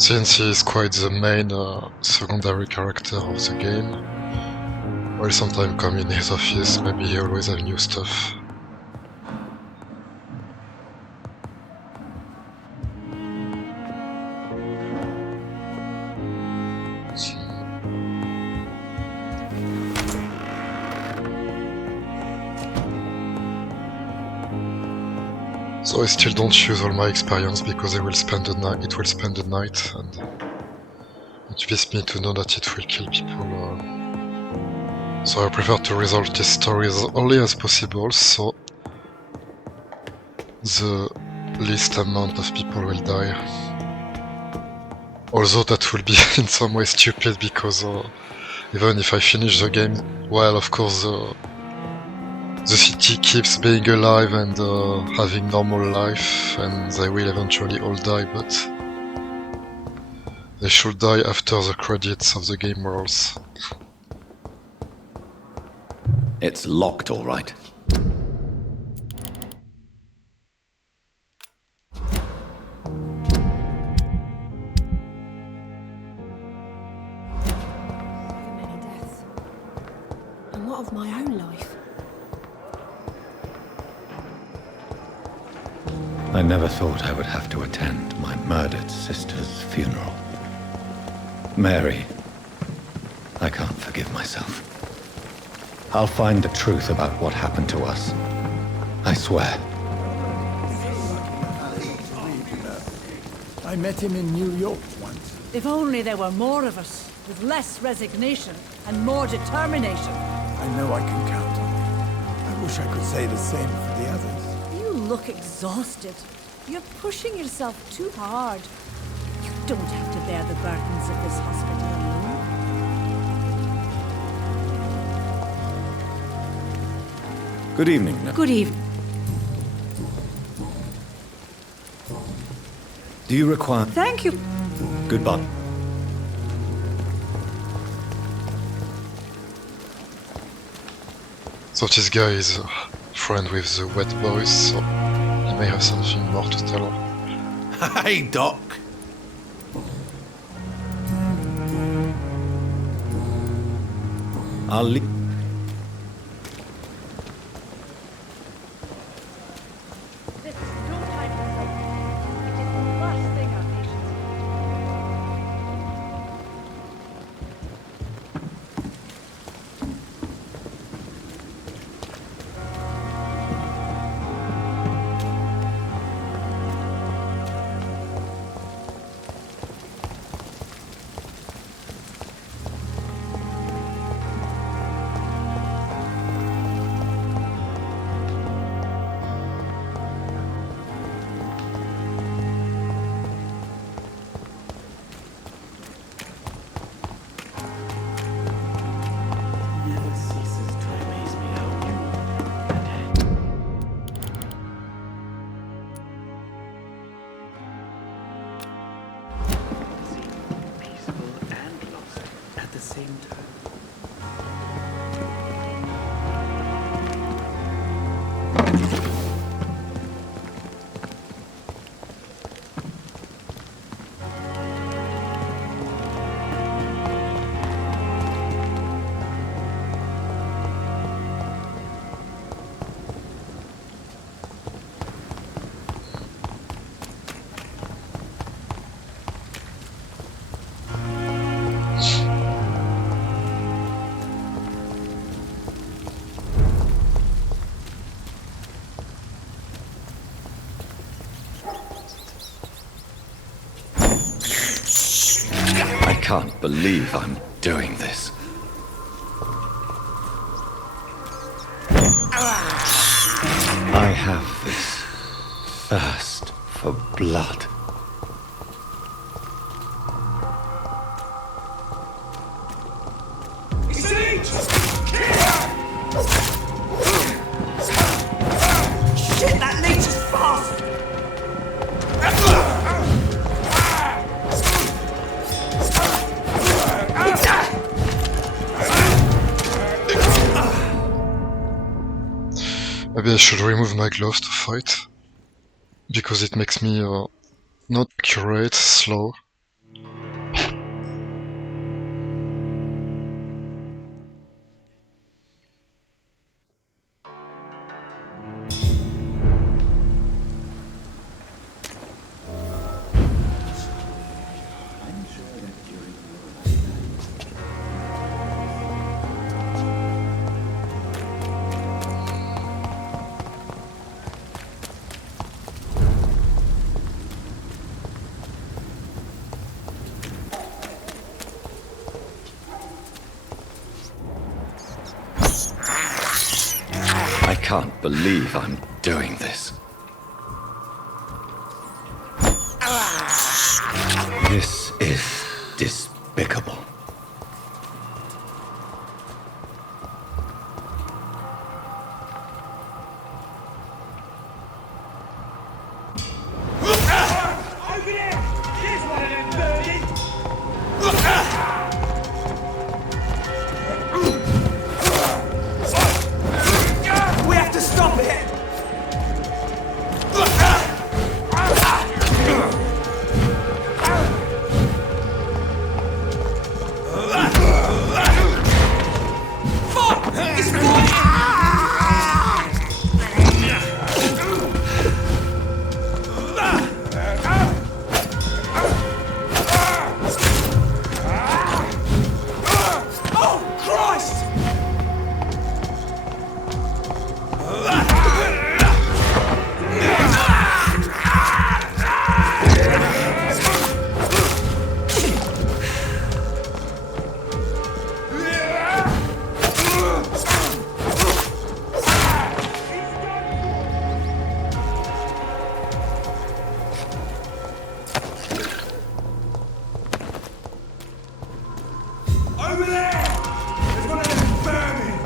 Since he is quite the main secondary character of the game, while sometimes come in his office, maybe he always have new stuff. So I still don't use all my experience because I will spend the night. It will spend the night, and it pisses me to know that it will kill people. So I prefer to resolve this story as early as possible, so the least amount of people will die. Although that will be in some way stupid because even if I finish the game, well, of course the city keeps being alive and having normal life, and they will eventually all die, but they should die after the credits of the game rolls. It's locked, all right. Many deaths. And what of my own life? I never thought I would have to attend my murdered sister's funeral. Mary, I can't forgive myself. I'll find the truth about what happened to us. I swear. I met him in New York once. If only there were more of us, with less resignation and more determination. I know I can count on you. I wish I could say the same for the others. You look exhausted. You're pushing yourself too hard. You don't have to bear the burdens of this hospital alone. Good evening. Good evening. Do you require... Thank you. Goodbye. So this guy is a friend with the wet boys, so he may have something more to tell. Hey, Doc. I'll leave... This is no time for self-pity. It is the last thing our patients need. Never ceases to amaze me how you seem peaceful and lost at the same time. I can't believe I'm doing this. I have this thirst for blood. Shit, that leech is fast! Maybe I should remove my gloves to fight, because it makes me not accurate, slow. can't believe I'm doing this. This is despicable. We have to stop it! Fuck! It's Oh, Christ! Over there! There's one of them vermin!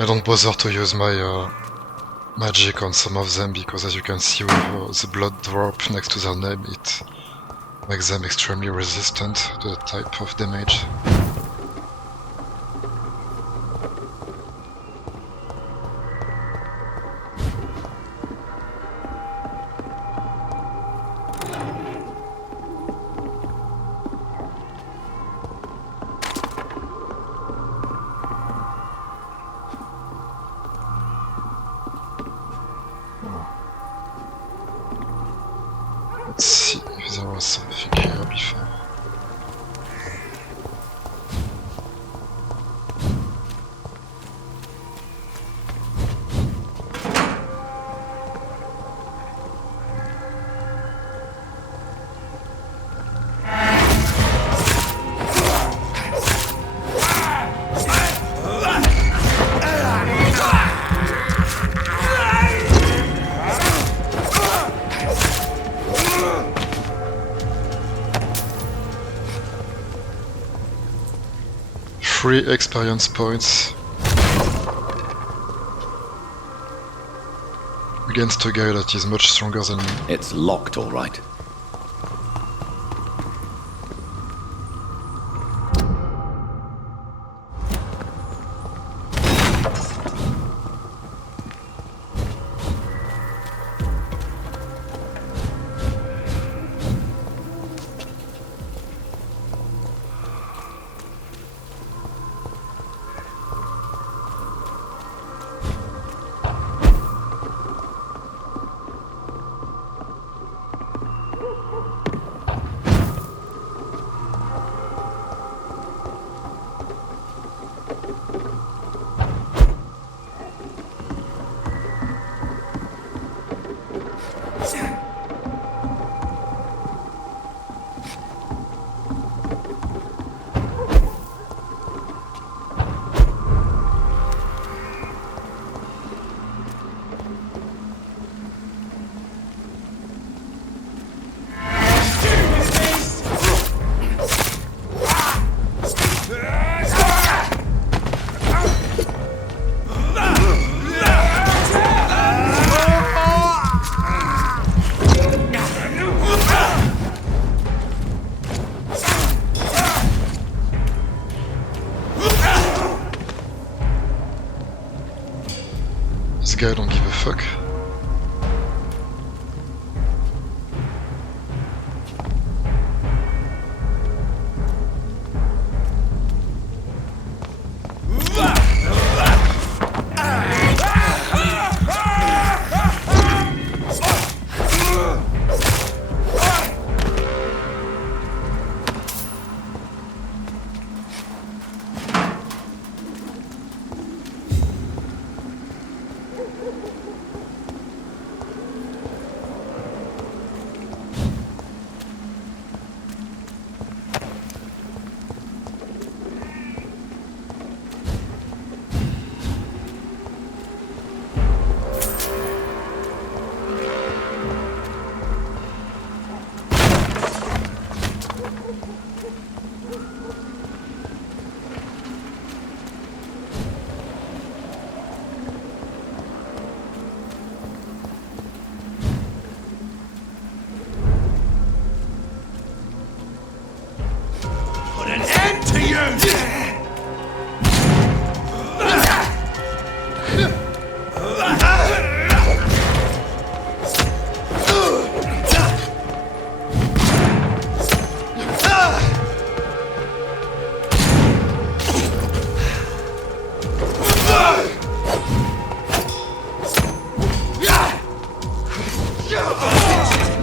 I don't bother to use my magic on some of them because, as you can see with the blood drop next to their name, it makes them extremely resistant to the type of damage. Let's see if there was something here before. Free experience points against a guy that is much stronger than me. It's locked, all right.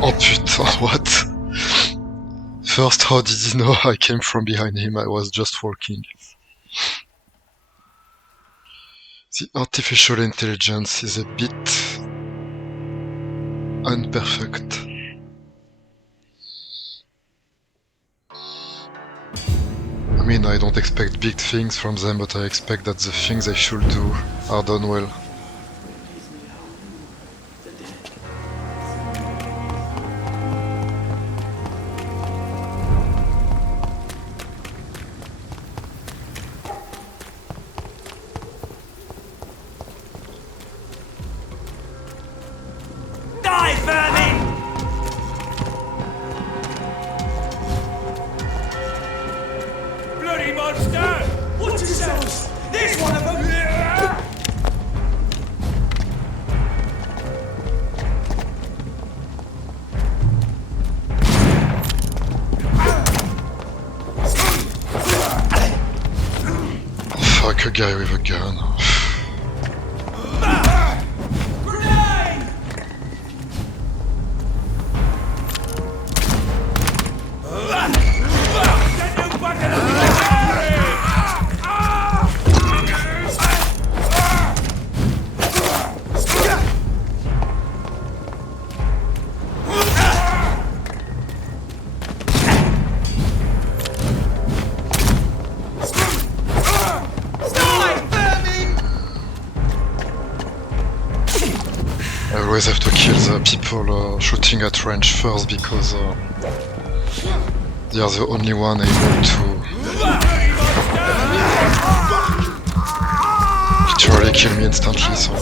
Oh putain, what? First, how did he know I came from behind him? I was just walking. The artificial intelligence is a bit imperfect. I mean, I don't expect big things from them, but I expect that the things they should do are done well. Die, vermin! Bloody monster! Watch yourselves! There's one of them! Fuck, a guy with a gun. Grenade! Get you back in I always have to kill the people shooting at range first because they are the only one able to literally kill me instantly, so...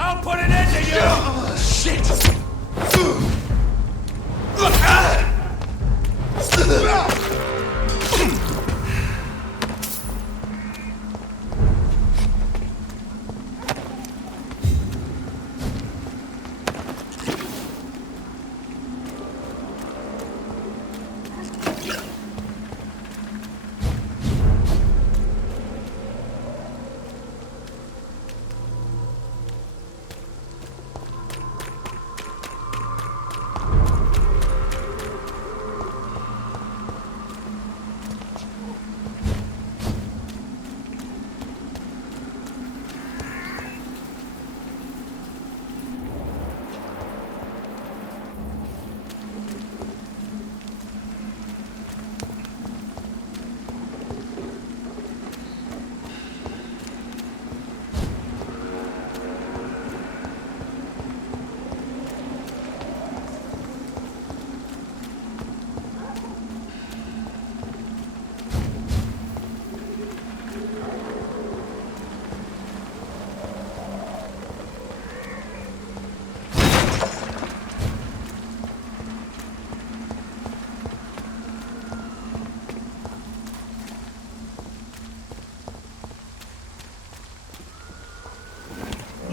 I'll put an end to you! Shit!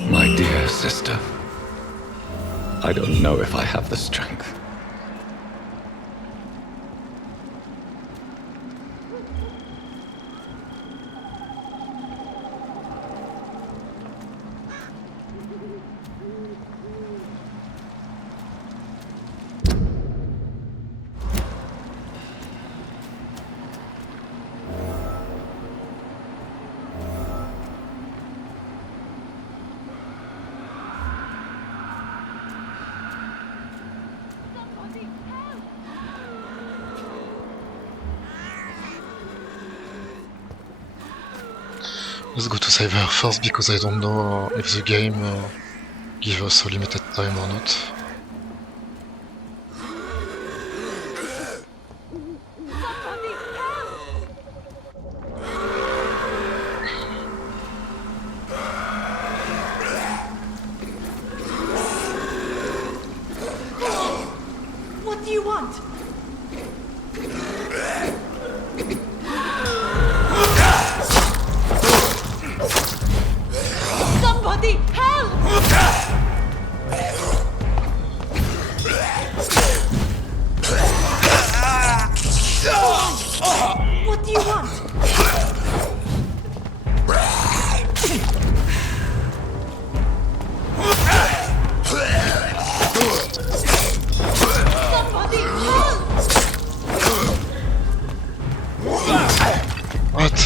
My dear sister, I don't know if I have the strength. Let's go to save her first because I don't know if the game gives us a limited time or not. do you want? Somebody help! What do you want? Somebody help! What?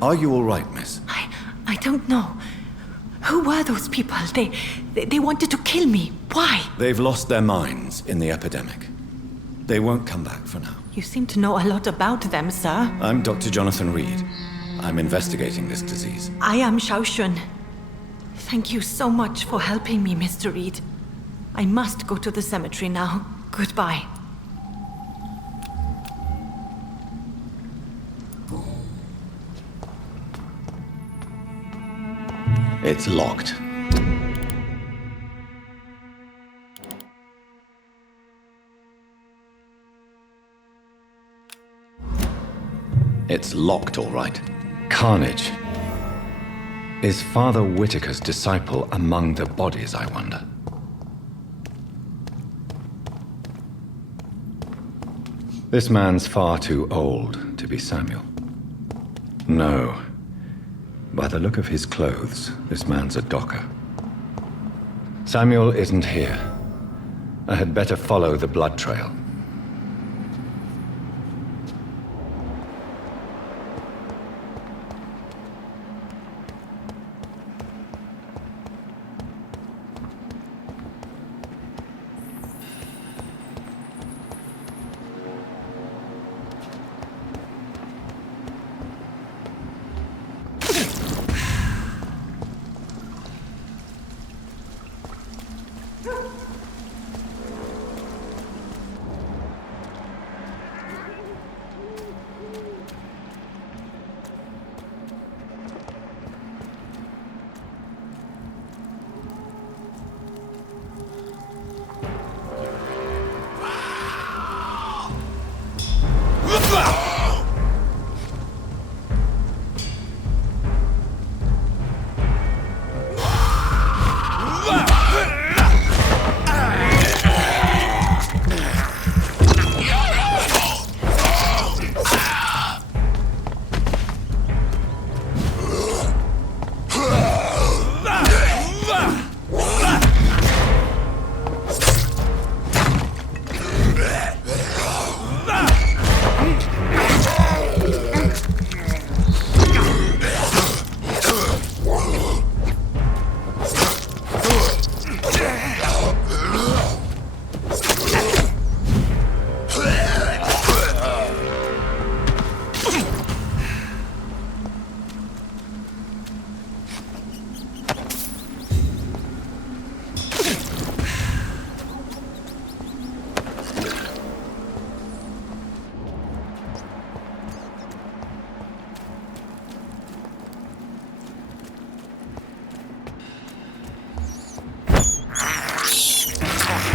Are you all right, miss? I don't know. Who were those people? They wanted to kill me. Why? They've lost their minds in the epidemic. They won't come back for now. You seem to know a lot about them, sir. I'm Dr. Jonathan Reed. I'm investigating this disease. I am Xiaoxun. Thank you so much for helping me, Mr. Reed. I must go to the cemetery now. Goodbye. It's locked. It's locked, all right. Carnage. Is Father Whitaker's disciple among the bodies, I wonder? This man's far too old to be Samuel. No. By the look of his clothes, this man's a docker. Samuel isn't here. I had better follow the blood trail.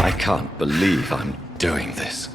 I can't believe I'm doing this.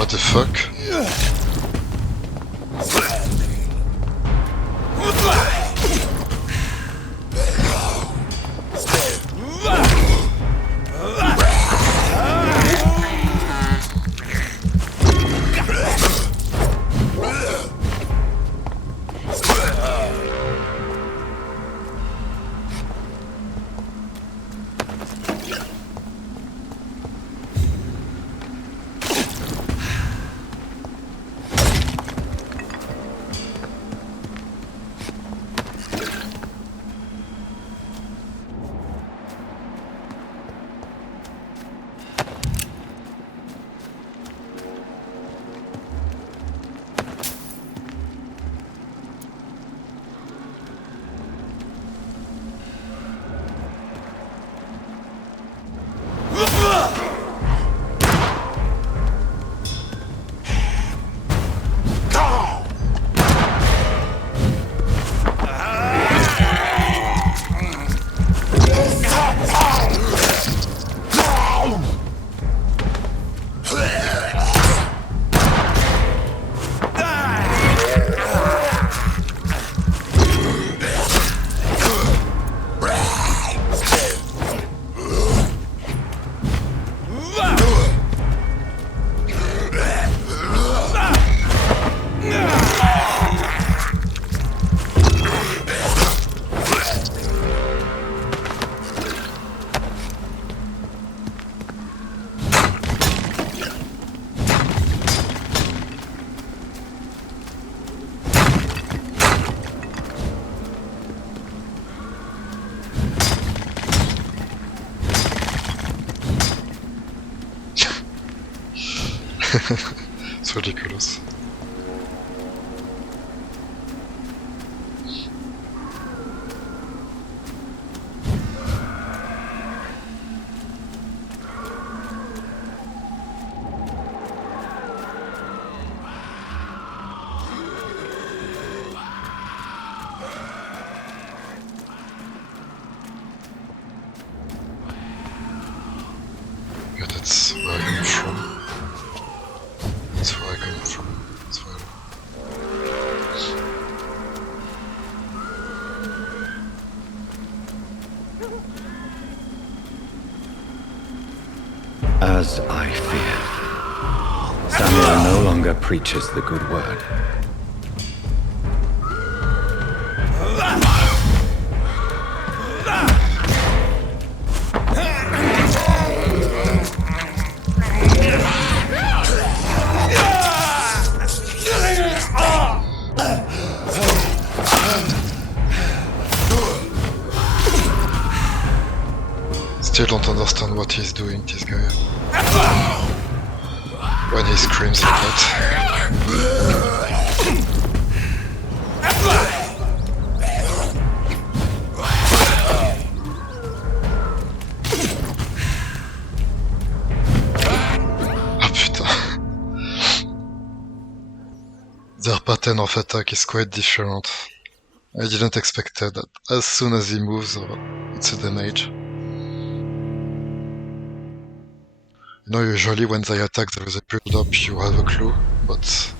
What the fuck? It's ridiculous. Yeah, that's where I come from. That's where I come from. That's where As I feared, Samuel no longer preaches the good word. Still don't understand what he's doing, this guy. When he screams like that. Ah putain. Their pattern of attack is quite different. I didn't expect that. As soon as he moves, it's a damage. You know, usually when they attack there is a build up, you have a clue, but...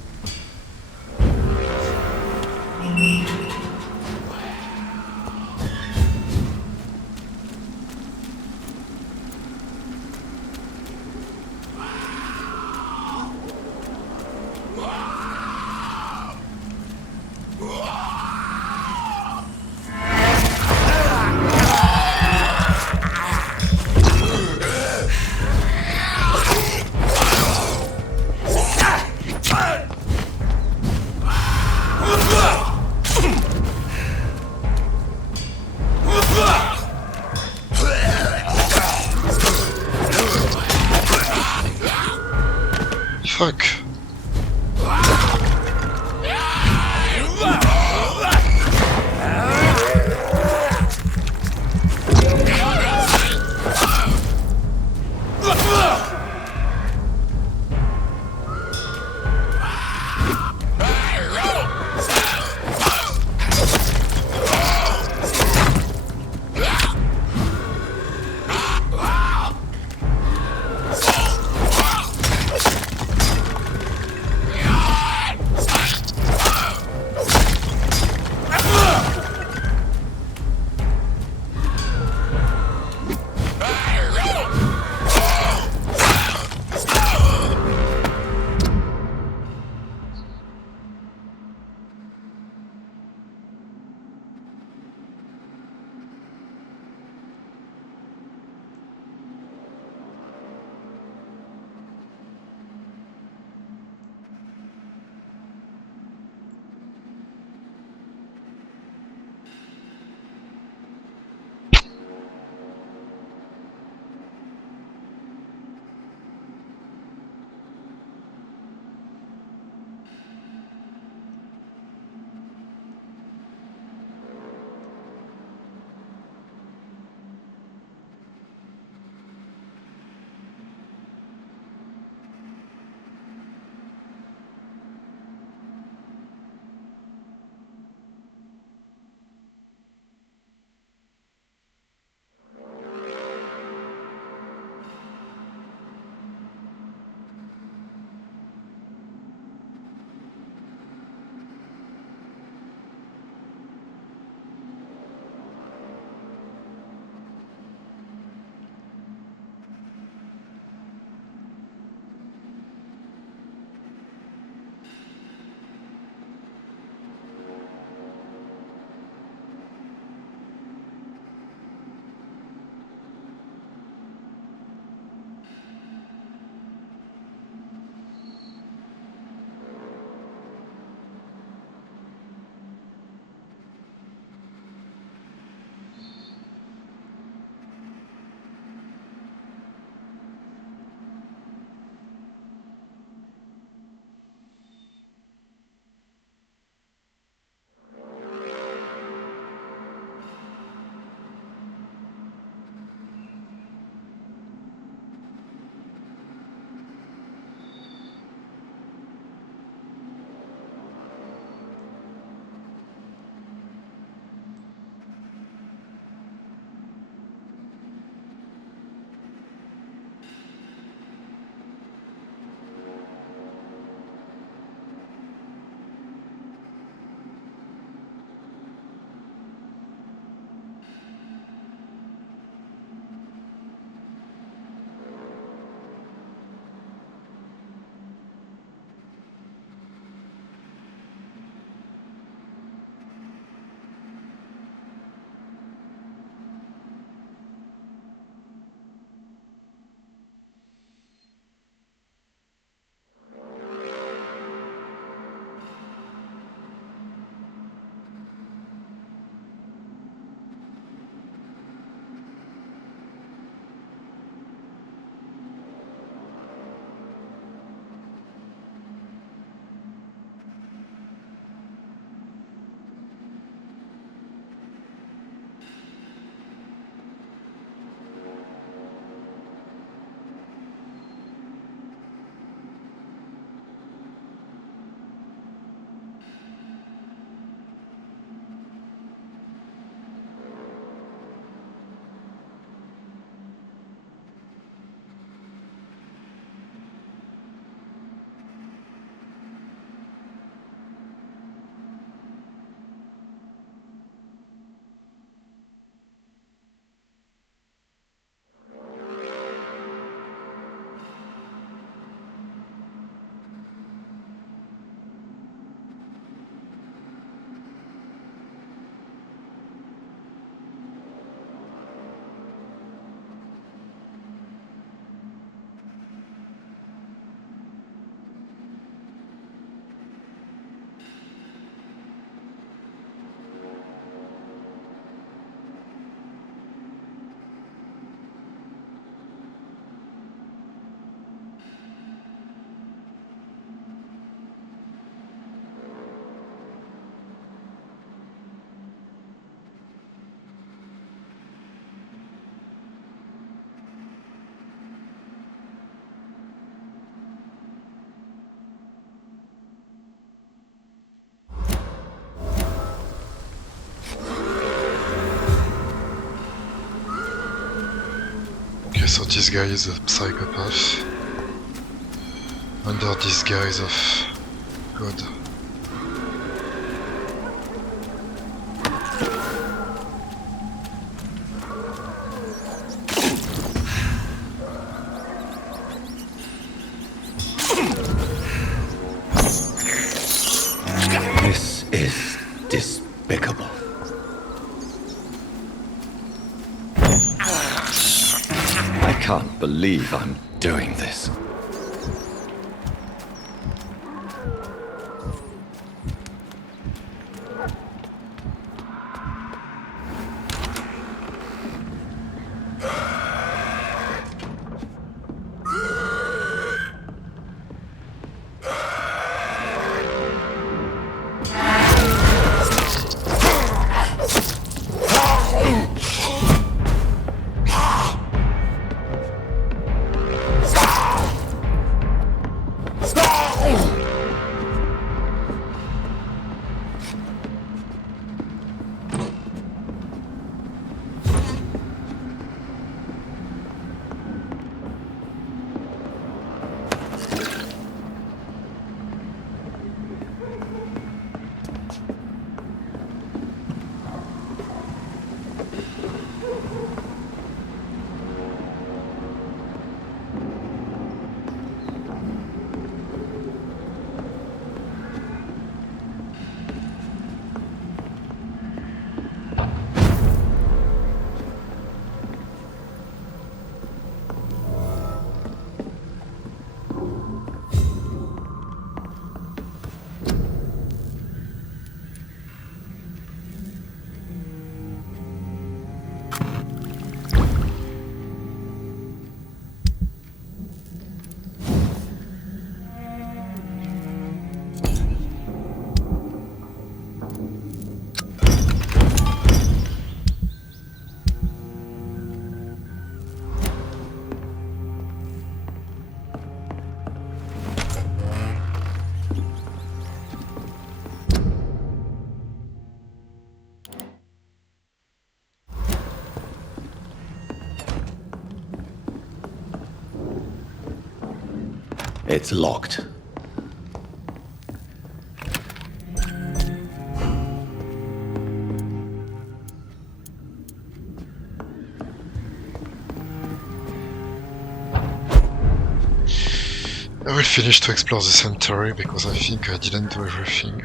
Fuck. so this guy is a psychopath. Under this guise of God. This is despicable. I can't believe I'm doing this. It's locked. I will finish to explore the cemetery because I think I didn't do everything.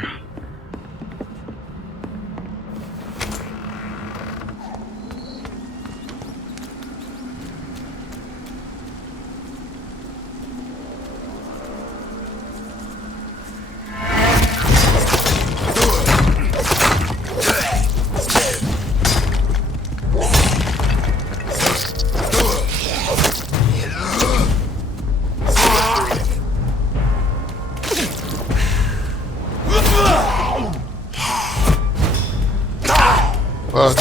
What?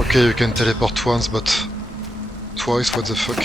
Okay, you can teleport once, but twice, what the fuck?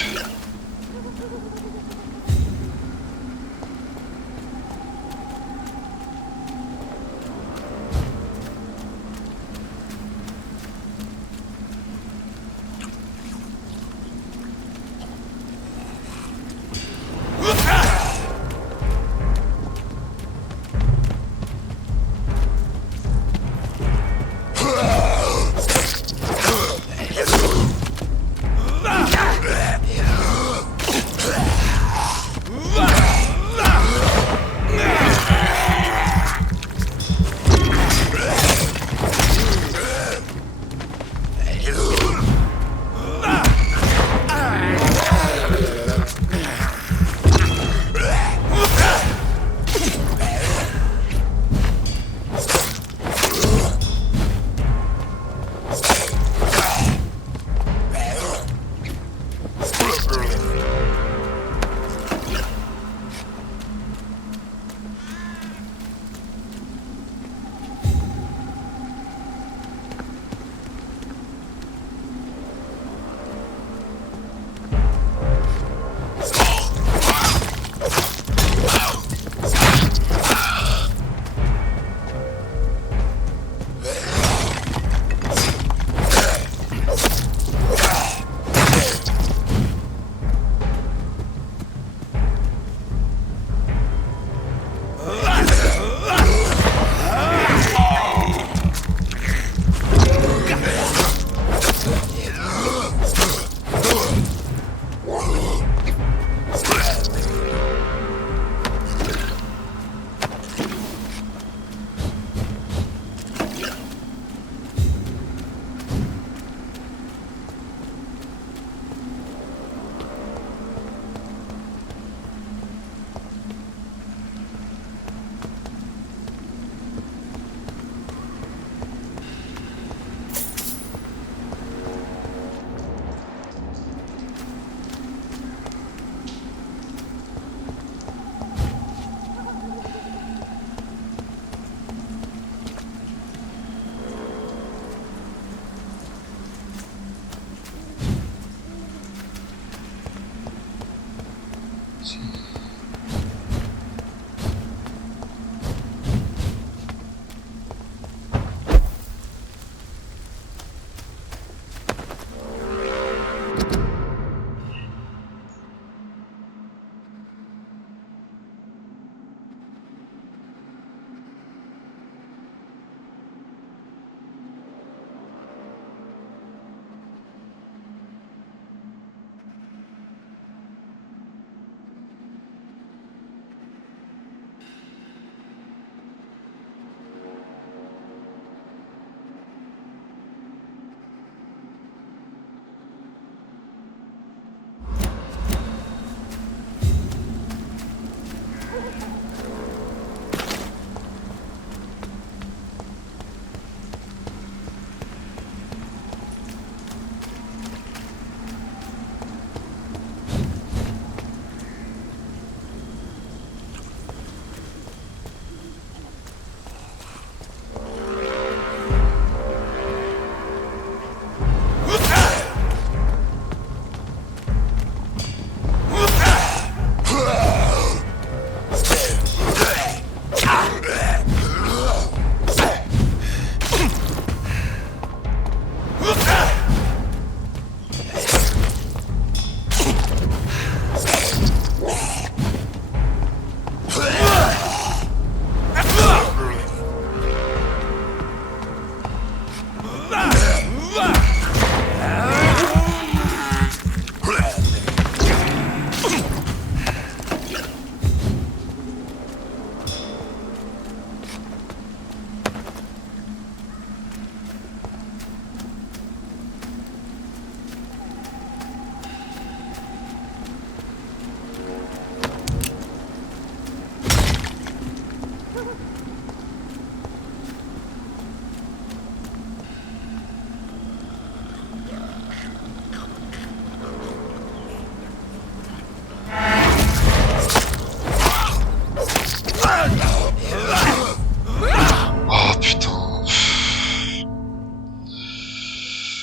Oh putain.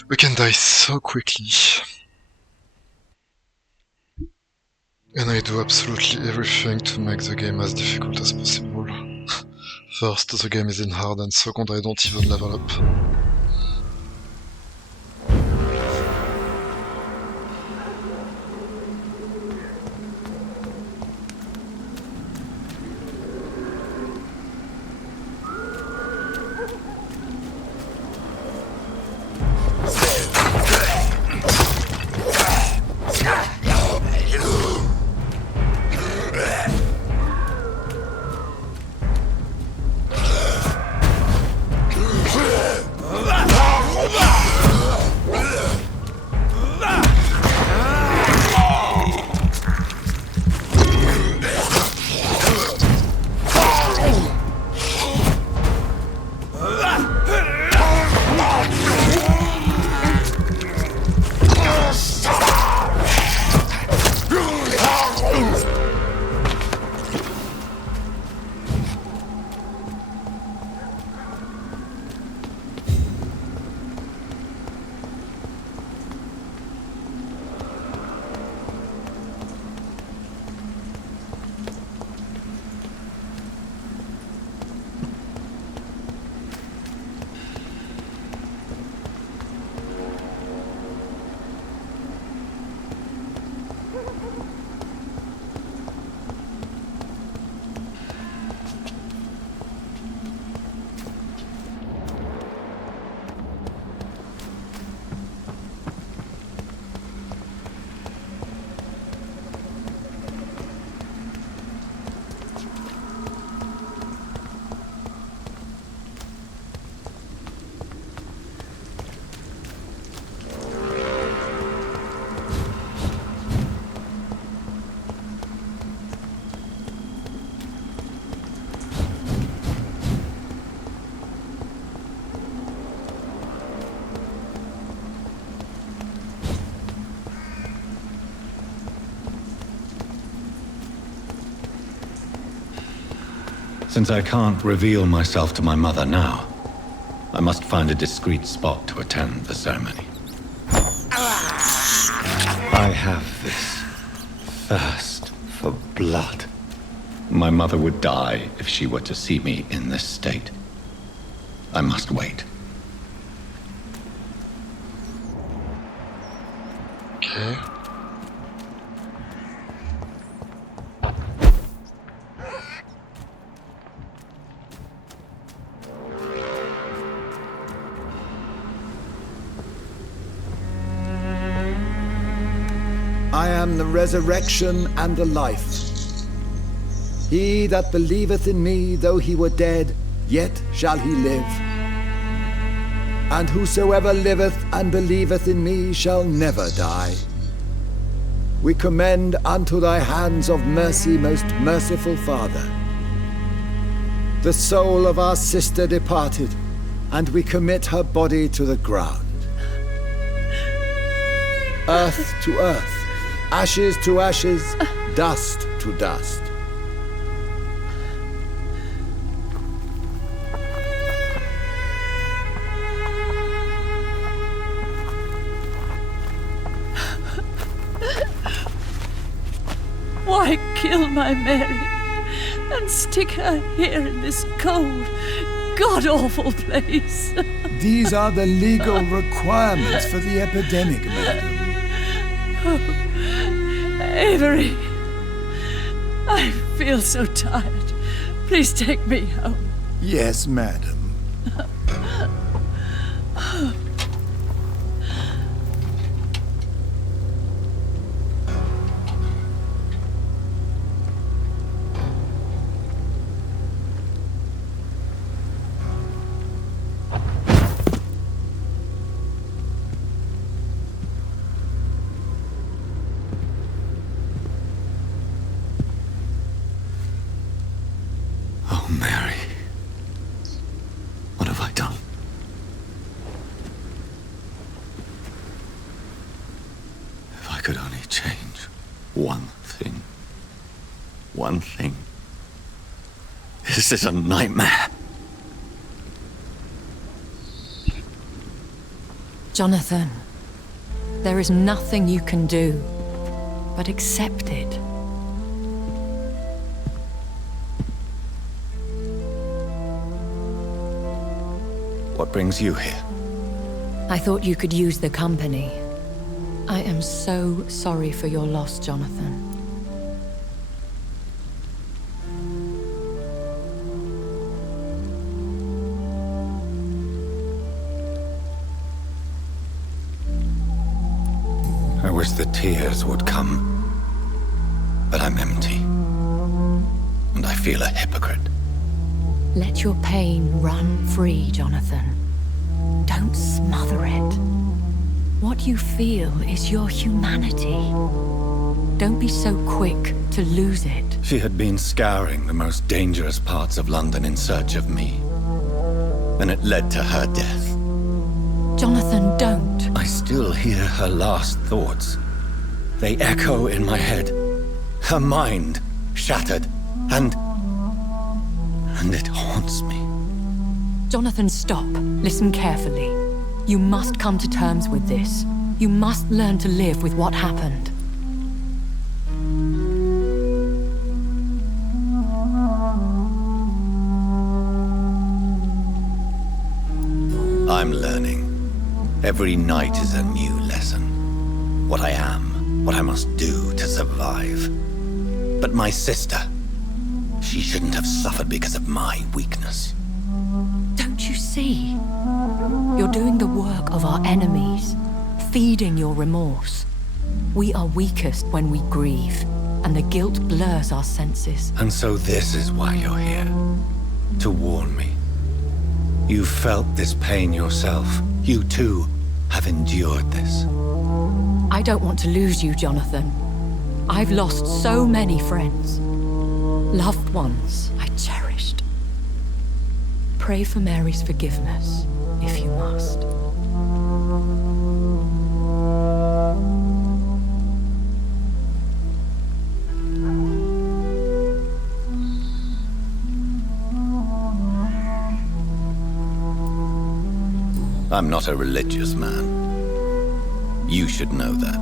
We can die so quickly. And I do absolutely everything to make the game as difficult as possible. First, the game is in hard, and second, I don't even level up. Since I can't reveal myself to my mother now, I must find a discreet spot to attend the ceremony. I have this thirst for blood. My mother would die if she were to see me in this state. I must wait. Okay. I am the resurrection and the life. He that believeth in me, though he were dead, yet shall he live. And whosoever liveth and believeth in me shall never die. We commend unto thy hands of mercy, most merciful Father, the soul of our sister departed, and we commit her body to the ground. Earth to earth, ashes to ashes, dust to dust. Why kill my Mary and stick her here in this cold, god-awful place? These are the legal requirements for the epidemic, madam. Avery, I feel so tired. Please take me home. Yes, madam. Oh, Mary. What have I done? If I could only change one thing. One thing. This is a nightmare. Jonathan, there is nothing you can do but accept it. What brings you here? I thought you could use the company. I am so sorry for your loss, Jonathan. I wish the tears would come. But I'm empty. And I feel a hypocrite. Let your pain run free, Jonathan. Don't smother it. What you feel is your humanity. Don't be so quick to lose it. She had been scouring the most dangerous parts of London in search of me. And it led to her death. Jonathan, don't. I still hear her last thoughts. They echo in my head. Her mind shattered, and it haunts me. Jonathan, stop. Listen carefully. You must come to terms with this. You must learn to live with what happened. I'm learning. Every night is a new lesson. What I am, what I must do to survive. But my sister, she shouldn't have suffered because of my weakness. Don't you see? You're doing the work of our enemies, feeding your remorse. We are weakest when we grieve, and the guilt blurs our senses. And so this is why you're here. To warn me. You felt this pain yourself. You too have endured this. I don't want to lose you, Jonathan. I've lost so many friends. Loved ones I cherished. Pray for Mary's forgiveness, if you must. I'm not a religious man. You should know that.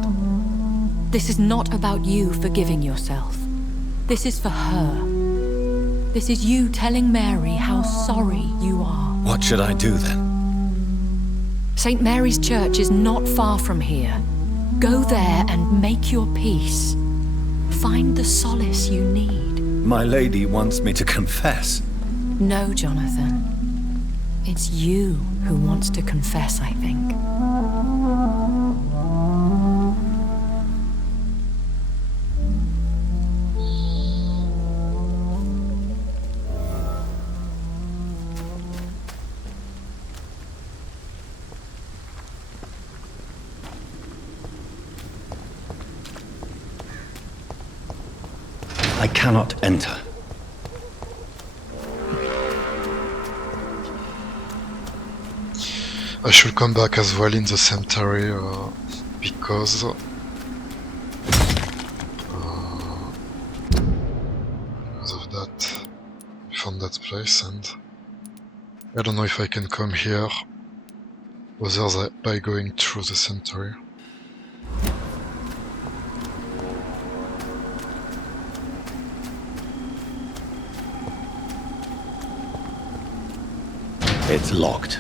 This is not about you forgiving yourself. This is for her. This is you telling Mary how sorry you are. What should I do then? St. Mary's Church is not far from here. Go there and make your peace. Find the solace you need. My lady wants me to confess. No, Jonathan. It's you who wants to confess, I think. I cannot enter. I should come back as well in the cemetery because of that. I found that place and I don't know if I can come here other than by going through the cemetery. It's locked.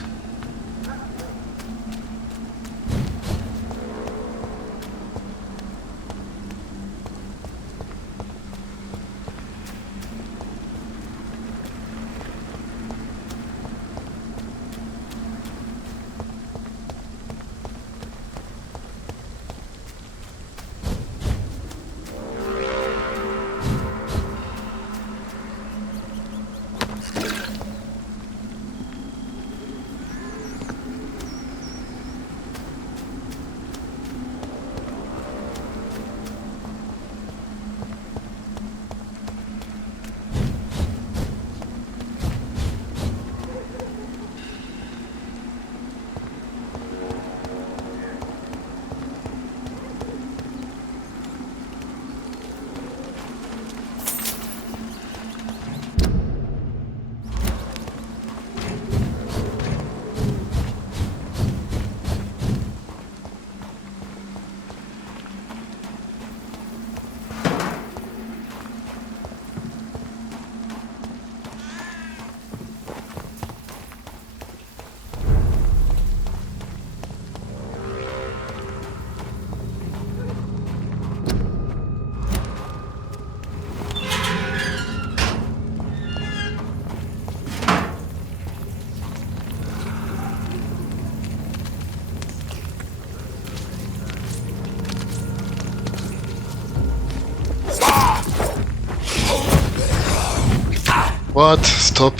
What? Stop.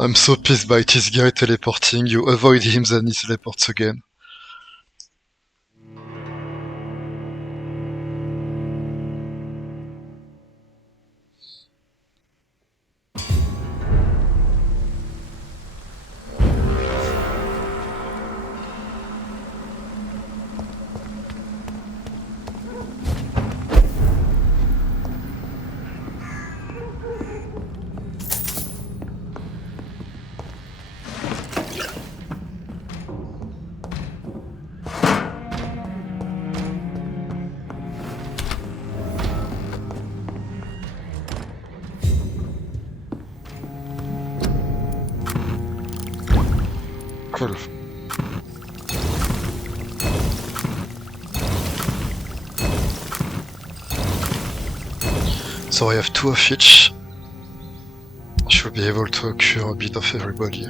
I'm so pissed by this guy teleporting. You avoid him, then he teleports again. Cool. So I have 2 of each. I should be able to cure a bit of everybody.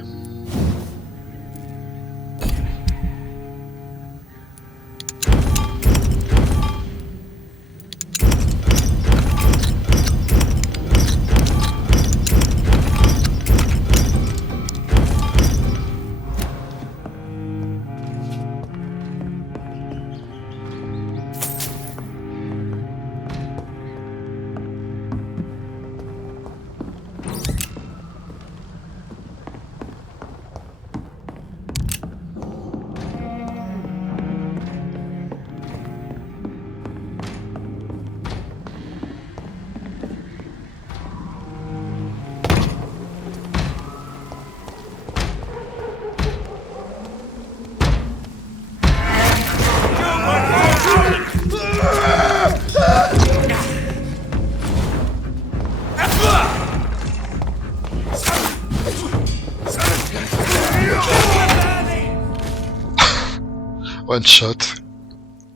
One shot.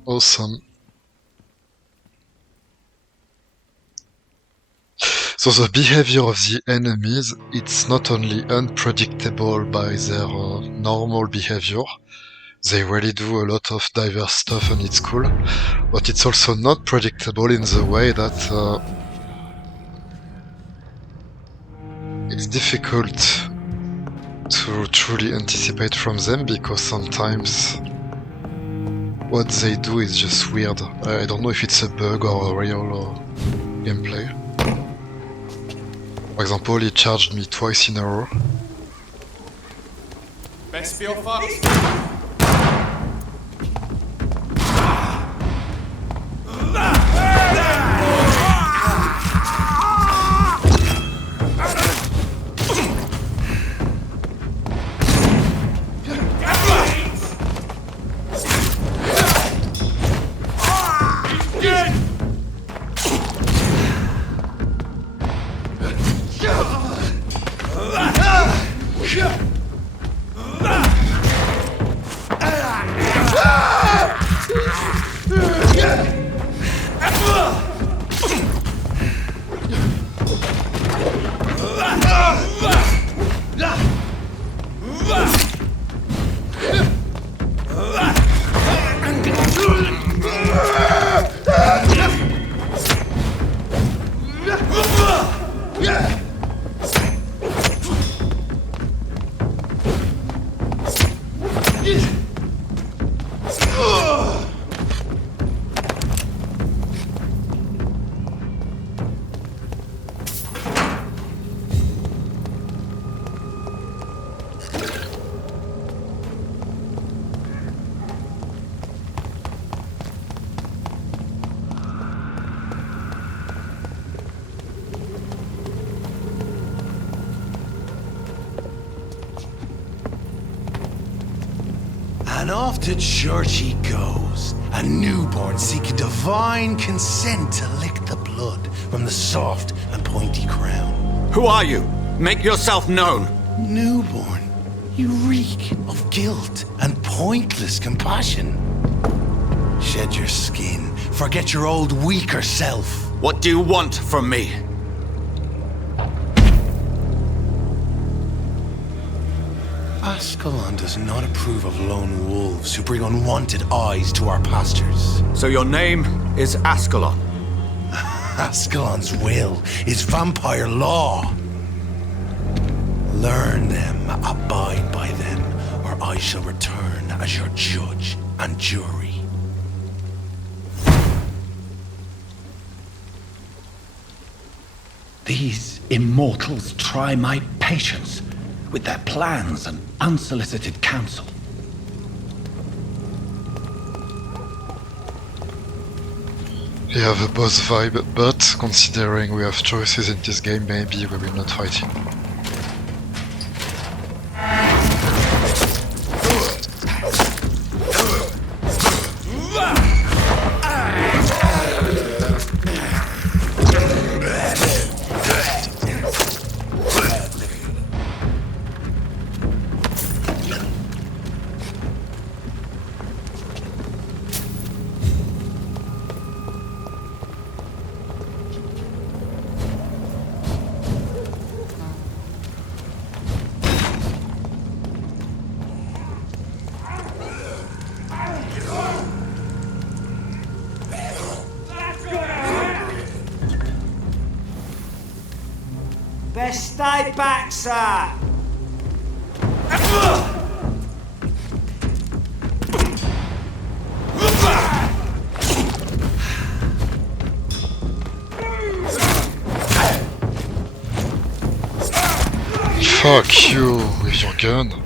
Awesome. So the behavior of the enemies, it's not only unpredictable by their normal behavior, they really do a lot of diverse stuff and it's cool, but it's also not predictable in the way that it's difficult to truly anticipate from them because sometimes what they do is just weird. I don't know if it's a bug or a real gameplay. For example, he charged me twice in a row. Best be your fast. And off to church he goes, a newborn seeking divine consent to lick the blood from the soft and pointy crown. Who are you? Make yourself known. Newborn, you reek of guilt and pointless compassion. Shed your skin, forget your old weaker self. What do you want from me? Ascalon does not approve of lone wolves who bring unwanted eyes to our pastures. So your name is Ascalon? Ascalon's will is vampire law. Learn them, abide by them, or I shall return as your judge and jury. These immortals try my patience with their plans and unsolicited counsel. We have a boss vibe, but considering we have choices in this game, maybe we will not fight him. Best stay back, sir. Fuck you with your gun.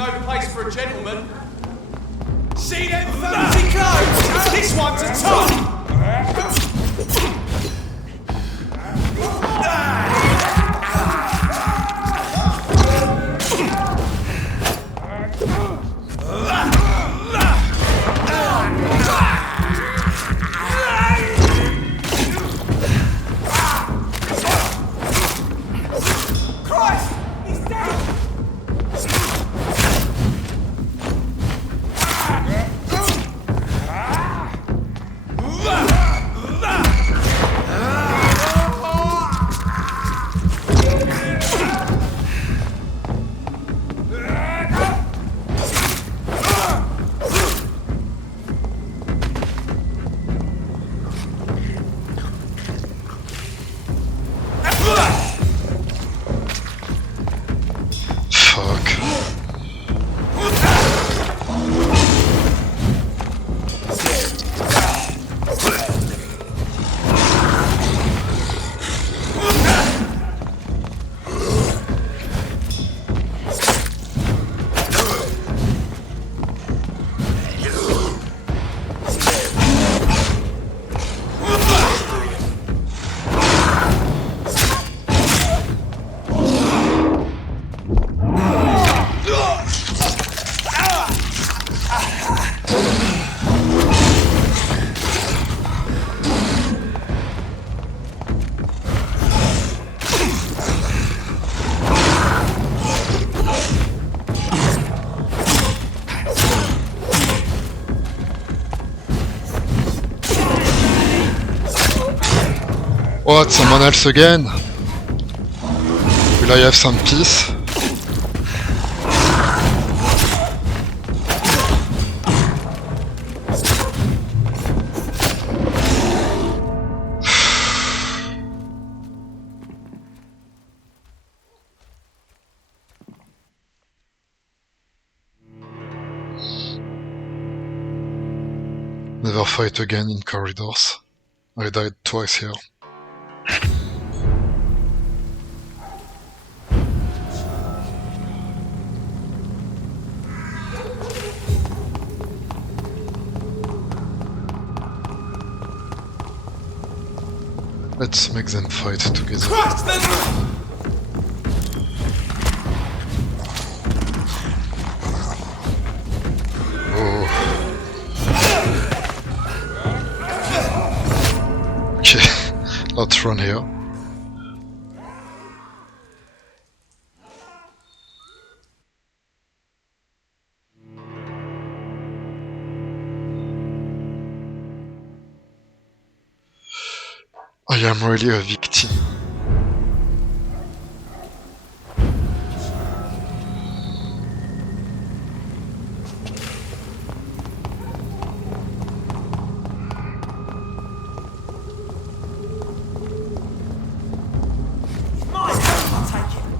no place for a gentleman. See them fancy clothes? This one's a top! Christ! He's dead! Fuck. What, someone else again? Will I have some peace? Never fight again in corridors. I died twice here. Let's make them fight together. Christ! Oh. Okay, let's run here. I am really a victim. Mine! I'll take it.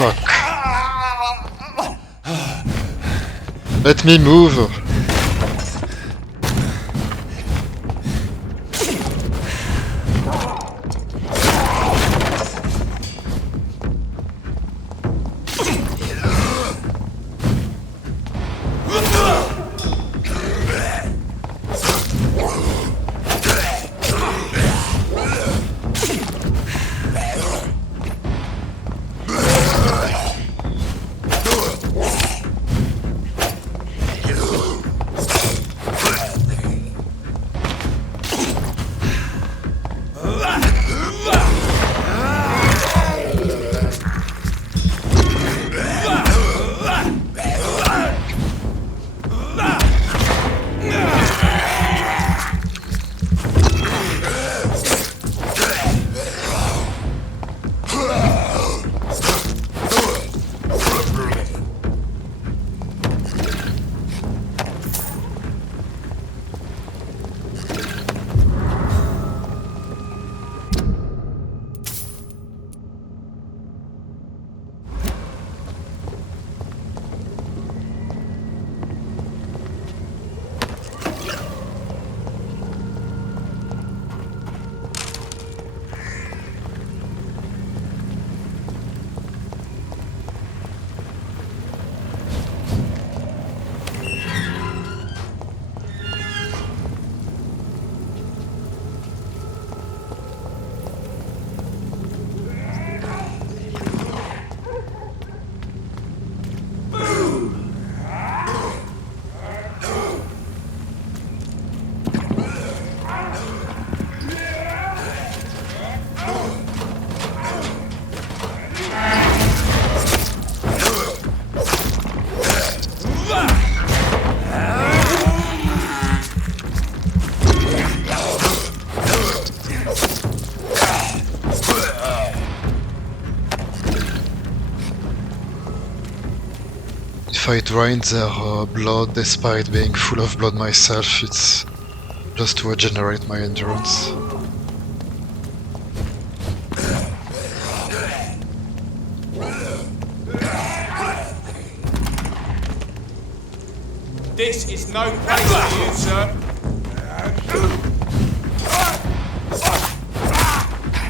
Fuck. Let me move. If I drain their blood despite being full of blood myself, it's just to regenerate my endurance. This is no place for you, sir.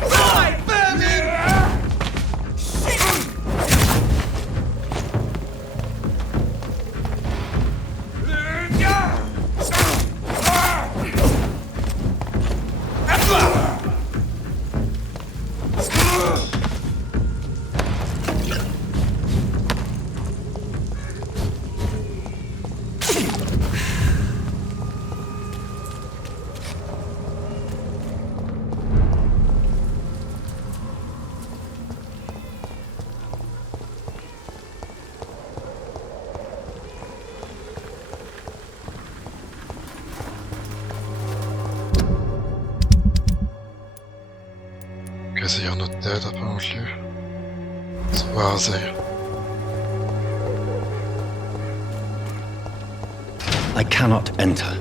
Die, vermin! Okay, they are not dead apparently. So where are they? I cannot enter.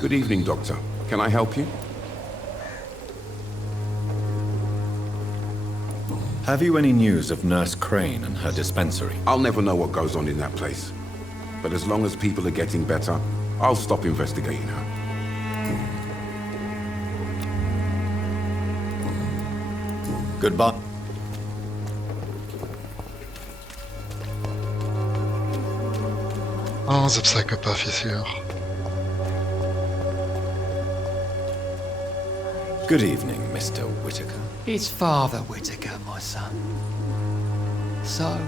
Good evening, Doctor. Can I help you? Have you any news of Nurse Crane and her dispensary? I'll never know what goes on in that place. But as long as people are getting better, I'll stop investigating her. Goodbye. Oh, the psychopath is here. Good evening, Mr. Whitaker. It's Father Whitaker, my son. So,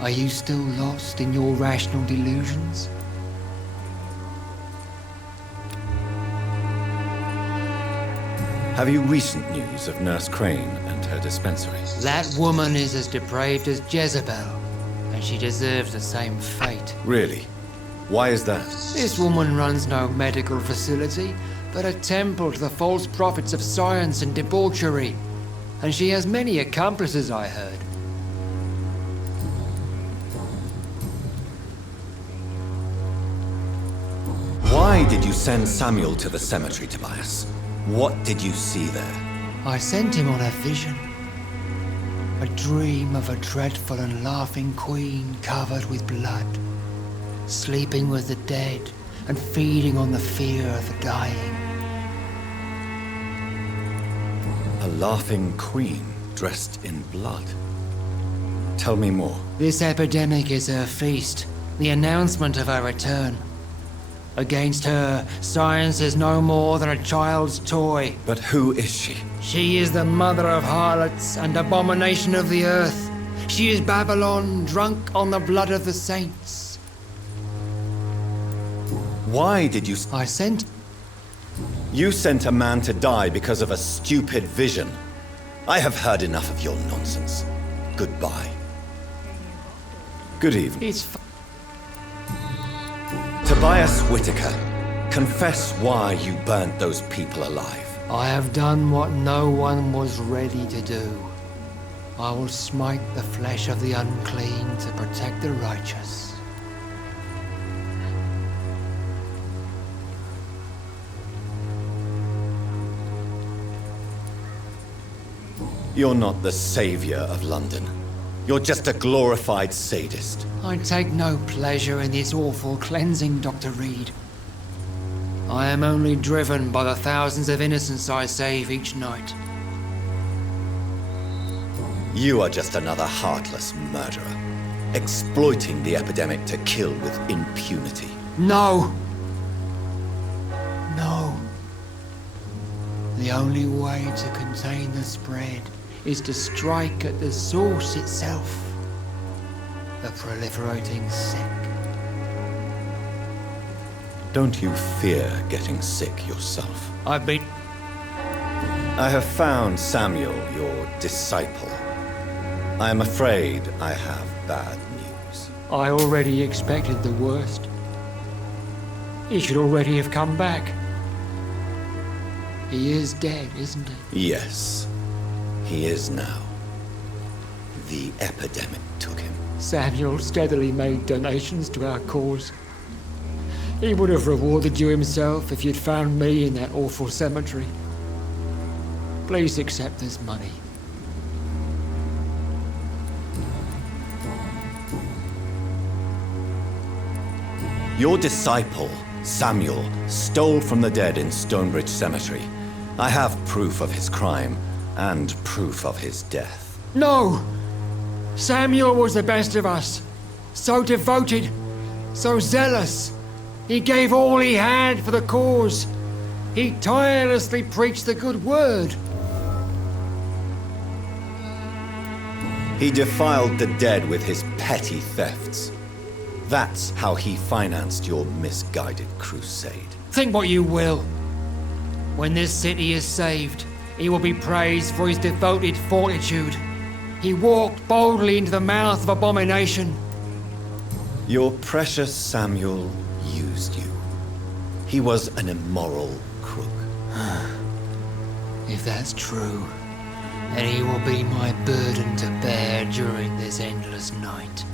are you still lost in your rational delusions? Have you recent news of Nurse Crane and her dispensary? That woman is as depraved as Jezebel, and she deserves the same fate. Really? Why is that? This woman runs no medical facility, but a temple to the false prophets of science and debauchery. And she has many accomplices, I heard. Why did you send Samuel to the cemetery, Tobias? What did you see there? I sent him on a vision. A dream of a dreadful and laughing queen covered with blood, sleeping with the dead and feeding on the fear of the dying. A laughing queen dressed in blood. Tell me more. This epidemic is her feast, the announcement of her return. Against her, science is no more than a child's toy. But who is she? She is the mother of harlots and abomination of the earth. She is Babylon, drunk on the blood of the saints. Why did you... I sent... You sent a man to die because of a stupid vision. I have heard enough of your nonsense. Goodbye. Good evening. Tobias Whitaker, confess why you burnt those people alive. I have done what no one was ready to do. I will smite the flesh of the unclean to protect the righteous. You're not the savior of London. You're just a glorified sadist. I take no pleasure in this awful cleansing, Dr. Reed. I am only driven by the thousands of innocents I save each night. You are just another heartless murderer, exploiting the epidemic to kill with impunity. No! No. The only way to contain the spread is to strike at the source itself, the proliferating sick. Don't you fear getting sick yourself? I have found Samuel, your disciple. I am afraid I have bad news. I already expected the worst. He should already have come back. He is dead, isn't he? Yes, he is now. The epidemic took him. Samuel steadily made donations to our cause. He would have rewarded you himself if you'd found me in that awful cemetery. Please accept this money. Your disciple, Samuel, stole from the dead in Stonebridge Cemetery. I have proof of his crime and proof of his death. No! Samuel was the best of us. So devoted, so zealous. He gave all he had for the cause. He tirelessly preached the good word. He defiled the dead with his petty thefts. That's how he financed your misguided crusade. Think what you will. When this city is saved, he will be praised for his devoted fortitude. He walked boldly into the mouth of abomination. Your precious Samuel used you. He was an immoral crook. If that's true, then he will be my burden to bear during this endless night.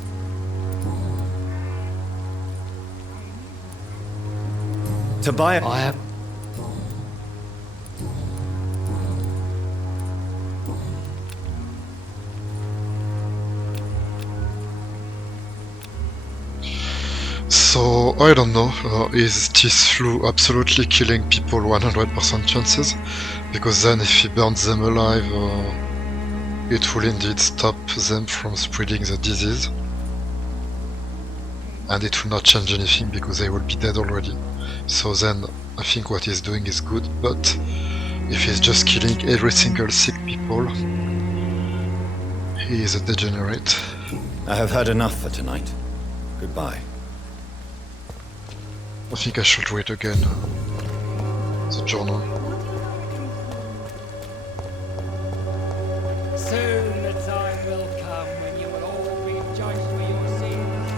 Tobias... I have... So, I don't know, is this flu absolutely killing people 100% chances? Because then if he burns them alive, it will indeed stop them from spreading the disease. And it will not change anything because they will be dead already. So then, I think what he's doing is good, but if he's just killing every single sick people, he is a degenerate. I have had enough for tonight. Goodbye. I think I should read again the journal. Soon the time will come when you will all be judged for your sins.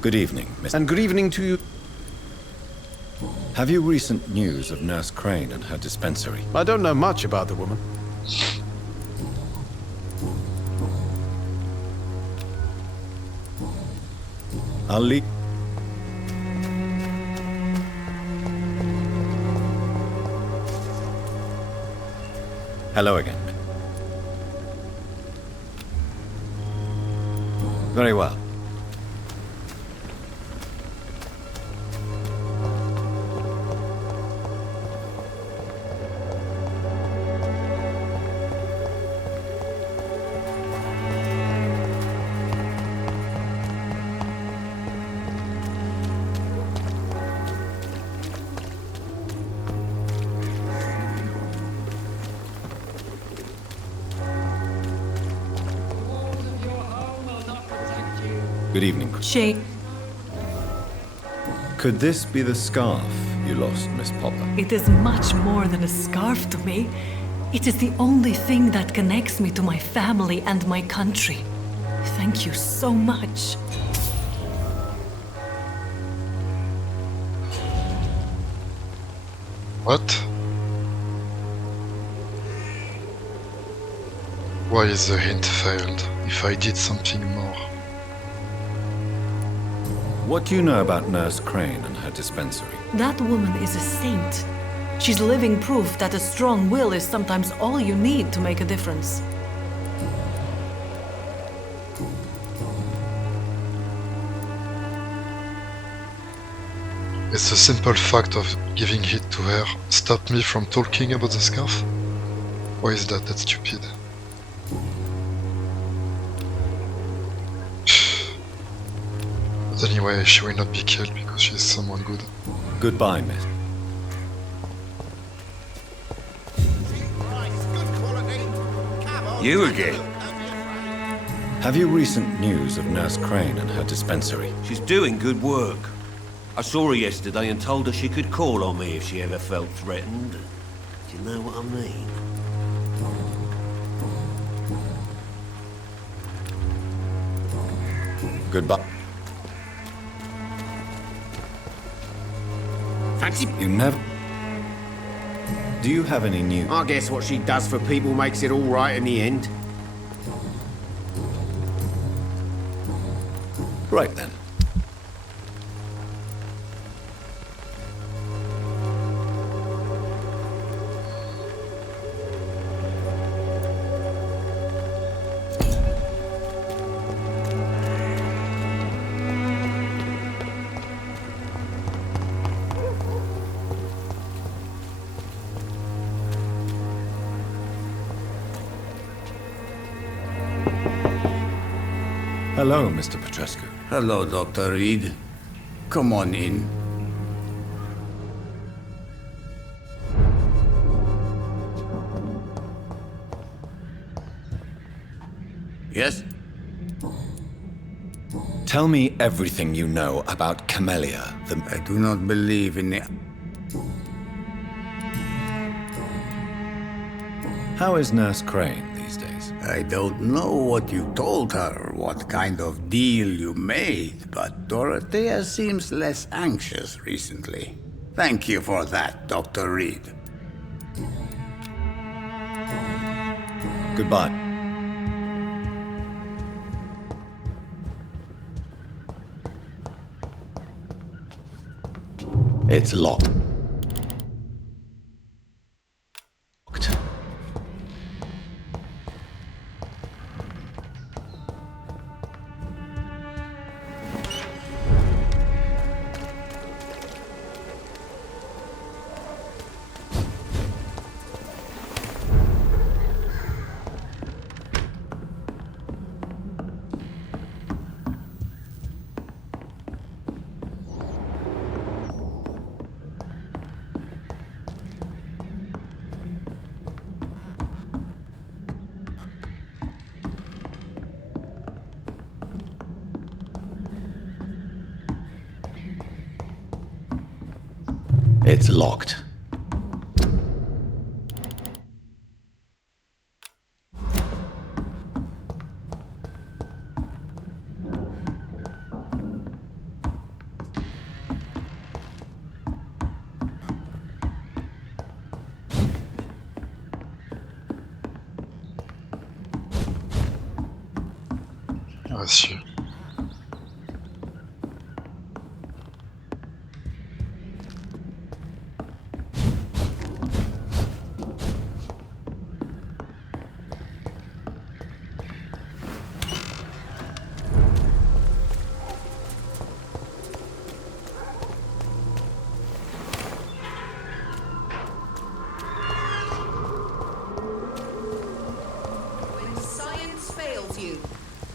Good evening, Miss. And good evening to you. Have you recent news of Nurse Crane and her dispensary? I don't know much about the woman. I'll leave. Hello again. Very well. Good evening. She... Could this be the scarf you lost, Miss Popper? It is much more than a scarf to me. It is the only thing that connects me to my family and my country. Thank you so much. What? Why is the hint failed? If I did something more. What do you know about Nurse Crane and her dispensary? That woman is a saint. She's living proof that a strong will is sometimes all you need to make a difference. It's the simple fact of giving it to her stop me from talking about the scarf? Why is that stupid? But anyway, she will not be killed because she is someone good. Goodbye, miss. You again? Have you recent news of Nurse Crane and her dispensary? She's doing good work. I saw her yesterday and told her she could call on me if she ever felt threatened. Do you know what I mean? Goodbye. Fancy... You never... Do you have any news? I guess what she does for people makes it all right in the end. Right then. Hello, Mr. Petrescu. Hello, Dr. Reed. Come on in. Yes? Tell me everything you know about Camellia, the... I do not believe in the... How is Nurse Crane these days? I don't know what you told her, what kind of deal you made, but Dorothea seems less anxious recently. Thank you for that, Dr. Reed. Goodbye. It's locked. It's locked. I see.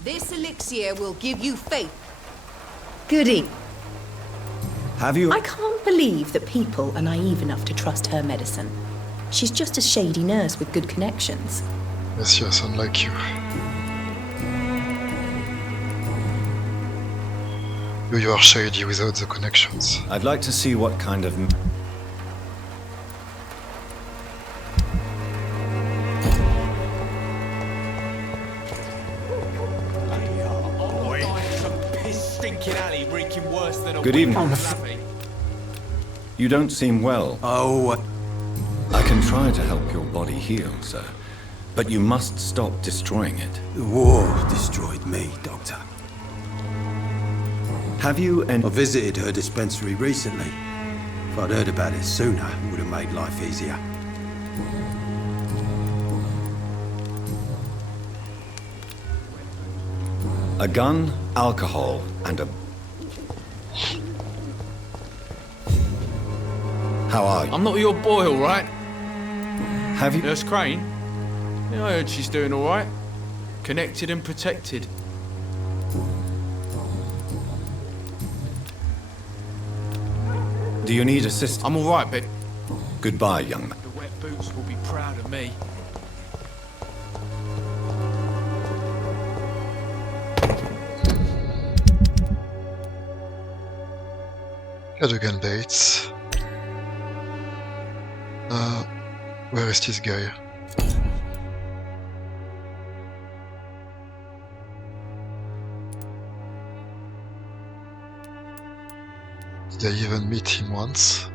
This elixir will give you faith. Goody. Have you? I can't believe that people are naive enough to trust her medicine. She's just a shady nurse with good connections. Yes, unlike you. You are shady without the connections. I'd like to see what kind of... Good evening. You don't seem well. Oh. I can try to help your body heal, sir. But you must stop destroying it. The war destroyed me, Doctor. Have you I visited her dispensary recently. If I'd heard about it sooner, it would have made life easier. A gun, alcohol, and a... How are you? I'm not your boy, all right? Have you... Nurse Crane? Yeah, I heard she's doing all right. Connected and protected. Do you need assistance? I'm all right, but... Goodbye, young man. The wet boots will be proud of me. Cadogan Bates. Where is this guy? Did I even meet him once?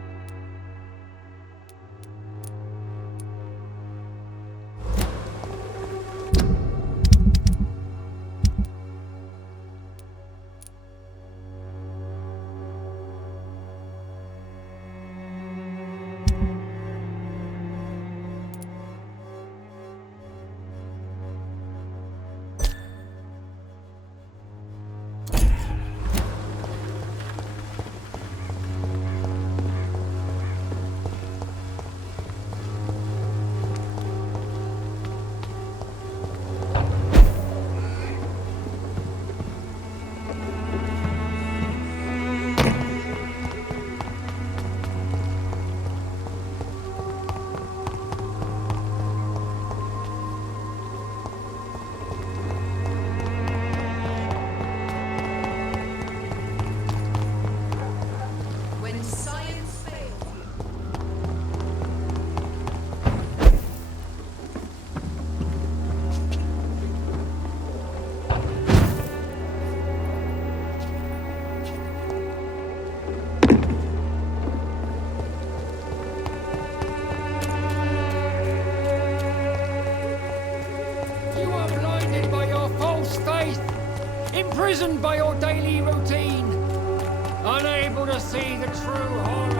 Imprisoned by your daily routine, unable to see the true horror.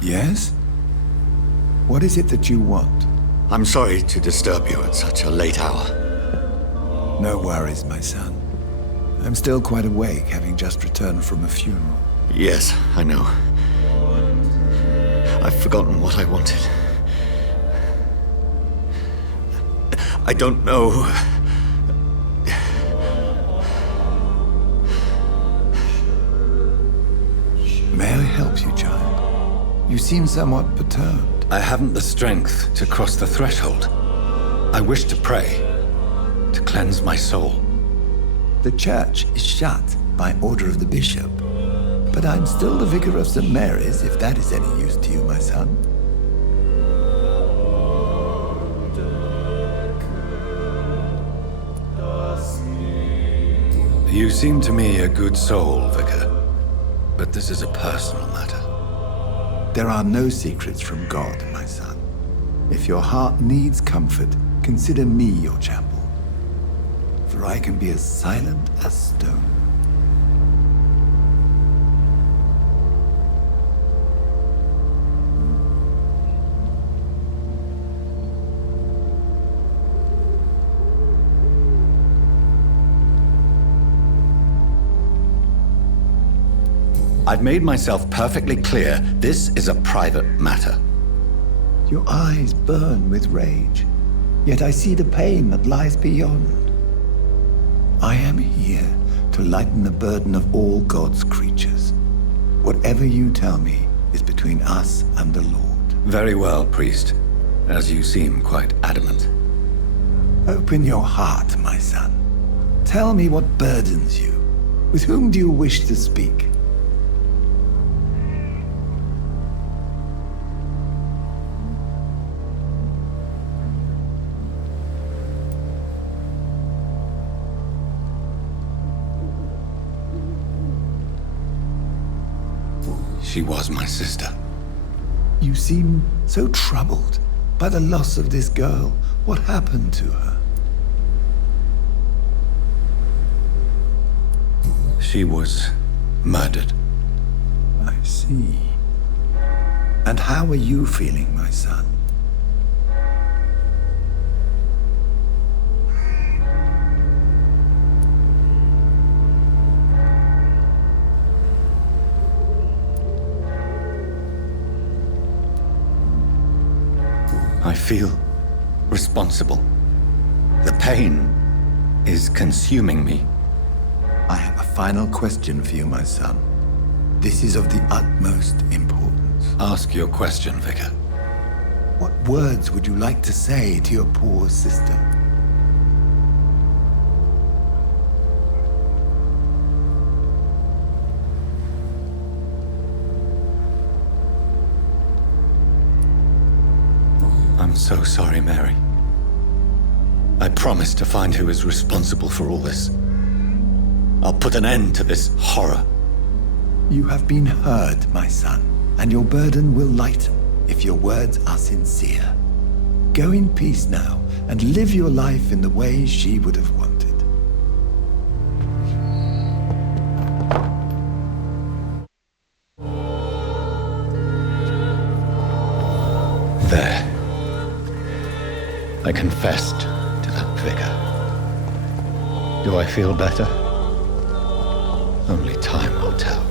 Yes? What is it that you want? I'm sorry to disturb you at such a late hour. No worries, my son. I'm still quite awake, having just returned from a funeral. Yes, I know. I've forgotten what I wanted. I don't know. May I help you, child? You seem somewhat perturbed. I haven't the strength to cross the threshold. I wish to pray, to cleanse my soul. The church is shut by order of the bishop. But I'm still the vicar of St. Mary's, if that is any use to you, my son. You seem to me a good soul, Vicar. But this is a personal matter. There are no secrets from God, my son. If your heart needs comfort, consider me your chapel. For I can be as silent as stone. I've made myself perfectly clear. This is a private matter. Your eyes burn with rage, yet I see the pain that lies beyond. I am here to lighten the burden of all God's creatures. Whatever you tell me is between us and the Lord. Very well, priest, as you seem quite adamant. Open your heart, my son. Tell me what burdens you. With whom do you wish to speak? She was my sister. You seem so troubled by the loss of this girl. What happened to her? She was murdered. I see. And how are you feeling, my son? I feel responsible. The pain is consuming me. I have a final question for you, my son. This is of the utmost importance. Ask your question, Vicar. What words would you like to say to your poor sister? I'm so sorry, Mary. I promise to find who is responsible for all this. I'll put an end to this horror. You have been heard, my son, and your burden will lighten if your words are sincere. Go in peace now and live your life in the way she would have wanted. There. I confessed to that vicar. Do I feel better? Only time will tell.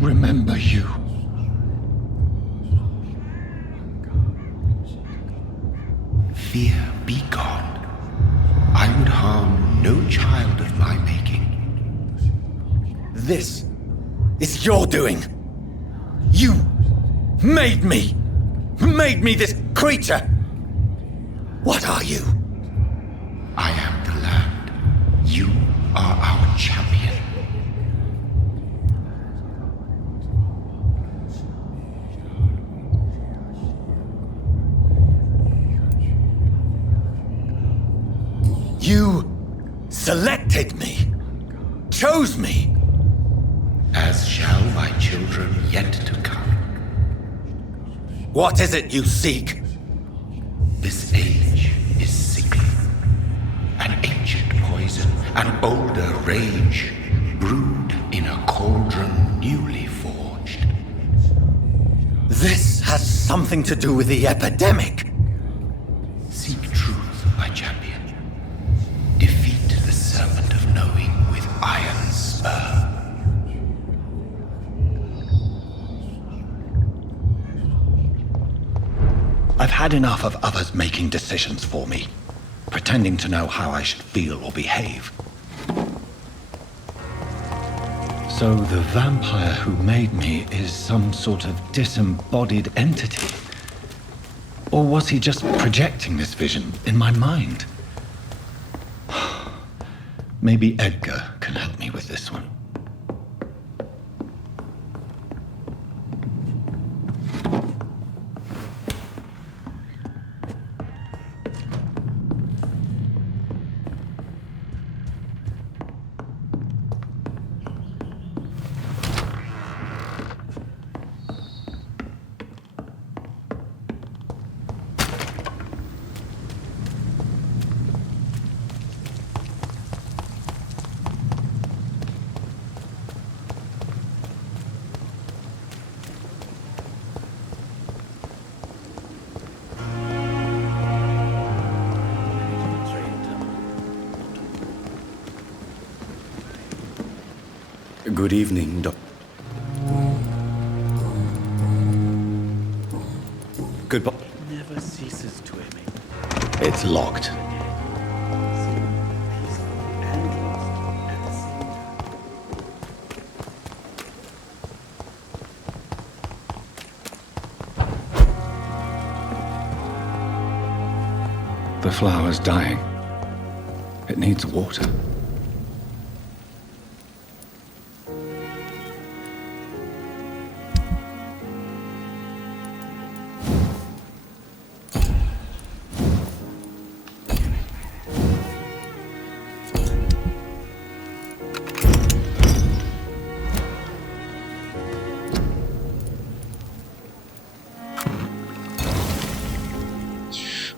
Remember you. Fear be gone. I would harm no child of my making. This is your doing. You made me this creature. What are you? I am the land. You are our champion. You selected me, chose me. As shall my children yet to come. What is it you seek? This age is sickly. An ancient poison, an older rage, brewed in a cauldron newly forged. This has something to do with the epidemic. Seek truth, my champion. Defeat the serpent of knowing with iron spur. I've had enough of others making decisions for me, pretending to know how I should feel or behave. So the vampire who made me is some sort of disembodied entity? Or was he just projecting this vision in my mind? Maybe Edgar can help me with this one. Good evening, Doc. Goodbye. Never ceases to amaze. It's locked. The flower's dying. It needs water.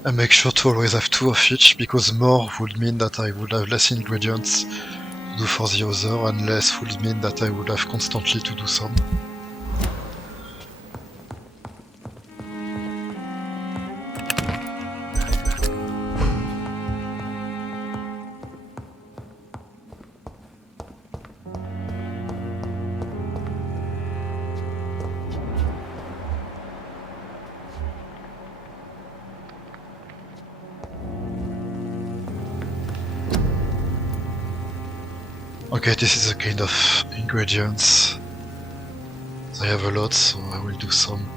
I make sure to always have 2 of each, because more would mean that I would have less ingredients to do for the other, and less would mean that I would have constantly to do some. Okay, this is a kind of ingredients. I have a lot, so I will do some.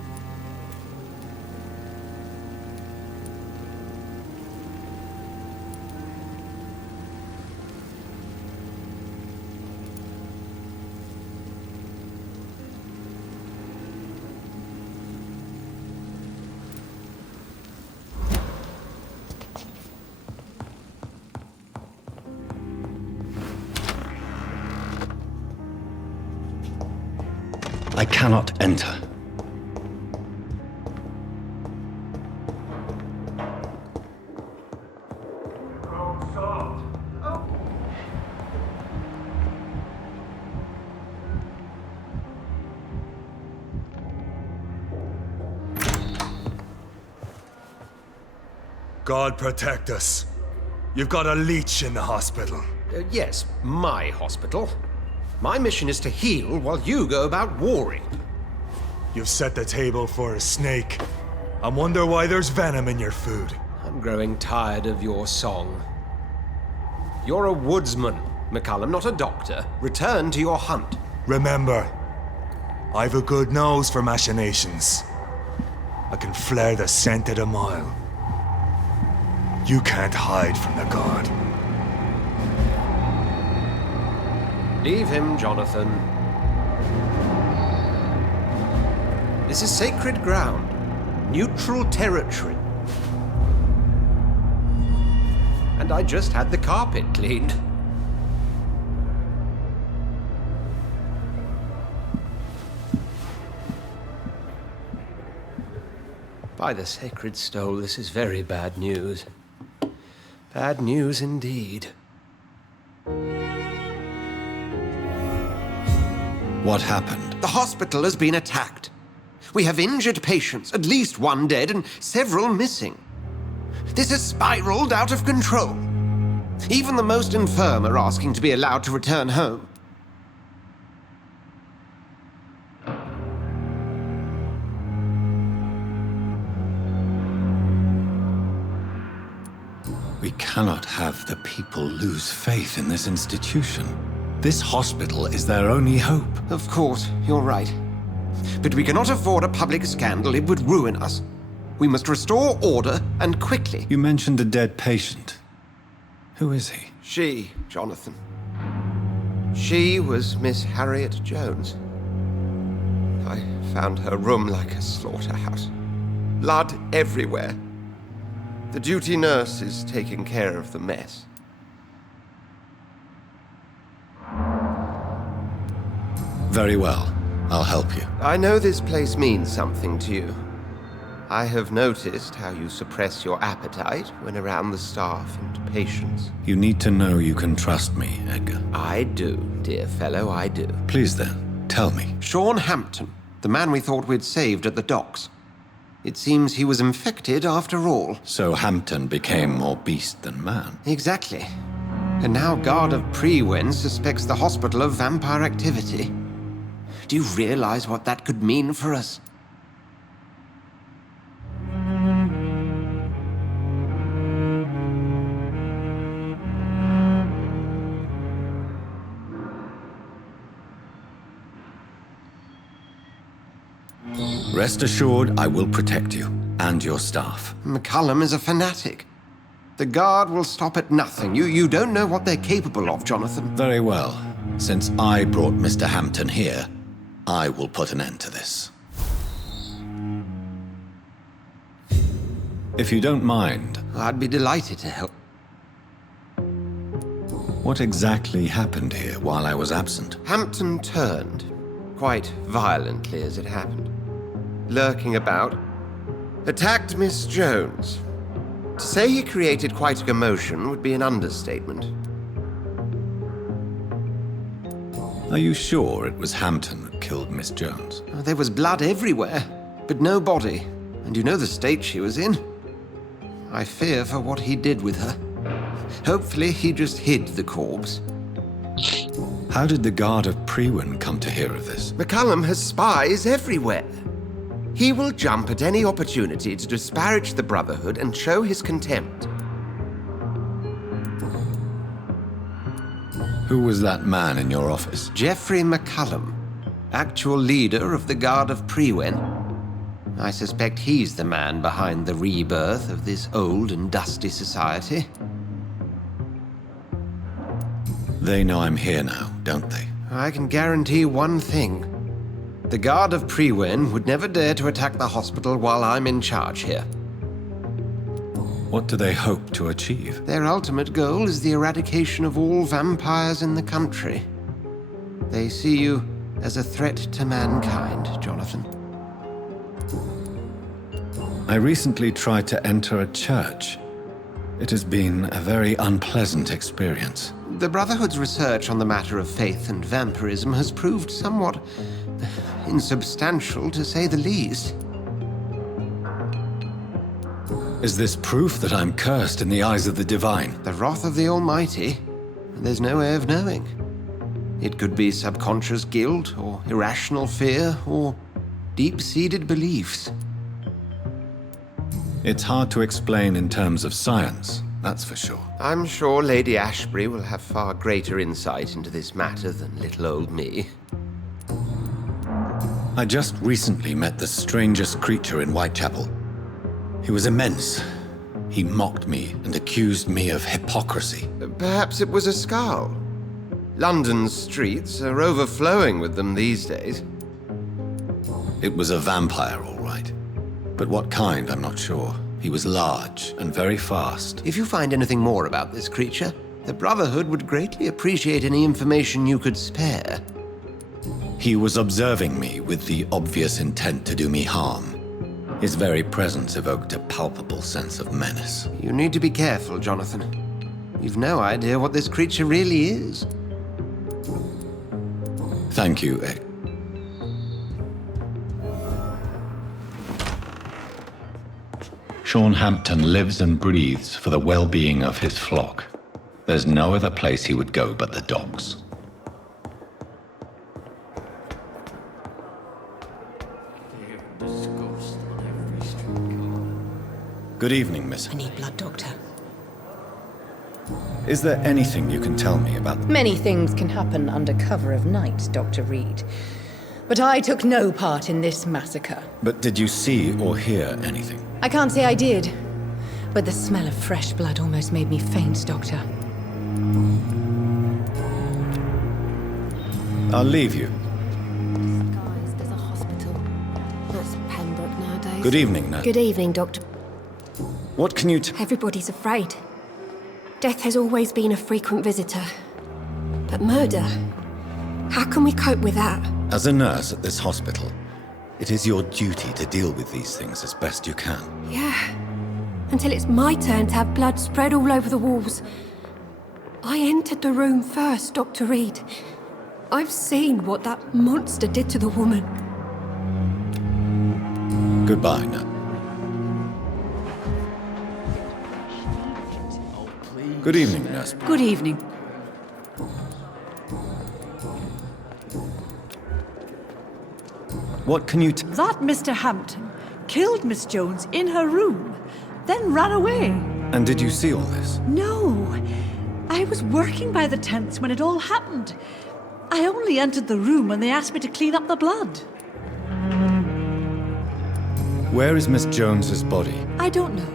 I cannot enter. God protect us. You've got a leech in the hospital. Yes, my hospital. My mission is to heal while you go about warring. You've set the table for a snake. I wonder why there's venom in your food. I'm growing tired of your song. You're a woodsman, McCallum, not a doctor. Return to your hunt. Remember, I've a good nose for machinations. I can flare the scent at a mile. You can't hide from the god. Leave him, Jonathan. This is sacred ground. Neutral territory. And I just had the carpet cleaned. By the sacred stole, this is very bad news. Bad news indeed. What happened? The hospital has been attacked. We have injured patients, at least one dead and several missing. This has spiraled out of control. Even the most infirm are asking to be allowed to return home. We cannot have the people lose faith in this institution. This hospital is their only hope. Of course, you're right. But we cannot afford a public scandal. It would ruin us. We must restore order, and quickly. You mentioned a dead patient. Who is he? She, Jonathan. She was Miss Harriet Jones. I found her room like a slaughterhouse. Blood everywhere. The duty nurse is taking care of the mess. Very well. I'll help you. I know this place means something to you. I have noticed how you suppress your appetite when around the staff and patients. You need to know you can trust me, Edgar. I do, dear fellow, I do. Please then, tell me. Sean Hampton, the man we thought we'd saved at the docks. It seems he was infected after all. So Hampton became more beast than man. Exactly. And now Guard of Prewen suspects the hospital of vampire activity. Do you realize what that could mean for us? Rest assured, I will protect you and your staff. McCullum is a fanatic. The Guard will stop at nothing. You don't know what they're capable of, Jonathan. Very well. Since I brought Mr. Hampton here, I will put an end to this. If you don't mind... I'd be delighted to help. What exactly happened here while I was absent? Hampton turned, quite violently as it happened. Lurking about, attacked Miss Jones. To say he created quite a commotion would be an understatement. Are you sure it was Hampton that killed Miss Jones? There was blood everywhere, but no body. And you know the state she was in. I fear for what he did with her. Hopefully he just hid the corpse. How did the Guard of Prewen come to hear of this? McCullum has spies everywhere. He will jump at any opportunity to disparage the Brotherhood and show his contempt. Who was that man in your office? Geoffrey McCullum, actual leader of the Guard of Prewen. I suspect he's the man behind the rebirth of this old and dusty society. They know I'm here now, don't they? I can guarantee one thing. The Guard of Prewen would never dare to attack the hospital while I'm in charge here. What do they hope to achieve? Their ultimate goal is the eradication of all vampires in the country. They see you as a threat to mankind, Jonathan. I recently tried to enter a church. It has been a very unpleasant experience. The Brotherhood's research on the matter of faith and vampirism has proved somewhat insubstantial, to say the least. Is this proof that I'm cursed in the eyes of the divine? The wrath of the Almighty? There's no way of knowing. It could be subconscious guilt, or irrational fear, or deep-seated beliefs. It's hard to explain in terms of science, that's for sure. I'm sure Lady Ashbury will have far greater insight into this matter than little old me. I just recently met the strangest creature in Whitechapel. He was immense. He mocked me and accused me of hypocrisy. Perhaps it was a skull. London's streets are overflowing with them these days. It was a vampire, all right. But what kind, I'm not sure. He was large and very fast. If you find anything more about this creature, the Brotherhood would greatly appreciate any information you could spare. He was observing me with the obvious intent to do me harm. His very presence evoked a palpable sense of menace. You need to be careful, Jonathan. You've no idea what this creature really is. Thank you, Egg. Sean Hampton lives and breathes for the well-being of his flock. There's no other place he would go but the docks. Good evening, Miss. I need blood, Doctor. Is there anything you can tell me about... Many things can happen under cover of night, Dr. Reed. But I took no part in this massacre. But did you see or hear anything? I can't say I did. But the smell of fresh blood almost made me faint, Doctor. I'll leave you. Guys, there's a hospital. That's Pembroke nowadays. Good evening, Nat. Good evening, Doctor. What can you Everybody's afraid. Death has always been a frequent visitor. But murder? How can we cope with that? As a nurse at this hospital, it is your duty to deal with these things as best you can. Yeah. Until it's my turn to have blood spread all over the walls. I entered the room first, Dr. Reed. I've seen what that monster did to the woman. Goodbye, Nat. Good evening, nurse. Good evening. What can you That Mr. Hampton killed Miss Jones in her room, then ran away. And did you see all this? No. I was working by the tents when it all happened. I only entered the room when they asked me to clean up the blood. Where is Miss Jones's body? I don't know.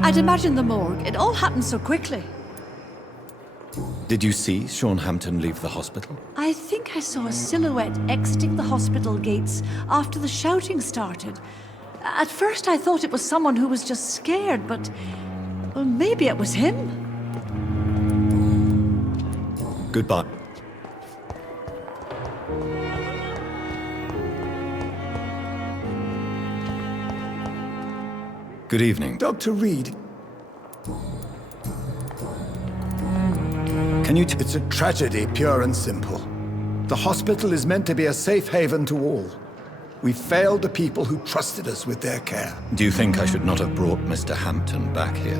I'd imagine the morgue. It all happened so quickly. Did you see Sean Hampton leave the hospital? I think I saw a silhouette exiting the hospital gates after the shouting started. At first I thought it was someone who was just scared, but... well, maybe it was him. Goodbye. Good evening. Dr. Reed. Can you It's a tragedy, pure and simple. The hospital is meant to be a safe haven to all. We failed the people who trusted us with their care. Do you think I should not have brought Mr. Hampton back here?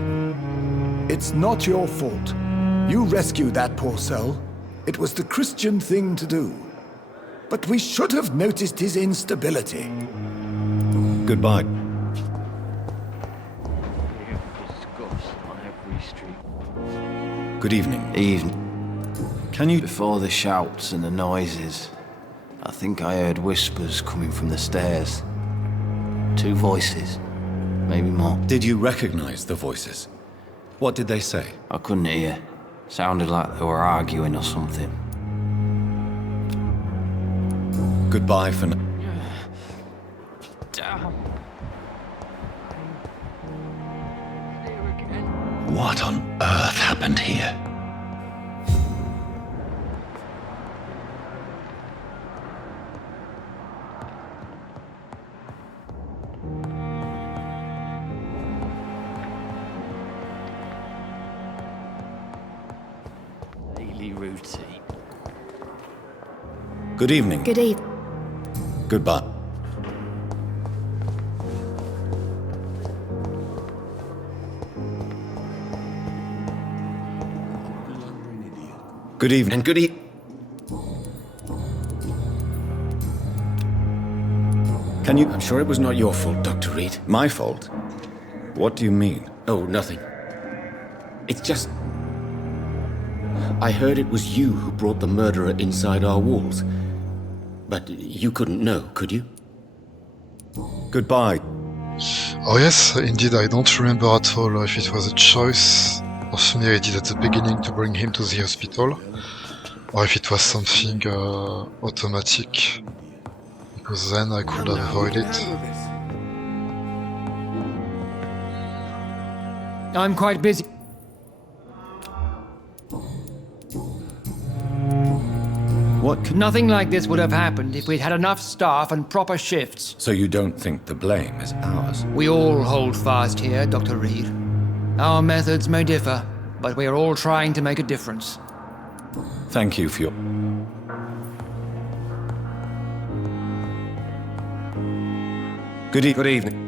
It's not your fault. You rescued that poor soul. It was the Christian thing to do. But we should have noticed his instability. Goodbye. Good evening. Evening. Can you... Before the shouts and the noises, I think I heard whispers coming from the stairs. 2 voices, maybe more. Did you recognize the voices? What did they say? I couldn't hear. Sounded like they were arguing or something. Goodbye for now. Damn. What on earth happened here? Daily routine. Good evening. Good evening. Goodbye. Good evening. Good evening. Can you... I'm sure it was not your fault, Dr. Reed. My fault? What do you mean? Oh, nothing. It's just... I heard it was you who brought the murderer inside our walls. But you couldn't know, could you? Goodbye. Oh yes, indeed, I don't remember at all if it was a choice of Sumire did at the beginning to bring him to the hospital, or if it was something automatic, because then I could avoid it. I'm quite busy. What? Nothing like this would have happened if we'd had enough staff and proper shifts. So you don't think the blame is ours? We all hold fast here, Dr. Reed. Our methods may differ, but we are all trying to make a difference. Thank you for your... Good evening.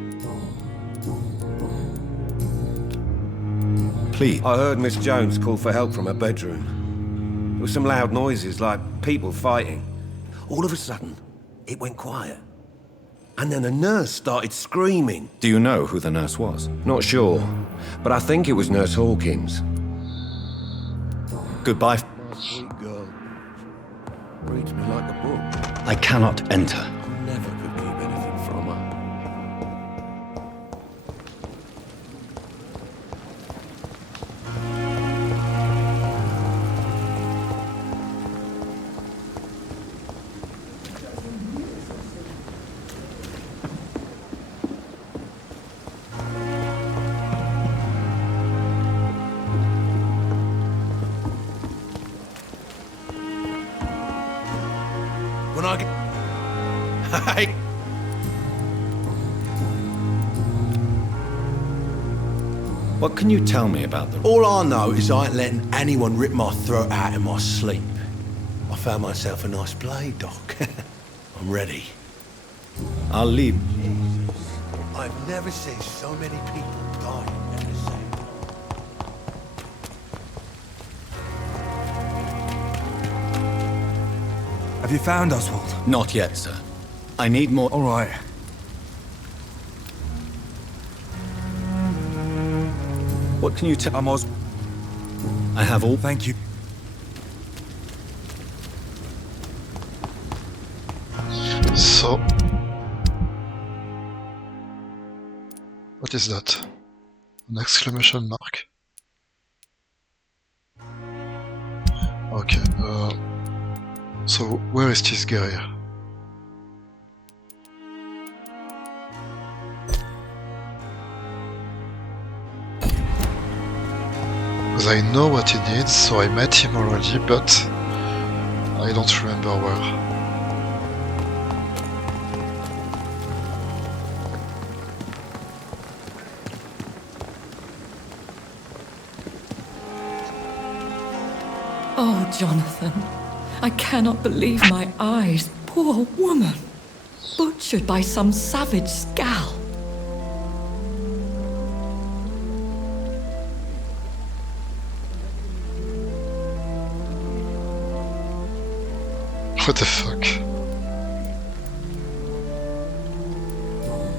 Please. I heard Miss Jones call for help from her bedroom. There were some loud noises, like people fighting. All of a sudden, it went quiet. And then a nurse started screaming. Do you know who the nurse was? Not sure, but I think it was Nurse Hawkins. Goodbye. Sweet girl. Reads me like a book. I cannot enter. Never could keep anything from her. When I get... Hey! What can you tell me about the... All I know is I ain't letting anyone rip my throat out in my sleep. I found myself a nice blade, Doc. I'm ready. I'll leave. Jesus. I've never seen so many people dying at the same time. Have you found Oswald? Not yet, sir. I need more... All right. What can you tell... I'm Oswald. I have all... Thank you. So... What is that? An exclamation mark? Okay, so where is this guy? Because I know what he needs, so I met him already, but I don't remember where. Oh, Jonathan, I cannot believe my eyes. Poor woman. Butchered by some savage scowl. What the fuck?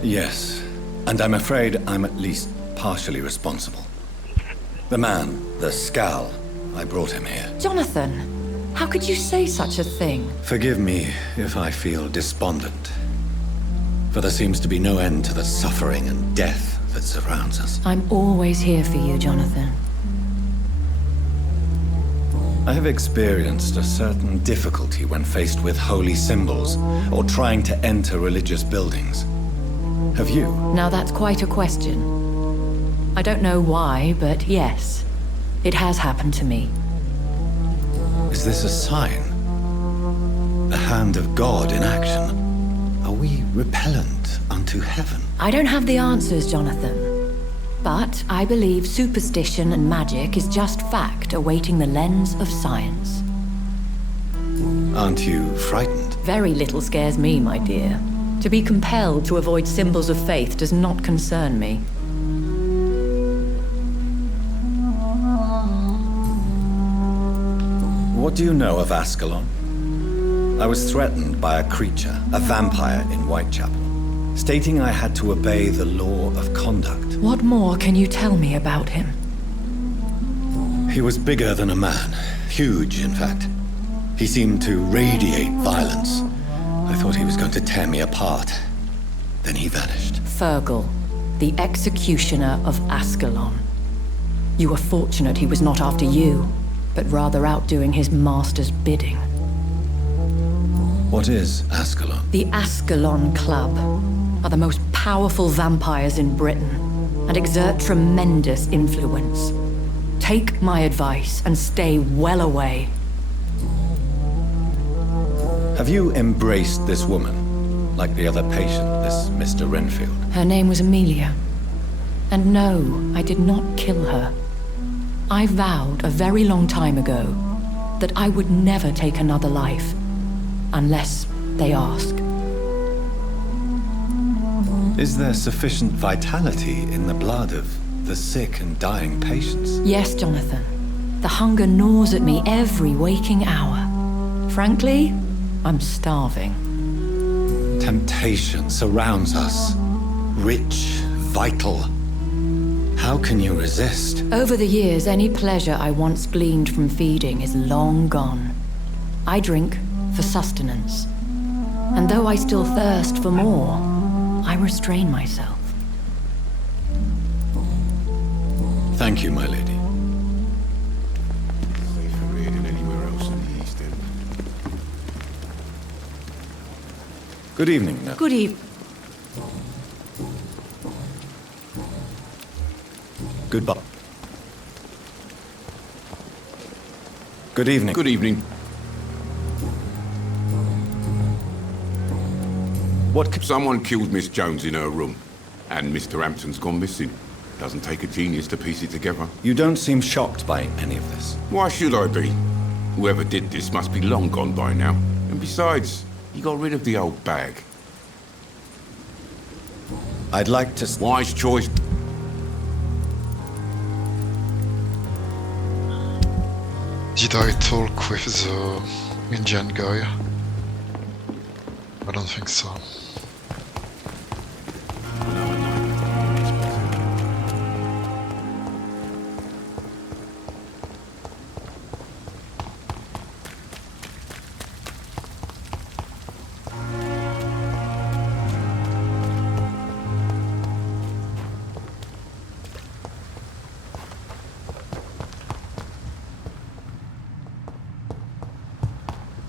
Yes, and I'm afraid I'm at least partially responsible. The man, the scowl, I brought him here. Jonathan, how could you say such a thing? Forgive me if I feel despondent, for there seems to be no end to the suffering and death that surrounds us. I'm always here for you, Jonathan. I have experienced a certain difficulty when faced with holy symbols or trying to enter religious buildings. Have you? Now that's quite a question. I don't know why, but yes, it has happened to me. Is this a sign? The hand of God in action? Are we repellent unto heaven? I don't have the answers, Jonathan. But I believe superstition and magic is just fact awaiting the lens of science. Aren't you frightened? Very little scares me, my dear. To be compelled to avoid symbols of faith does not concern me. What do you know of Ascalon? I was threatened by a creature, a vampire in Whitechapel, stating I had to obey the law of conduct. What more can you tell me about him? He was bigger than a man. Huge, in fact. He seemed to radiate violence. I thought he was going to tear me apart. Then he vanished. Fergal, the executioner of Ascalon. You were fortunate he was not after you, but rather out doing his master's bidding. What is Ascalon? The Ascalon Club are the most powerful vampires in Britain and exert tremendous influence. Take my advice and stay well away. Have you embraced this woman, like the other patient, this Mr. Renfield? Her name was Amelia. And no, I did not kill her. I vowed a very long time ago that I would never take another life, unless they ask. Is there sufficient vitality in the blood of the sick and dying patients? Yes, Jonathan. The hunger gnaws at me every waking hour. Frankly, I'm starving. Temptation surrounds us. Rich, vital. How can you resist? Over the years, any pleasure I once gleaned from feeding is long gone. I drink for sustenance. And though I still thirst for more, I restrain myself. Thank you, my lady. Safer here than anywhere else in the East End. Good evening, nurse. Good evening. Goodbye. Good evening. Good evening. Someone killed Miss Jones in her room, and Mr. Hampton's gone missing. Doesn't take a genius to piece it together. You don't seem shocked by any of this. Why should I be? Whoever did this must be long gone by now. And besides, he got rid of the old bag. I'd like to... Wise choice. Did I talk with the Indian guy? I don't think so.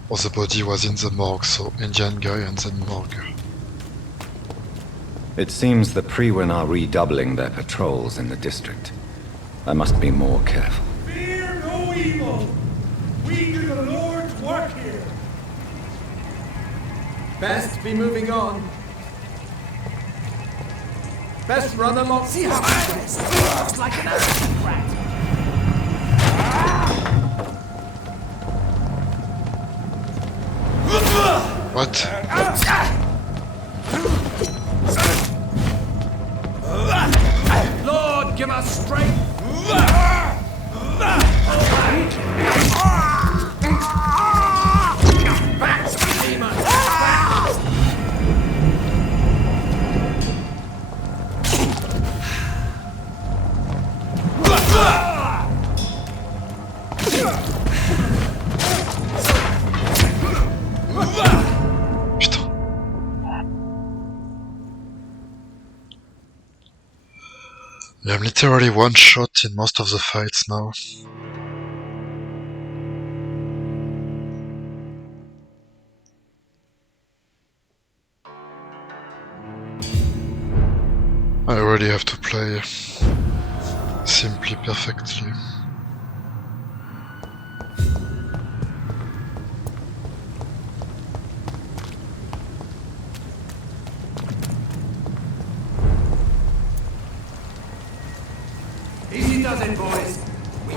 Or the body was in the morgue, so Indian guy and then morgue. It seems the Priwen are redoubling their patrols in the district. I must be more careful. Fear no evil. We do the Lord's work here. Best be moving on. Best run amok. See how this looks like an aristocrat. What? Lord, give us strength. Back, demon. Yeah, I'm literally one shot in most of the fights now. I already have to play simply perfectly. Easy does it, boys. We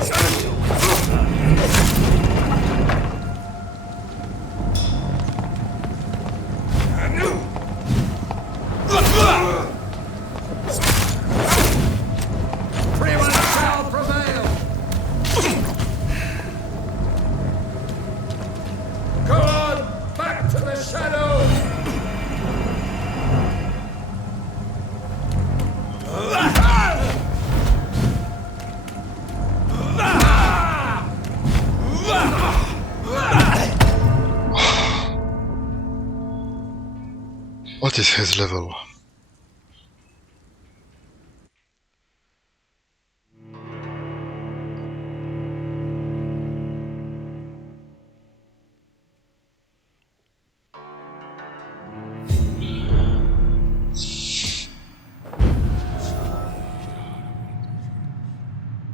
Priwen shall prevail. Go on, back to the shadows. What is his level?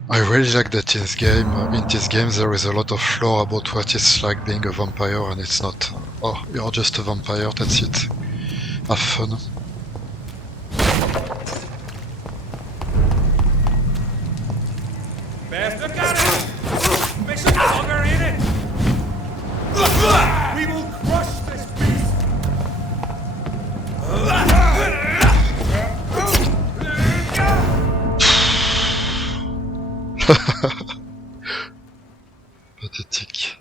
I really like that in this game there is a lot of lore about what it's like being a vampire, and it's not, oh, you're just a vampire, that's it. Have fun. Best look at it! Fish a bugger in it! We will crush this beast! Pathétique.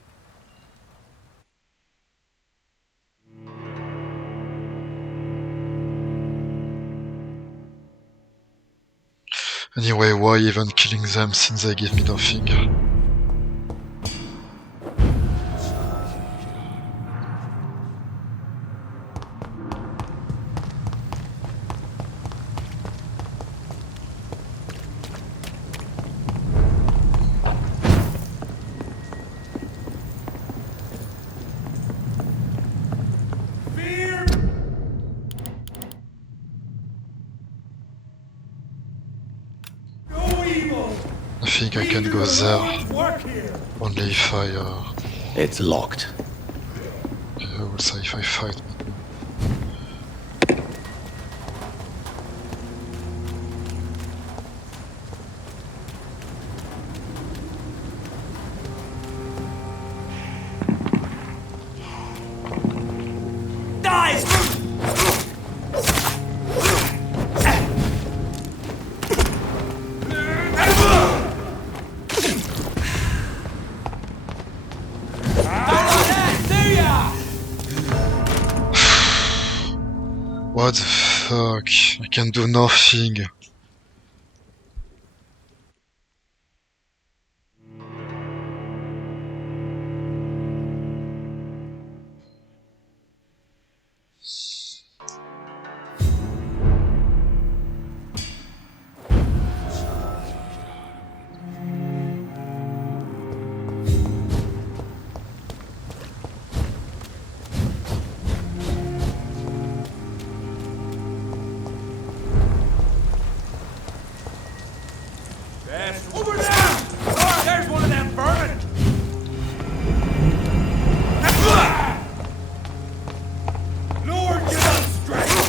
Anyway, why even killing them since they give me nothing? I think I can go there only if I. It's locked. I will say if I fight. What the fuck? I can do nothing. Over there! Oh, there's one of them vermin! Lord, give us strength!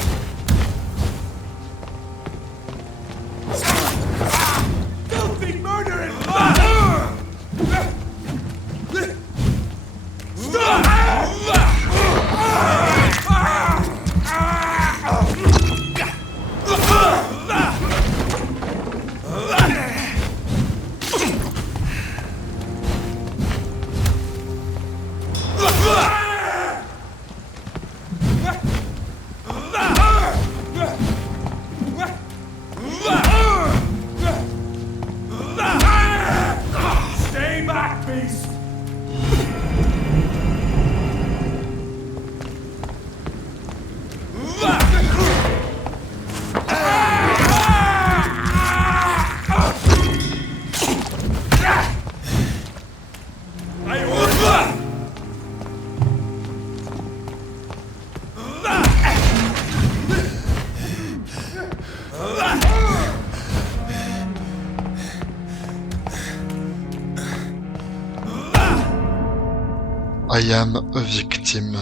Filthy murdering! Stay back, beast! I am a victim.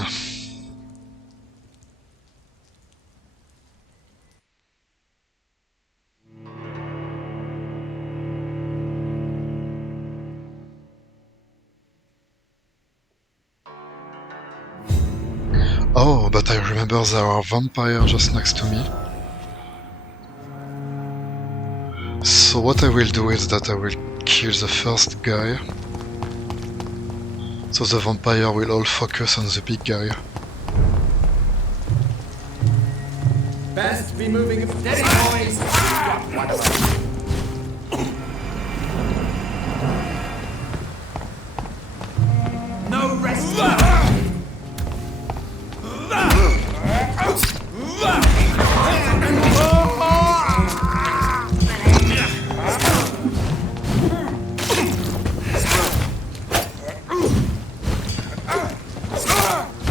Oh, but I remember there are vampires just next to me. So what I will do is that I will kill the first guy. So the vampire will all focus on the big guy. Best be moving steady, boys! No rest!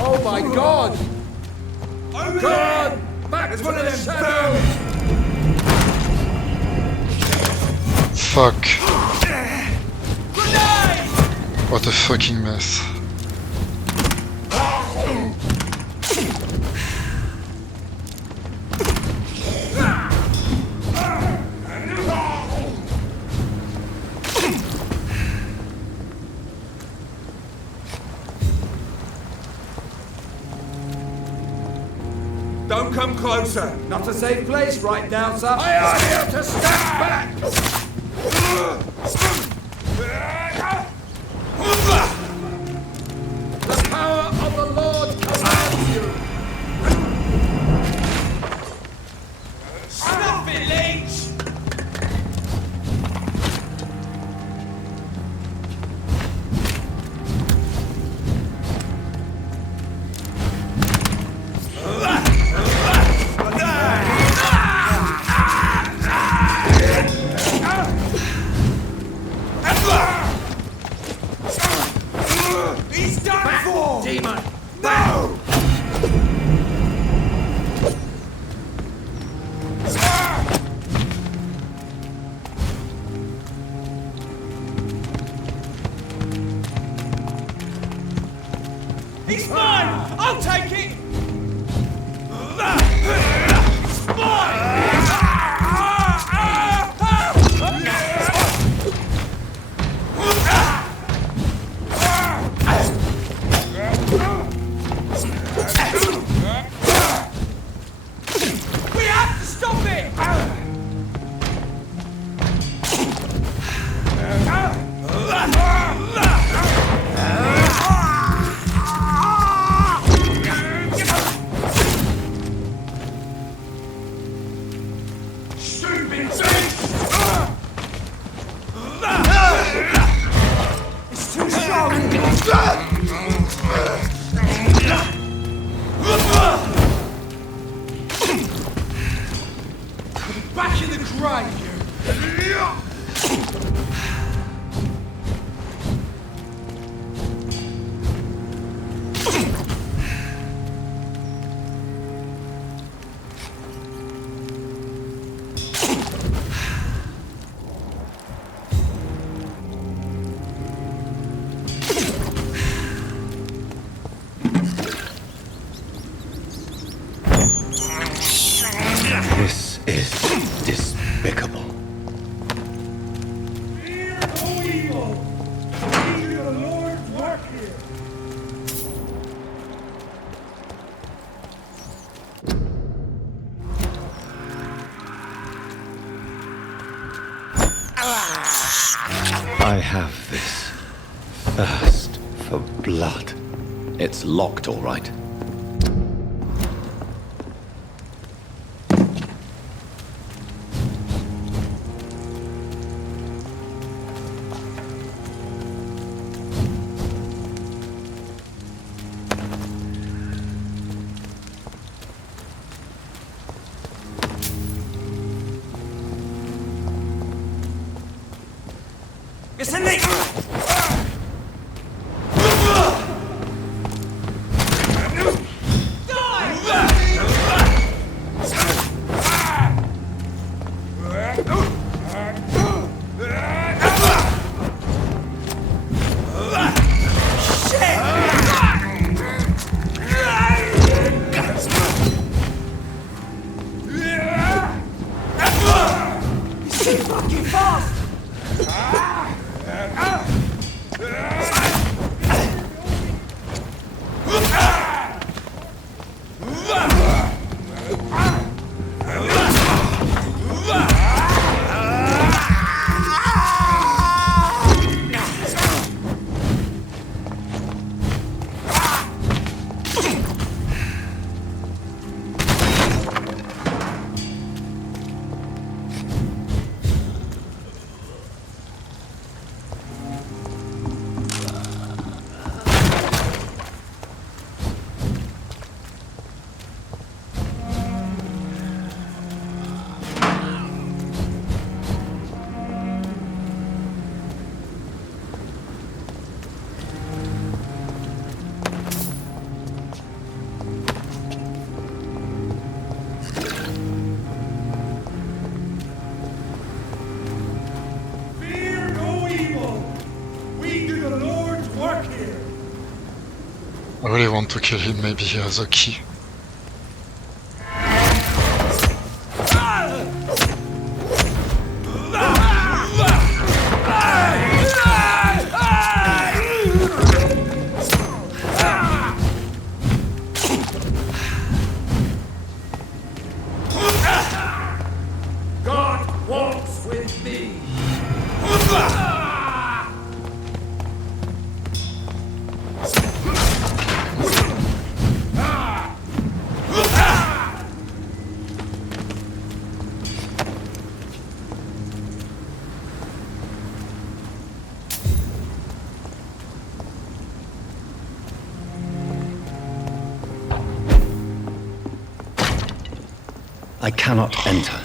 Oh my God! God! Back to the shadows! Fuck. What a fucking mess. Don't come closer. Not a safe place right now, sir. I order you to stand back! The power of the Lord commands you. Snuff it, leech! He's done for! Demon! No! He's mine! I'll take it! We have to stop it! Stupid beast! It's too strong! Back in the grave, you! This is despicable. Fear no evil! Do the Lord's work here! I have this thirst for blood. It's locked, all right. Mr. Nick! I really want to kill him, maybe he has a key. God walks with me. I cannot enter.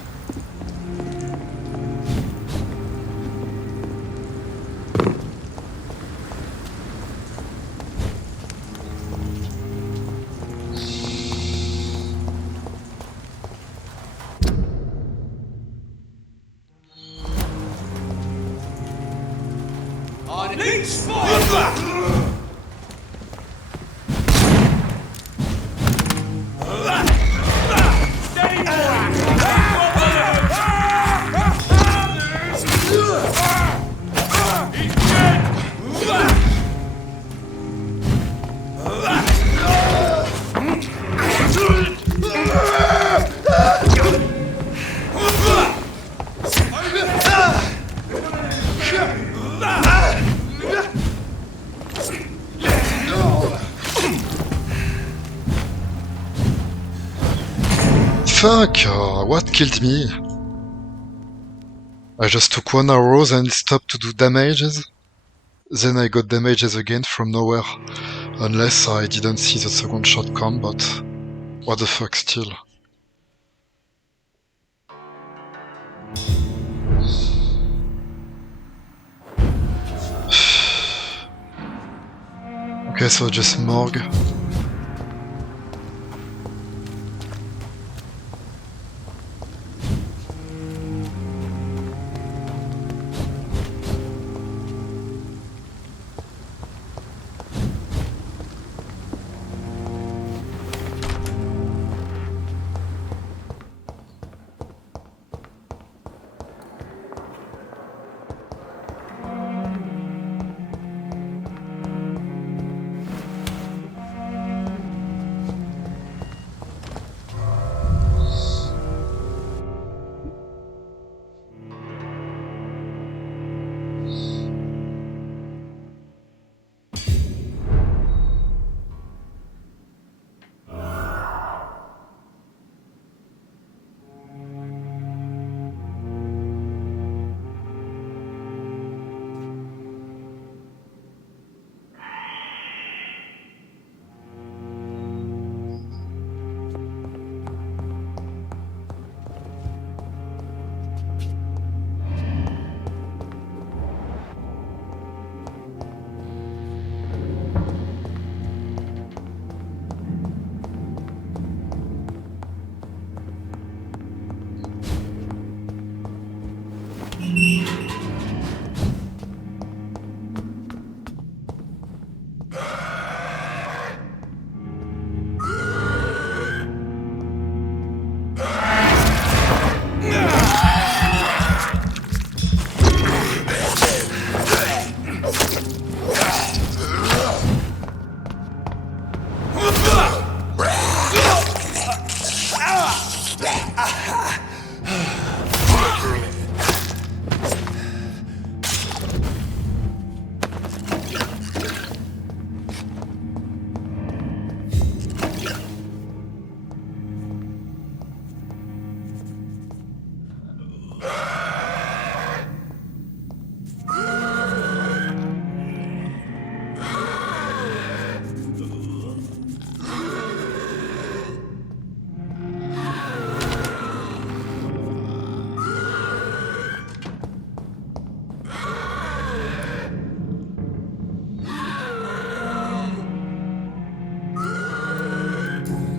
On each spot! Fuck! What killed me? I just took one arrow and it stopped to do damages. Then I got damages again from nowhere. Unless I didn't see the second shot come, but what the fuck still? Okay, so just morgue.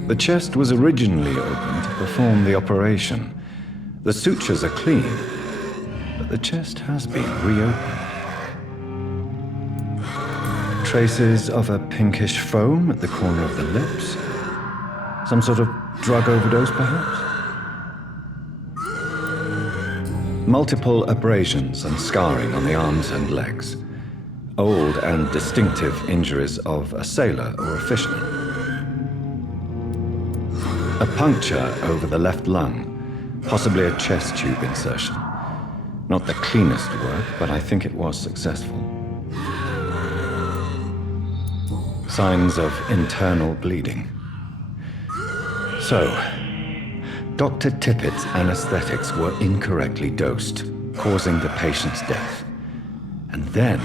The chest was originally opened to perform the operation. The sutures are clean, but the chest has been reopened. traces of a pinkish foam at the corner of the lips. Some sort of drug overdose, perhaps? Multiple abrasions and scarring on the arms and legs. Old and distinctive injuries of a sailor or a fisherman. A puncture over the left lung, possibly a chest tube insertion. Not the cleanest work, but I think it was successful. Signs of internal bleeding. So, Dr. Tippett's anesthetics were incorrectly dosed, causing the patient's death. And then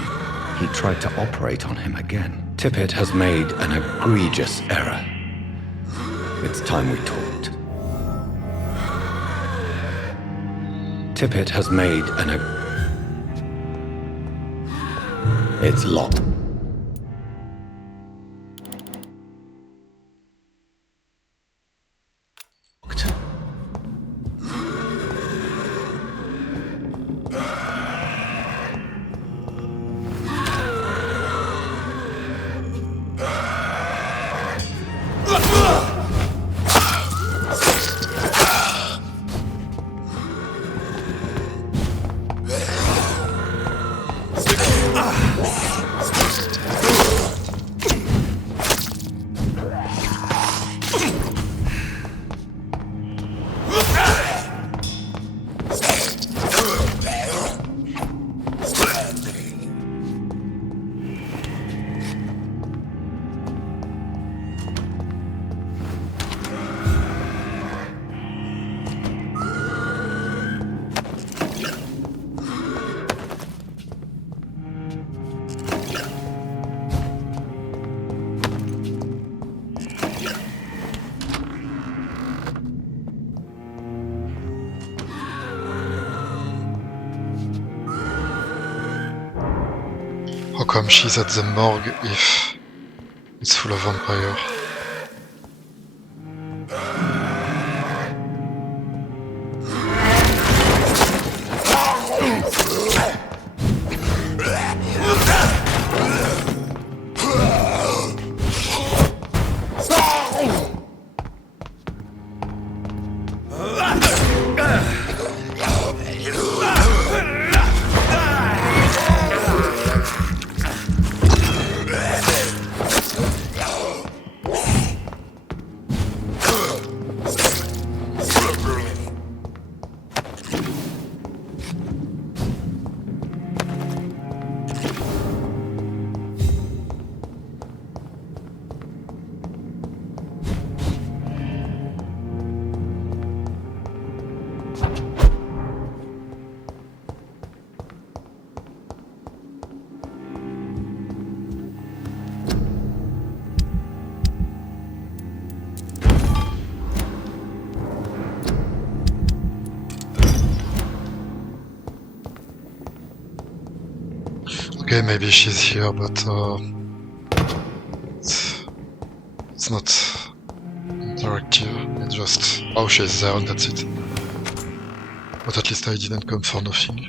he tried to operate on him again. Tippett has made an egregious error. It's time we talked. Tippett has made an It's locked. How come she's at the morgue if it's full of vampire? Okay, maybe she's here, but it's not interactive. It's just, oh, she's there and that's it. But at least I didn't come for nothing.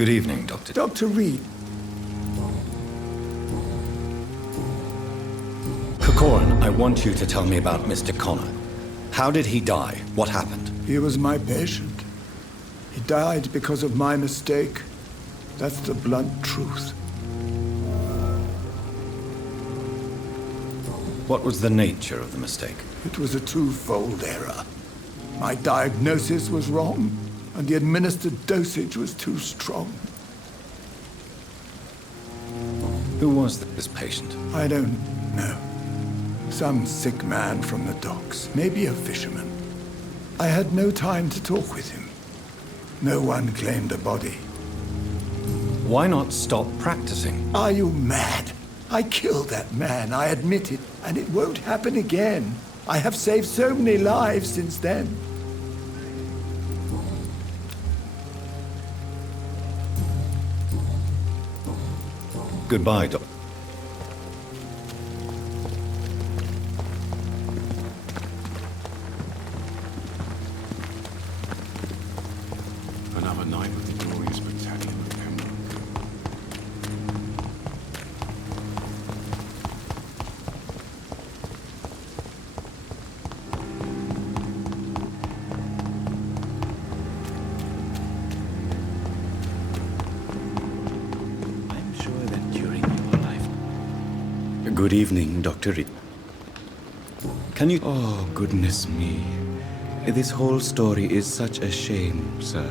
Good evening, Doctor. Dr. Reed. Corcoran, I want you to tell me about Mr. Connor. How did he die? What happened? He was my patient. He died because of my mistake. That's the blunt truth. What was the nature of the mistake? It was a twofold error. My diagnosis was wrong, and the administered dosage was too strong. Who was this patient? I don't know. Some sick man from the docks, maybe a fisherman. I had no time to talk with him. No one claimed a body. Why not stop practicing? Are you mad? I killed that man, I admit it, and it won't happen again. I have saved so many lives since then. Goodbye, Doc. Another night of the glorious battalion of Pembroke. I'm sure that during your life... Good evening, Dr. Reed. Can you... Oh, goodness me. This whole story is such a shame, sir.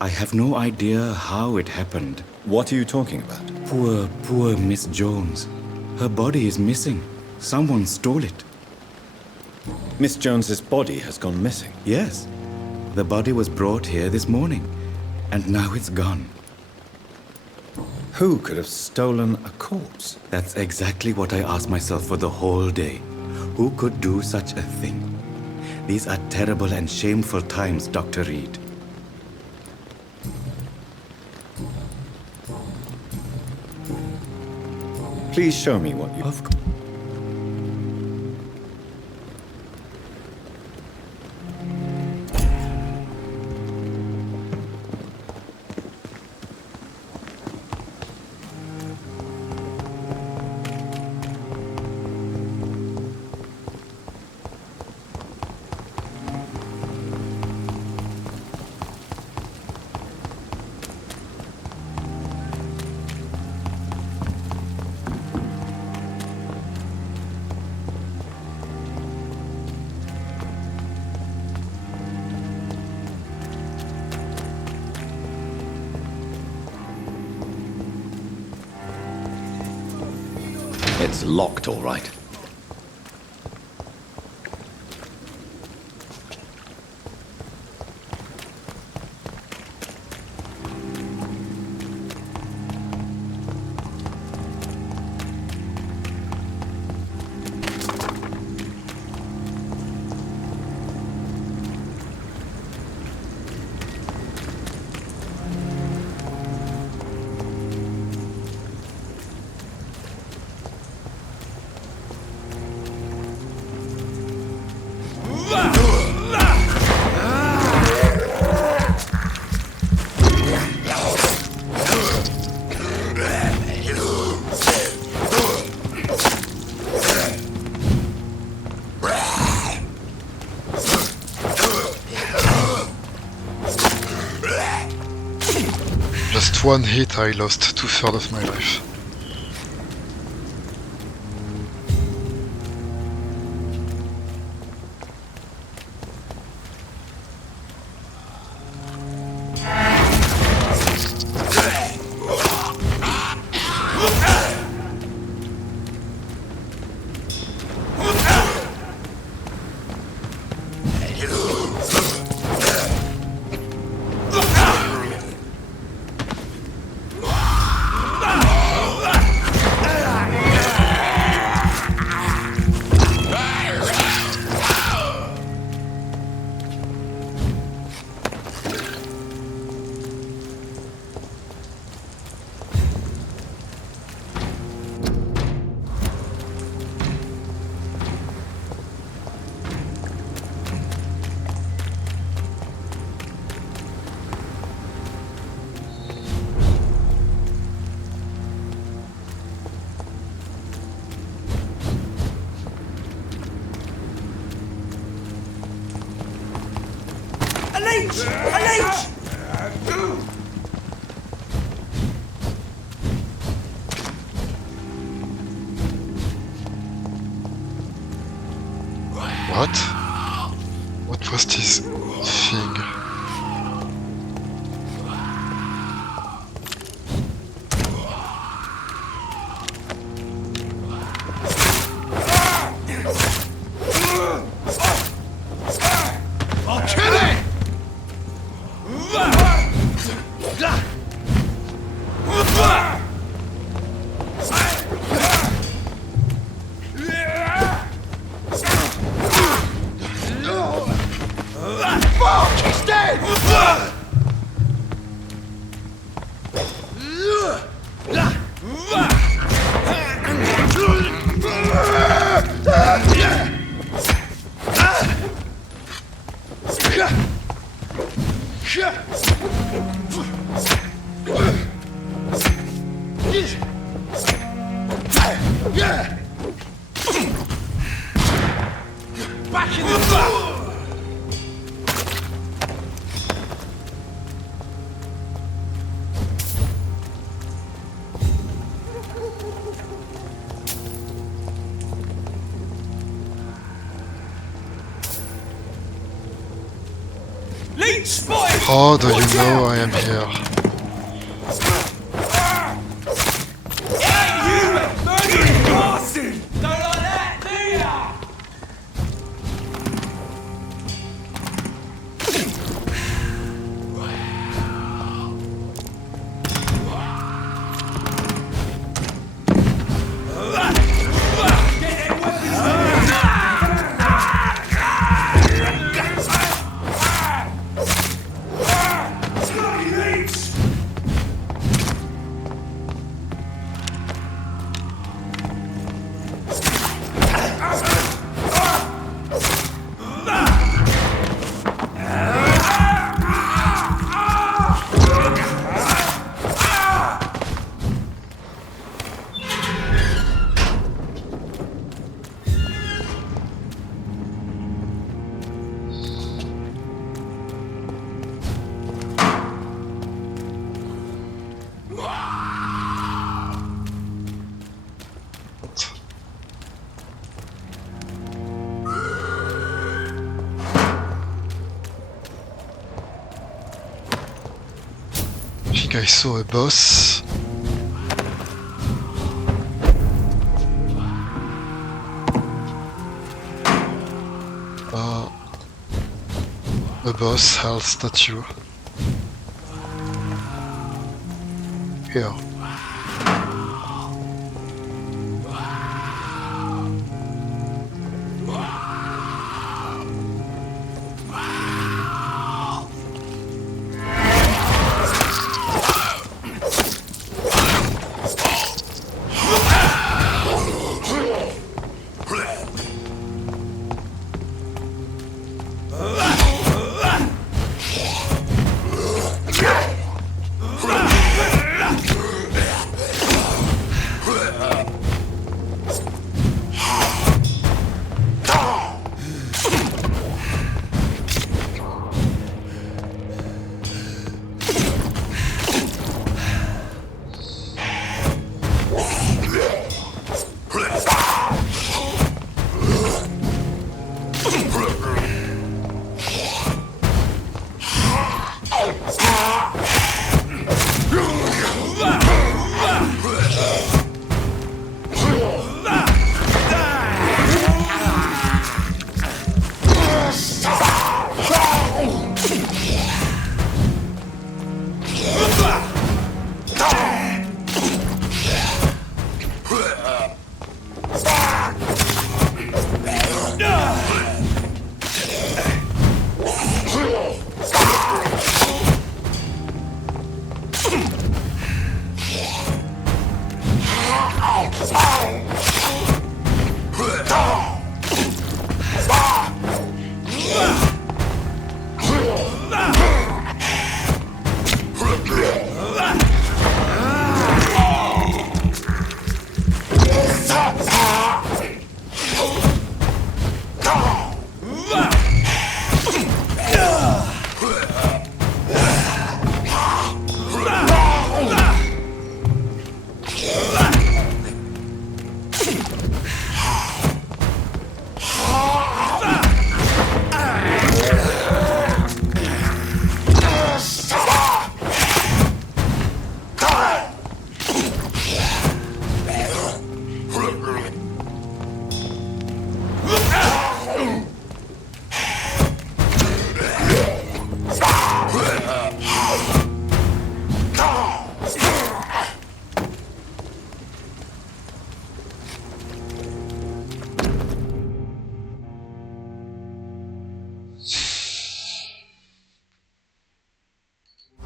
I have no idea how it happened. What are you talking about? Poor Miss Jones. Her body is missing. Someone stole it. Miss Jones's body has gone missing? Yes. The body was brought here this morning, and now it's gone. Who could have stolen a corpse? That's exactly what I asked myself for the whole day. Who could do such a thing? These are terrible and shameful times, Dr. Reed. Please show me what you... Of course. It's locked, all right. Just one hit, I lost 2/3 of my life. leech! A leech! What? What was this thing? I'll kill it! Fuck! He's dead! Back in the back! Leech spotted! How do you know I am here? Hey, you murdering bastard! Don't like that, do ya? I think I saw a boss. A boss health statue. Here.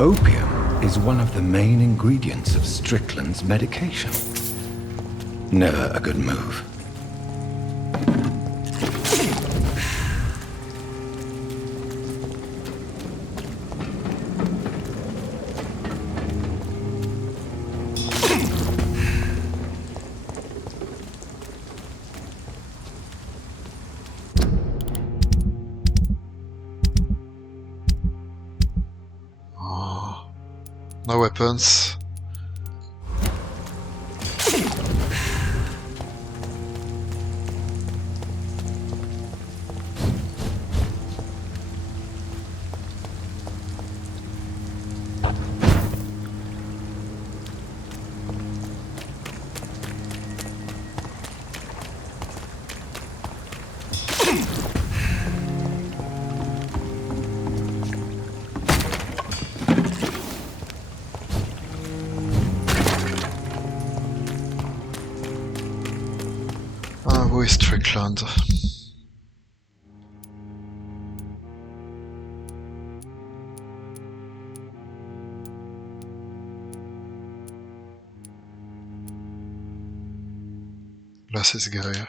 Opium is one of the main ingredients of Strickland's medication. Never a good move. No weapons. Who is Strickland? Là, c'est ce guerrier.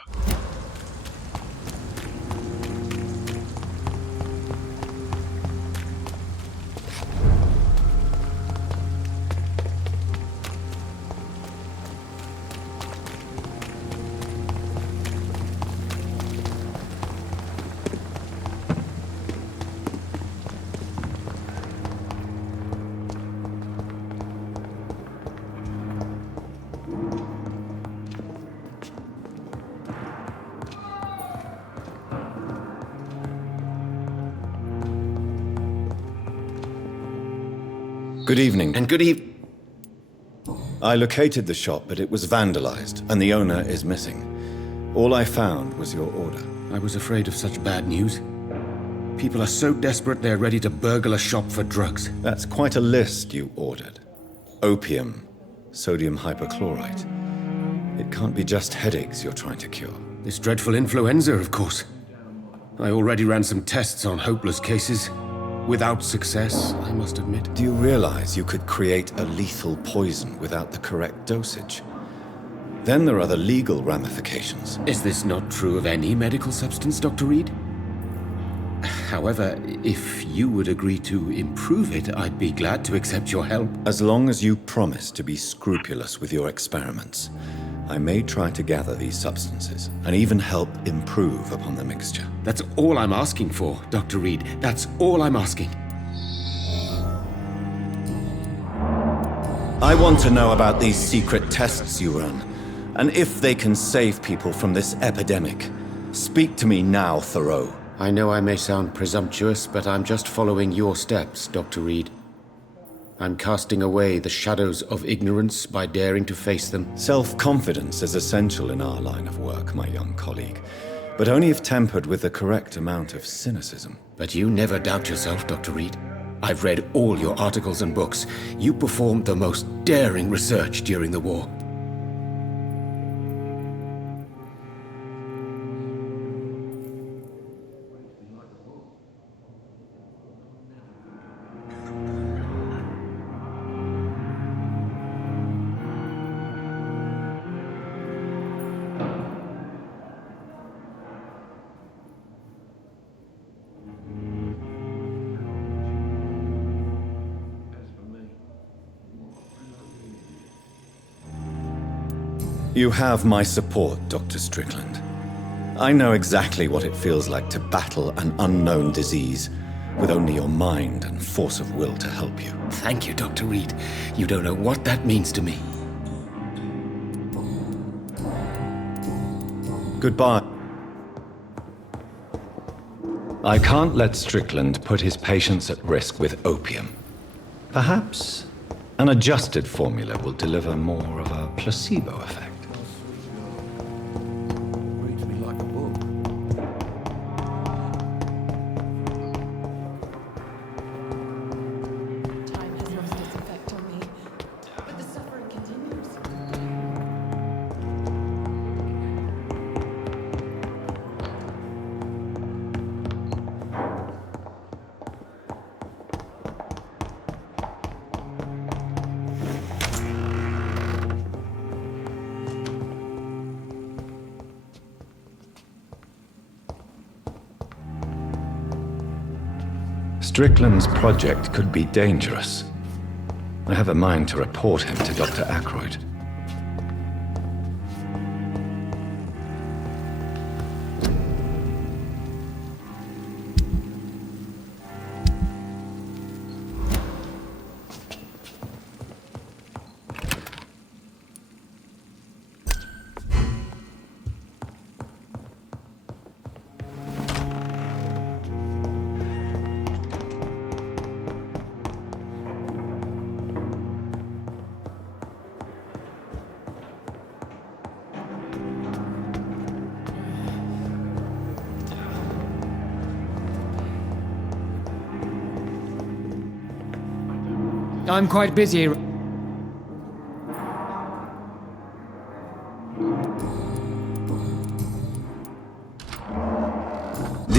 Good evening. And good eve... I located the shop, but it was vandalized, and the owner is missing. All I found was your order. I was afraid of such bad news. People are so desperate they're ready to burgle a shop for drugs. That's quite a list you ordered. Opium, sodium hypochlorite. It can't be just headaches you're trying to cure. This dreadful influenza, of course. I already ran some tests on hopeless cases. Without success, I must admit. Do you realize you could create a lethal poison without the correct dosage? Then there are the legal ramifications. Is this not true of any medical substance, Dr. Reed? However, if you would agree to improve it, I'd be glad to accept your help. As long as you promise to be scrupulous with your experiments, I may try to gather these substances, and even help improve upon the mixture. That's all I'm asking for, Dr. Reed. That's all I'm asking. I want to know about these secret tests you run, and if they can save people from this epidemic. Speak to me now, Thoreau. I know I may sound presumptuous, but I'm just following your steps, Dr. Reed. I'm casting away the shadows of ignorance by daring to face them. Self-confidence is essential in our line of work, my young colleague, but only if tempered with the correct amount of cynicism. But you never doubt yourself, Dr. Reed. I've read all your articles and books. You performed the most daring research during the war. You have my support, Dr. Strickland. I know exactly what it feels like to battle an unknown disease with only your mind and force of will to help you. Thank you, Dr. Reed. You don't know what that means to me. Goodbye. I can't let Strickland put his patients at risk with opium. Perhaps an adjusted formula will deliver more of a placebo effect. Strickland's project could be dangerous. I have a mind to report him to Dr. Ackroyd. I'm quite busy. Do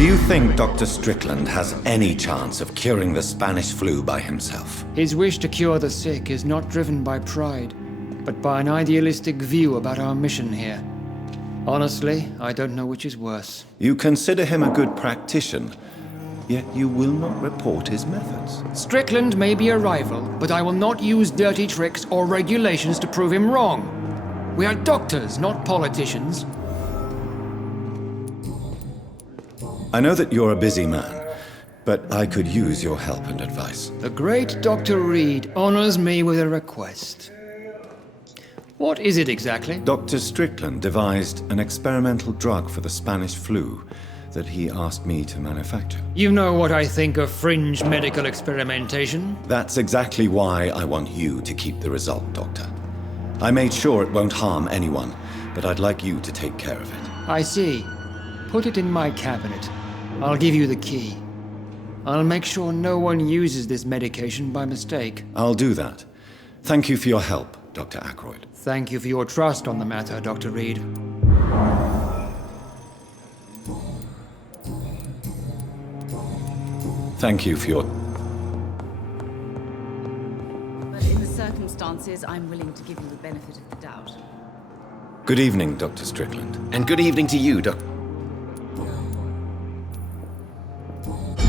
you think Dr. Strickland has any chance of curing the Spanish flu by himself? His wish to cure the sick is not driven by pride, but by an idealistic view about our mission here. Honestly, I don't know which is worse. You consider him a good practitioner, yet you will not report his methods. Strickland may be a rival, but I will not use dirty tricks or regulations to prove him wrong. We are doctors, not politicians. I know that you're a busy man, but I could use your help and advice. The great Dr. Reed honors me with a request. What is it exactly? Dr. Strickland devised an experimental drug for the Spanish flu that he asked me to manufacture. You know what I think of fringe medical experimentation. That's exactly why I want you to keep the result, Doctor. I made sure it won't harm anyone, but I'd like you to take care of it. I see. Put it in my cabinet. I'll give you the key. I'll make sure no one uses this medication by mistake. I'll do that. Thank you for your help, Dr. Ackroyd. Thank you for your trust on the matter, Dr. Reed. Thank you for your... But in the circumstances, I'm willing to give you the benefit of the doubt. Good evening, Dr. Strickland. And good evening to you, Doctor.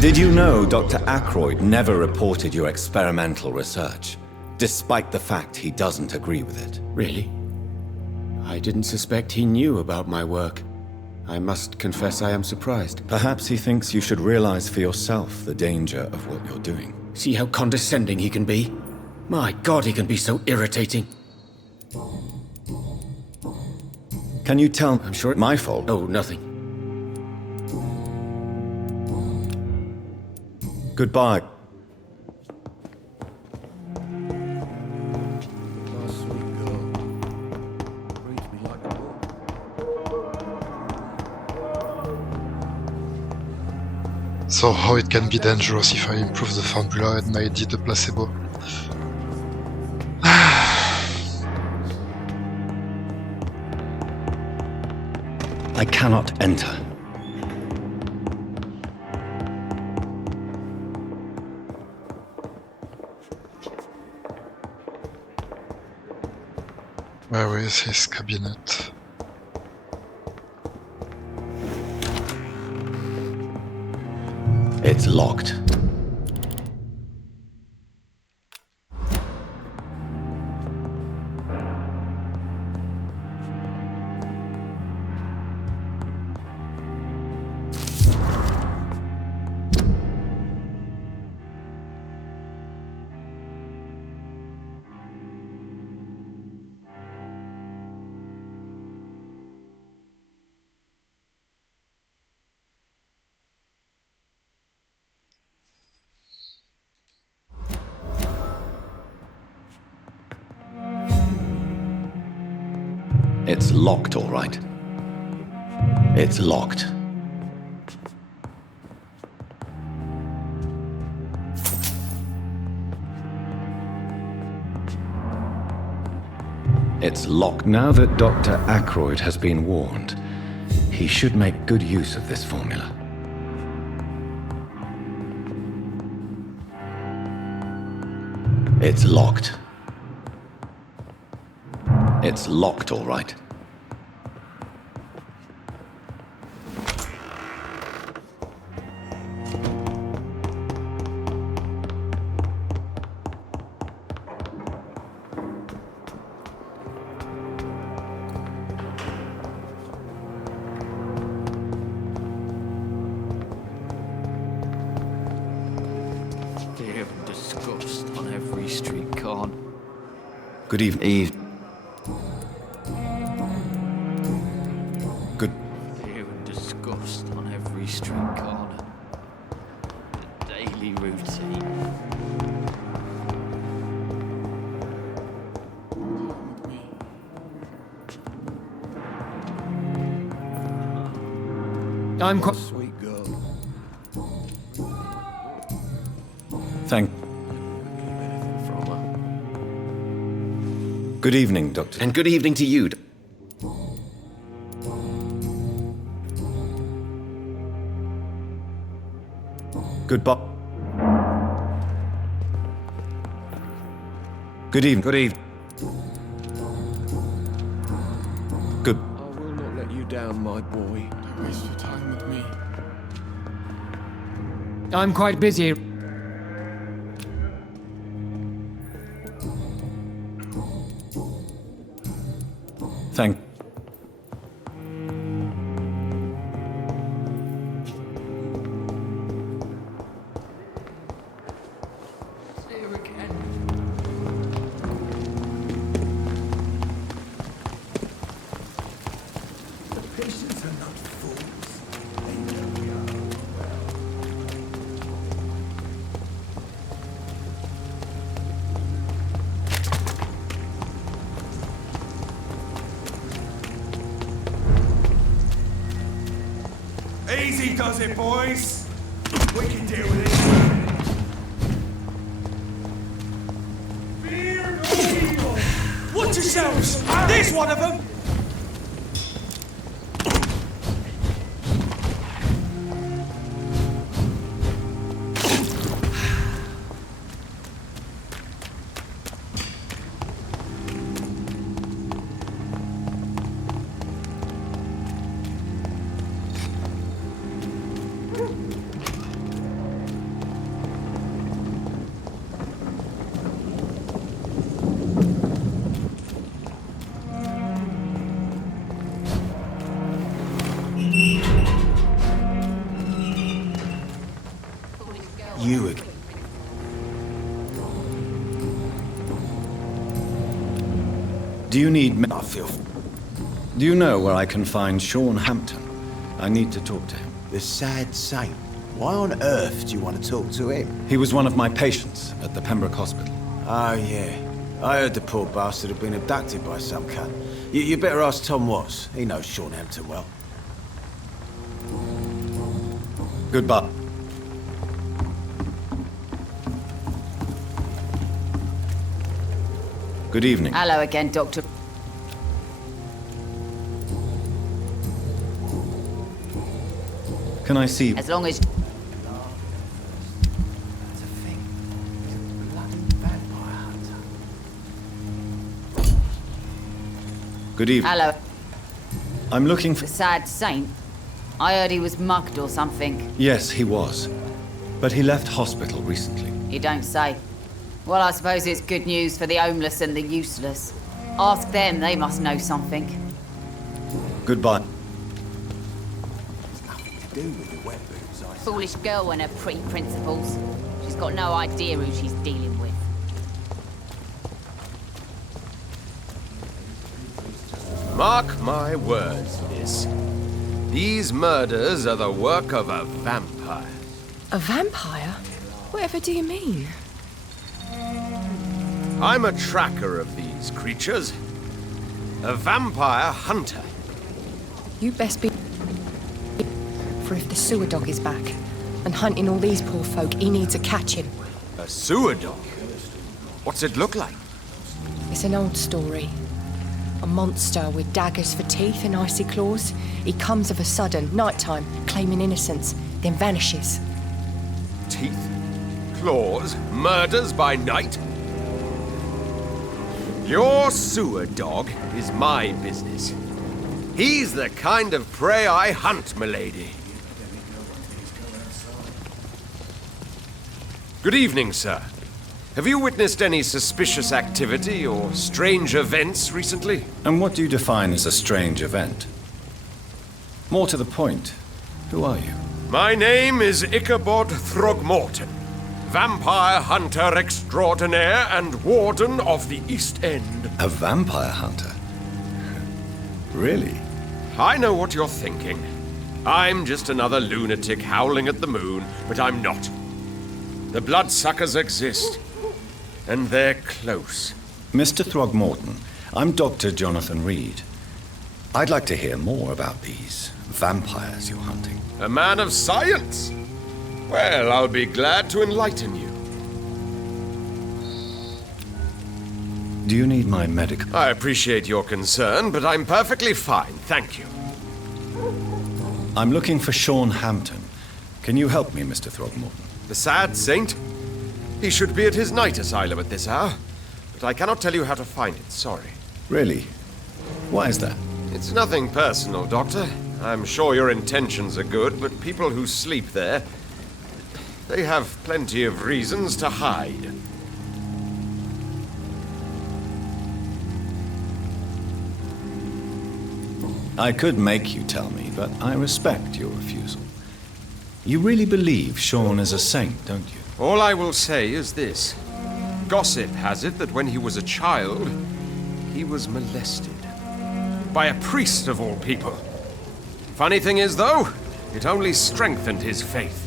Did you know Dr. Ackroyd never reported your experimental research, despite the fact he doesn't agree with it? Really? I didn't suspect he knew about my work. I must confess I am surprised. Perhaps he thinks you should realize for yourself the danger of what you're doing. See how condescending he can be? My God, he can be so irritating. Can you tell... I'm sure it's my fault? Oh, nothing. Goodbye. So how it can be dangerous if I improve the formula and I did the placebo? I cannot enter. Where is his cabinet? It's locked. It's locked, all right. It's locked. It's locked. Now that Dr. Ackroyd has been warned, he should make good use of this formula. It's locked. It's locked, all right. Good evening. Good. Fear and disgust on every street corner. The daily routine. I'm quite... Sweet girl. Thank. Good evening, Doctor. And good evening to you. Goodbye. Good evening. Good evening. Good. I will not let you down, my boy. Don't waste your time with me. I'm quite busy. Thank. Patients are not fools. Easy does it, boys. We can deal with it. Fear no evil. Watch yourselves. There's one of them. You again. Do you need me? I feel. Do you know where I can find Sean Hampton? I need to talk to him. The sad saint. Why on earth do you want to talk to him? He was one of my patients at the Pembroke Hospital. Oh, yeah. I heard the poor bastard had been abducted by some cunt. You better ask Tom Watts. He knows Sean Hampton well. Goodbye. Good evening. Hello again, Doctor. Can I see? As long as... Good evening. Hello. I'm looking for... The sad saint? I heard he was mugged or something. Yes, he was. But he left hospital recently. You don't say. Well, I suppose it's good news for the homeless and the useless. Ask them, they must know something. Goodbye. To do with the wet boots, I say. Foolish girl and her pretty principles. She's got no idea who she's dealing with. Mark my words, miss. These murders are the work of a vampire. A vampire? Whatever do you mean? I'm a tracker of these creatures. A vampire hunter. You best be... For if the sewer dog is back and hunting all these poor folk, he needs a catching. A sewer dog? What's it look like? It's an old story. A monster with daggers for teeth and icy claws. He comes of a sudden, nighttime, claiming innocence, then vanishes. Teeth? Claws? Murders by night? Your sewer dog is my business. He's the kind of prey I hunt, milady. Good evening, sir. Have you witnessed any suspicious activity or strange events recently? And what do you define as a strange event? More to the point, who are you? My name is Ichabod Throgmorton, Vampire hunter extraordinaire and warden of the East End. A vampire hunter? Really? I know what you're thinking. I'm just another lunatic howling at the moon, but I'm not. The bloodsuckers exist, and they're close. Mr. Throgmorton, I'm Dr. Jonathan Reed. I'd like to hear more about these vampires you're hunting. A man of science? Well, I'll be glad to enlighten you. Do you need my medical? I appreciate your concern, but I'm perfectly fine, thank you. I'm looking for Sean Hampton. Can you help me, Mr. Throgmorton? The sad saint? He should be at his night asylum at this hour, but I cannot tell you how to find it, sorry. Really? Why is that? It's nothing personal, Doctor. I'm sure your intentions are good, but people who sleep there, they have plenty of reasons to hide. I could make you tell me, but I respect your refusal. You really believe Sean is a saint, don't you? All I will say is this. Gossip has it that when he was a child, he was molested. By a priest of all people. Funny thing is, though, it only strengthened his faith.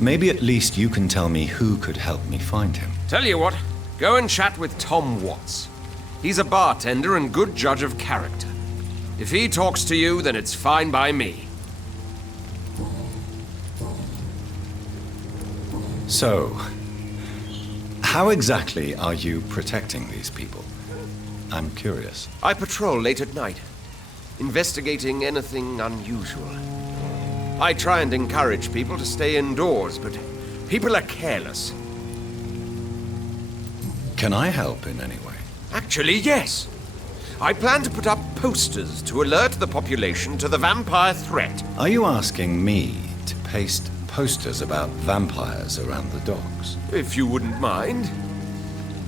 Maybe at least you can tell me who could help me find him. Tell you what, go and chat with Tom Watts. He's a bartender and good judge of character. If he talks to you, then it's fine by me. So, how exactly are you protecting these people? I'm curious. I patrol late at night, investigating anything unusual. I try and encourage people to stay indoors, but people are careless. Can I help in any way? Actually, yes. I plan to put up posters to alert the population to the vampire threat. Are you asking me to paste posters about vampires around the docks? If you wouldn't mind.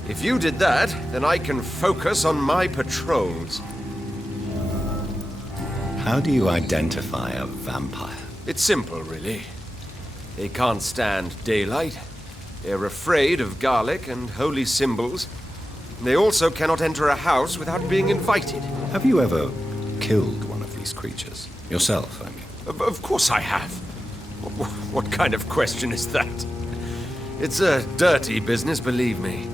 If you did that, then I can focus on my patrols. How do you identify a vampire? It's simple, really. They can't stand daylight. They're afraid of garlic and holy symbols. They also cannot enter a house without being invited. Have you ever killed one of these creatures? Yourself, I mean. Of course I have. What kind of question is that? It's a dirty business, believe me.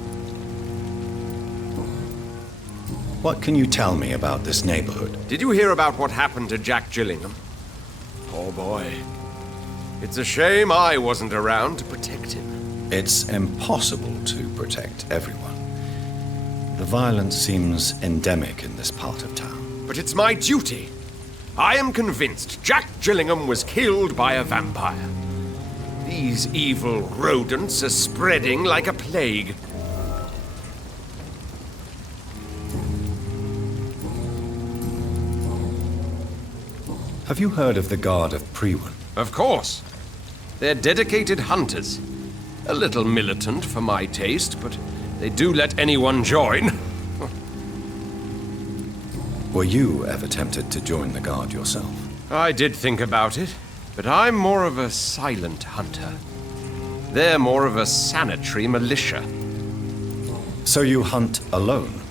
What can you tell me about this neighborhood? Did you hear about what happened to Jack Gillingham? Poor boy. It's a shame I wasn't around to protect him. It's impossible to protect everyone. The violence seems endemic in this part of town. But it's my duty. I am convinced Jack Gillingham was killed by a vampire. These evil rodents are spreading like a plague. Have you heard of the Guard of Priwen? Of course. They're dedicated hunters. A little militant for my taste, but they do let anyone join. Were you ever tempted to join the Guard yourself? I did think about it, but I'm more of a silent hunter. They're more of a sanitary militia. So you hunt alone?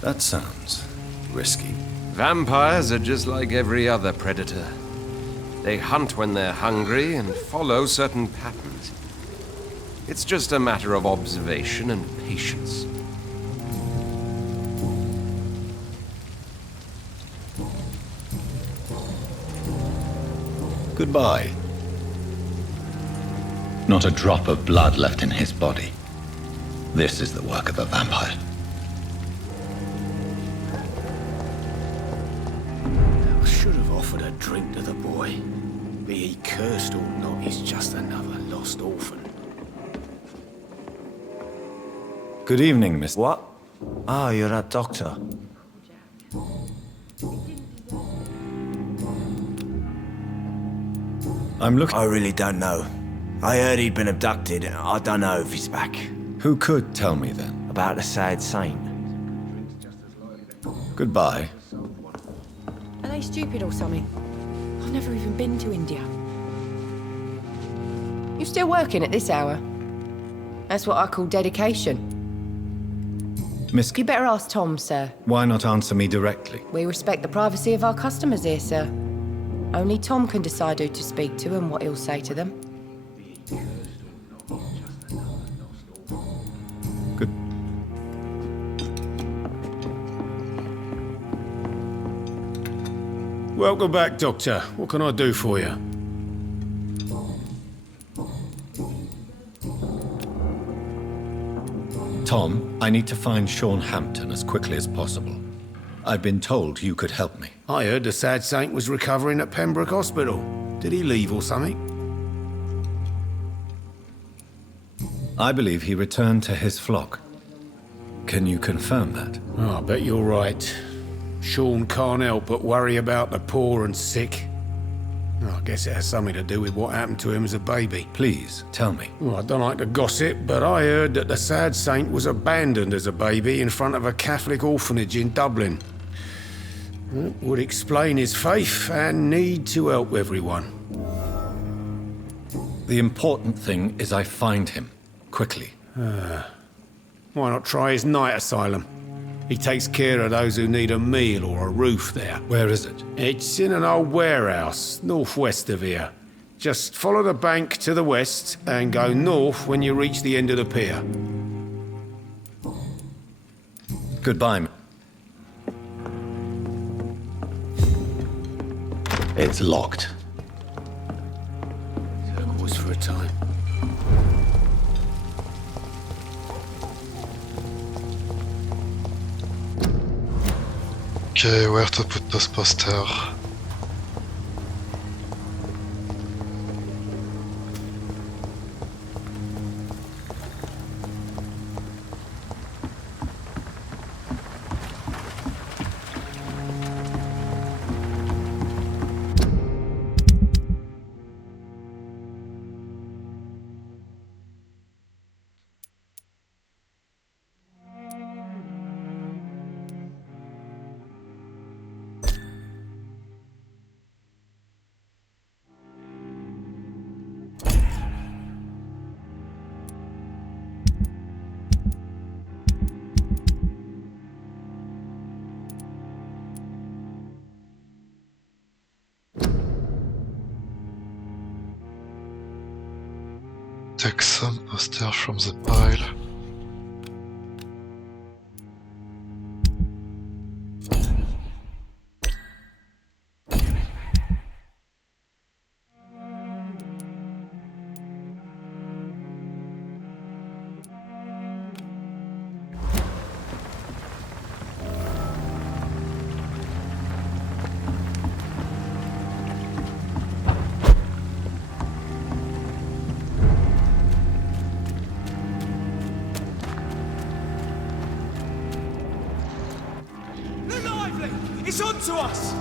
That sounds risky. Vampires are just like every other predator. They hunt when they're hungry and follow certain patterns. It's just a matter of observation and patience. Goodbye. Not a drop of blood left in his body. This is the work of a vampire. I should have offered a drink to the boy. Be he cursed or not, he's just another lost orphan. Good evening, Miss... What? Ah, you're that doctor. I'm looking... I really don't know. I heard he'd been abducted. I don't know if he's back. Who could tell me then? About the sad saint. Goodbye. Are they stupid or something? I've never even been to India. You still working at this hour? That's what I call dedication. Miss... You better ask Tom, sir. Why not answer me directly? We respect the privacy of our customers here, sir. Only Tom can decide who to speak to and what he'll say to them. Good. Welcome back, Doctor. What can I do for you? Tom, I need to find Sean Hampton as quickly as possible. I've been told you could help me. I heard the sad saint was recovering at Pembroke Hospital. Did he leave or something? I believe he returned to his flock. Can you confirm that? Oh, I bet you're right. Sean can't help but worry about the poor and sick. Oh, I guess it has something to do with what happened to him as a baby. Please, tell me. Well, I don't like to gossip, but I heard that the sad saint was abandoned as a baby in front of a Catholic orphanage in Dublin. That would explain his faith and need to help everyone. The important thing is I find him, quickly. Why not try his night asylum? He takes care of those who need a meal or a roof there. Where is it? It's in an old warehouse, northwest of here. Just follow the bank to the west and go north when you reach the end of the pier. Goodbye. It's locked. Turquoise for a time. Okay, where to put those posters? Take some posters from the pile. It's on to us!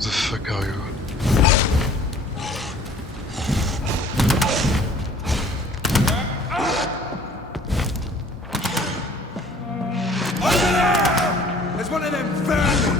The fuck are you? Over there! There's one of them vermin!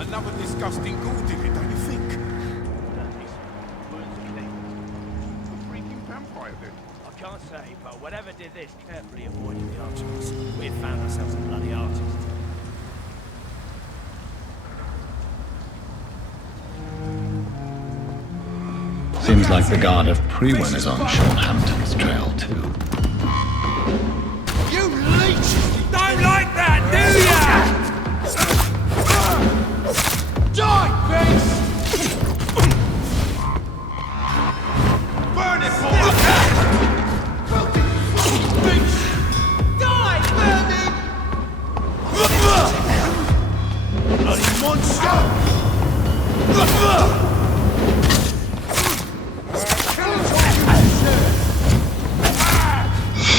Another disgusting ghoul did it, don't you think? A freaking vampire. I can't say, but whatever did this carefully avoided the archers. We've found ourselves a bloody artist. Seems like the guard of Prewen is on Sean Hampton's trail too. You leeches! Don't like that, do ya? Die, beast! Burn it, boy! Beast! Die, burning! Bloody monster!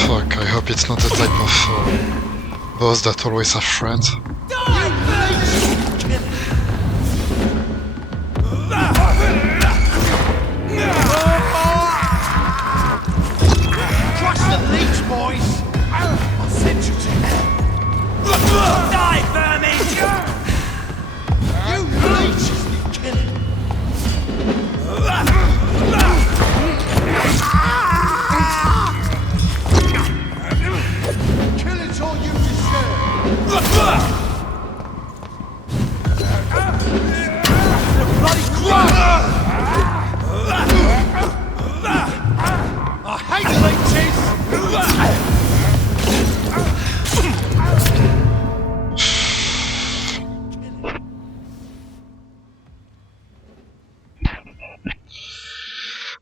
Fuck, I hope it's not the type of boss that always have friends. Crush the leech, boys! I'll send you to die, vermin! You leeches need killing! Killing's all you deserve! Bloody crap! I hate leeches!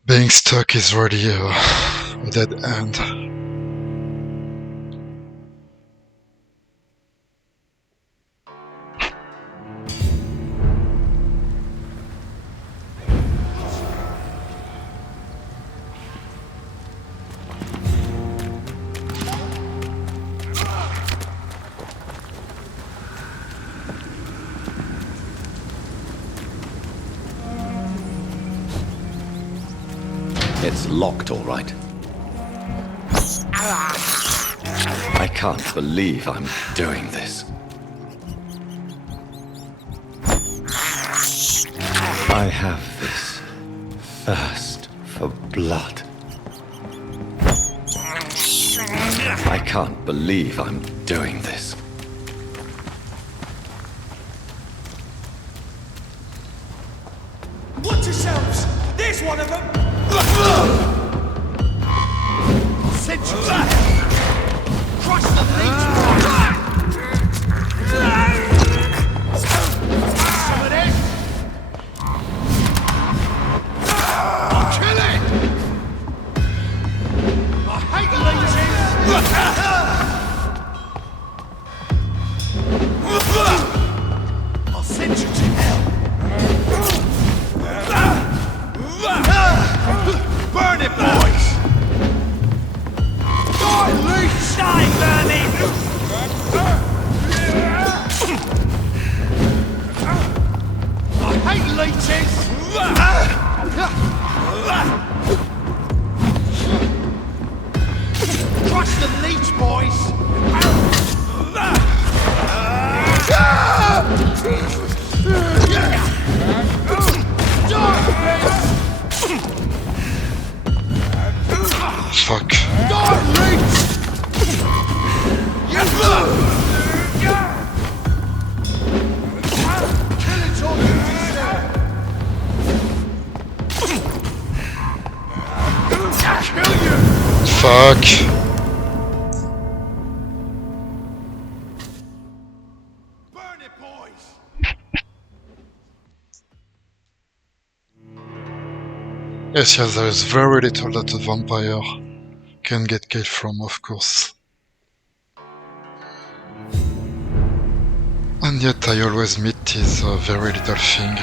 Being stuck is really a dead end. It's locked, all right. I can't believe I'm doing this. I have this thirst for blood. I can't believe I'm doing this. Watch yourselves! There's one of them! Send you to crush the leech! Some of this! I'll kill it! I hate leeches! I'll send you to hell! Burn it, boys! Die, leech! Die, vermin! I hate leeches! Crush the leech, boys! Fuck. Fuck. Yes, there is very little that a vampire can get killed from, of course. And yet I always meet this very little thing.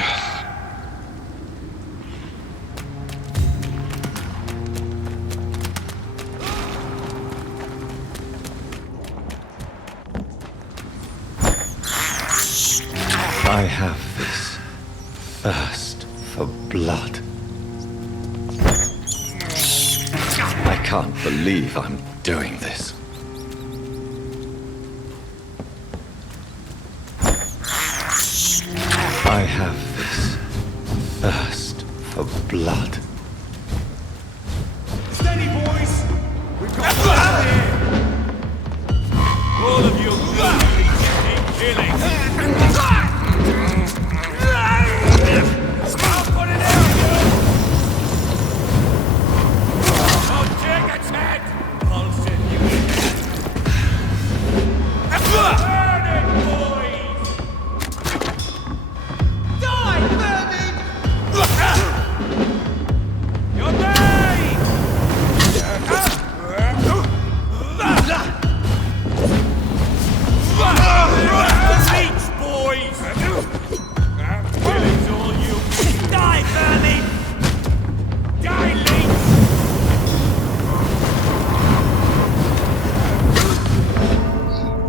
I have this thirst for blood. I can't believe I'm doing this. I have this thirst for blood. Steady,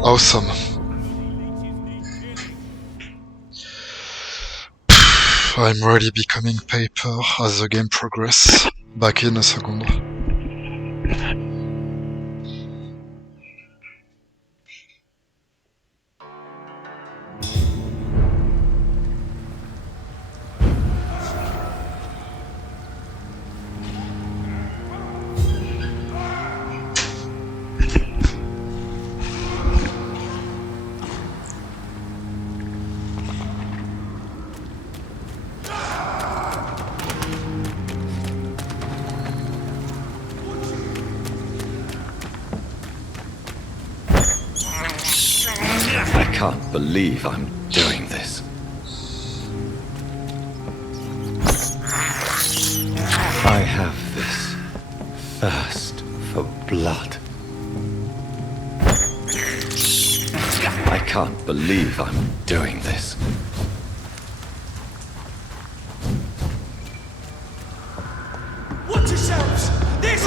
Awesome. I'm really becoming paper as the game progresses. Back in a second. I can't believe I'm doing this. I have this thirst for blood. I can't believe I'm doing this. Watch yourselves! This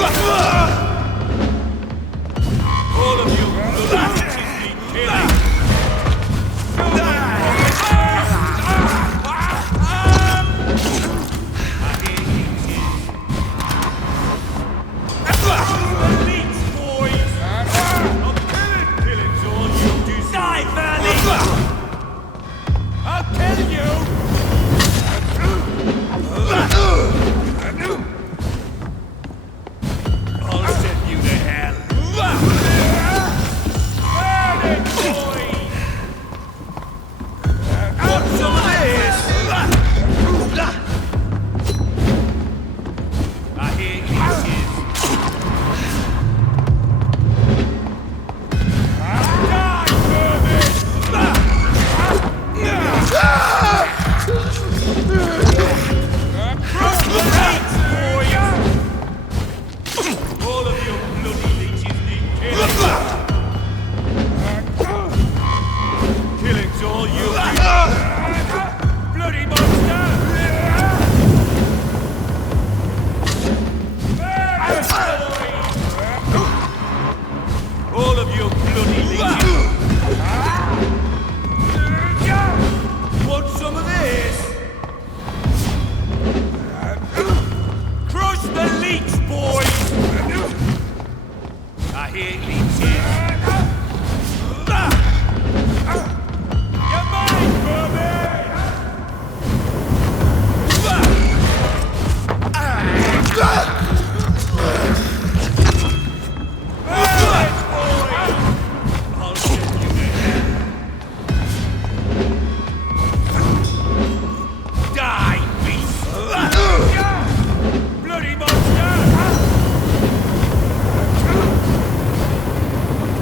All of you killing.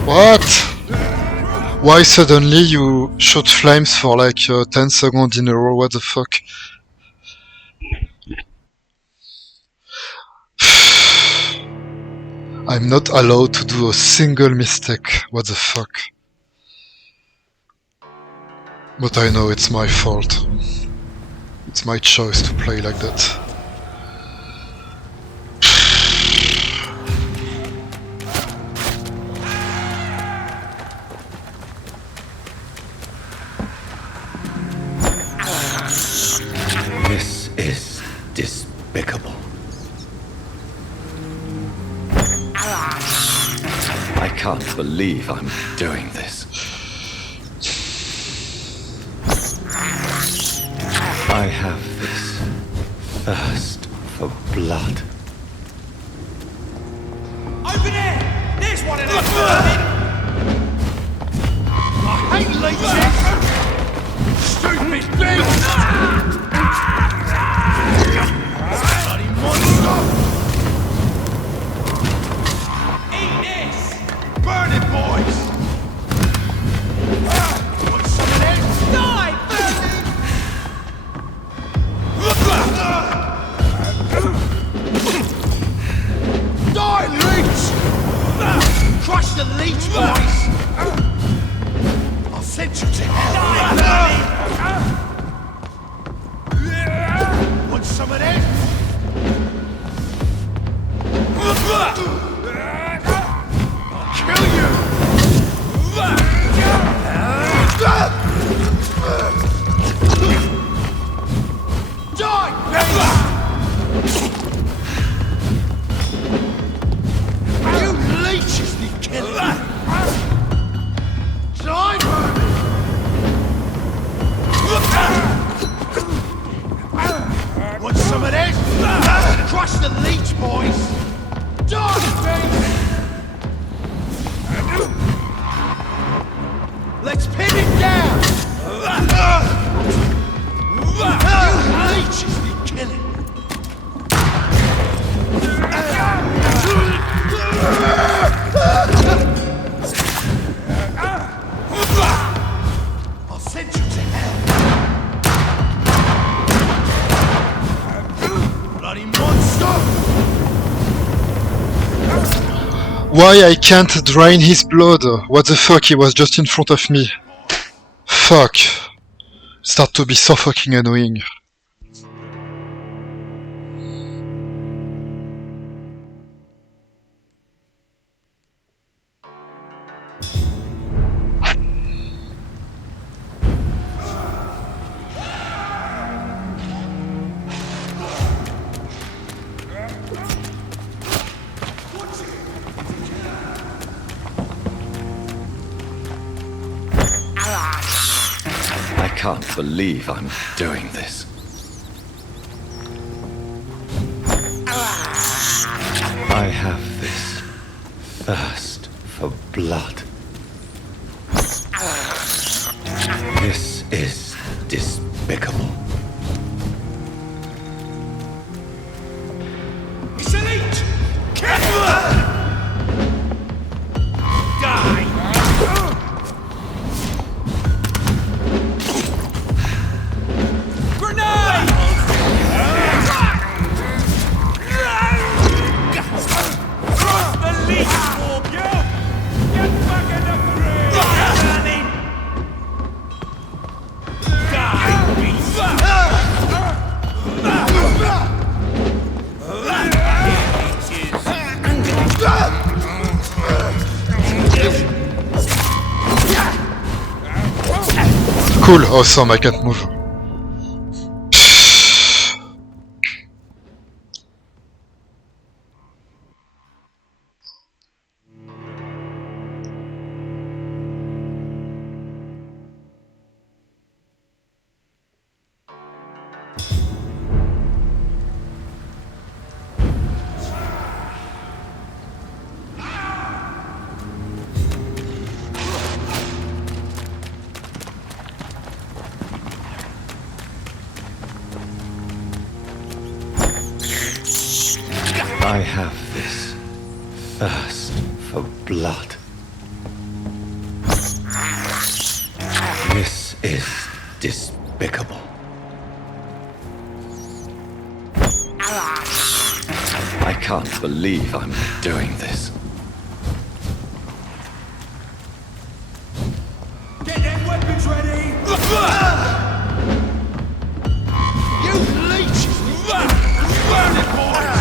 What? Why suddenly you shot flames for like 10 seconds in a row? What the fuck? I'm not allowed to do a single mistake. What the fuck? But I know it's my fault. It's my choice to play like that. This is despicable. I can't believe I'm doing this. I have this thirst for blood. Open it! There's one in there burning! I hate leeches! Stupid thing! Bloody monster! Eat this! Burn it, boys! Want some of this? Die, burning! Die, leech! Crush the leech, boys! I'll send you to hell! Want some of this? I'll kill you! Why I can't drain his blood? What the fuck, he was just in front of me. Fuck. Start to be so fucking annoying. I can't believe I'm doing this. I have this thirst for blood. This is despicable. It's elite! Die! Grenade! Cross the leech, Vampyr! Get back in the grave! Die, beast! Cool, awesome, I can't move. I have this thirst for blood. This is despicable. I can't believe I'm doing this. Get them weapons ready! You leech! Burn it, boys! I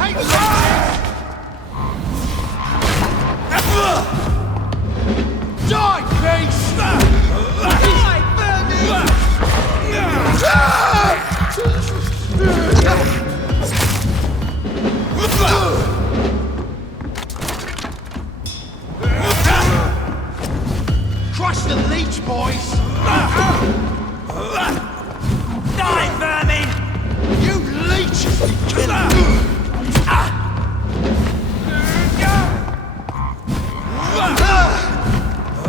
hate leeches! Die, beast! Die, crush the leech, boys! Die, vermin! You leeches!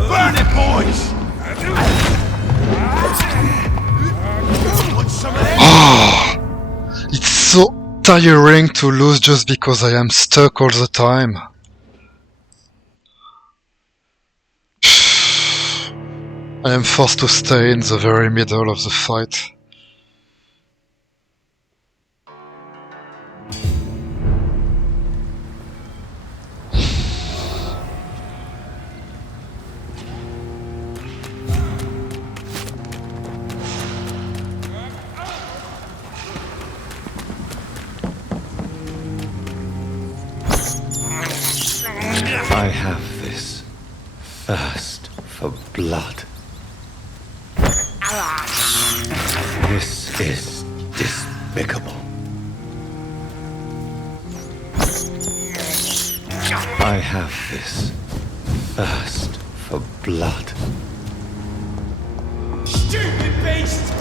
Burn it, boys! Want some of that? It's so tiring to lose just because I am stuck all the time. I am forced to stay in the very middle of the fight. I have this thirst for blood. This is despicable. I have this thirst for blood. Stupid beast!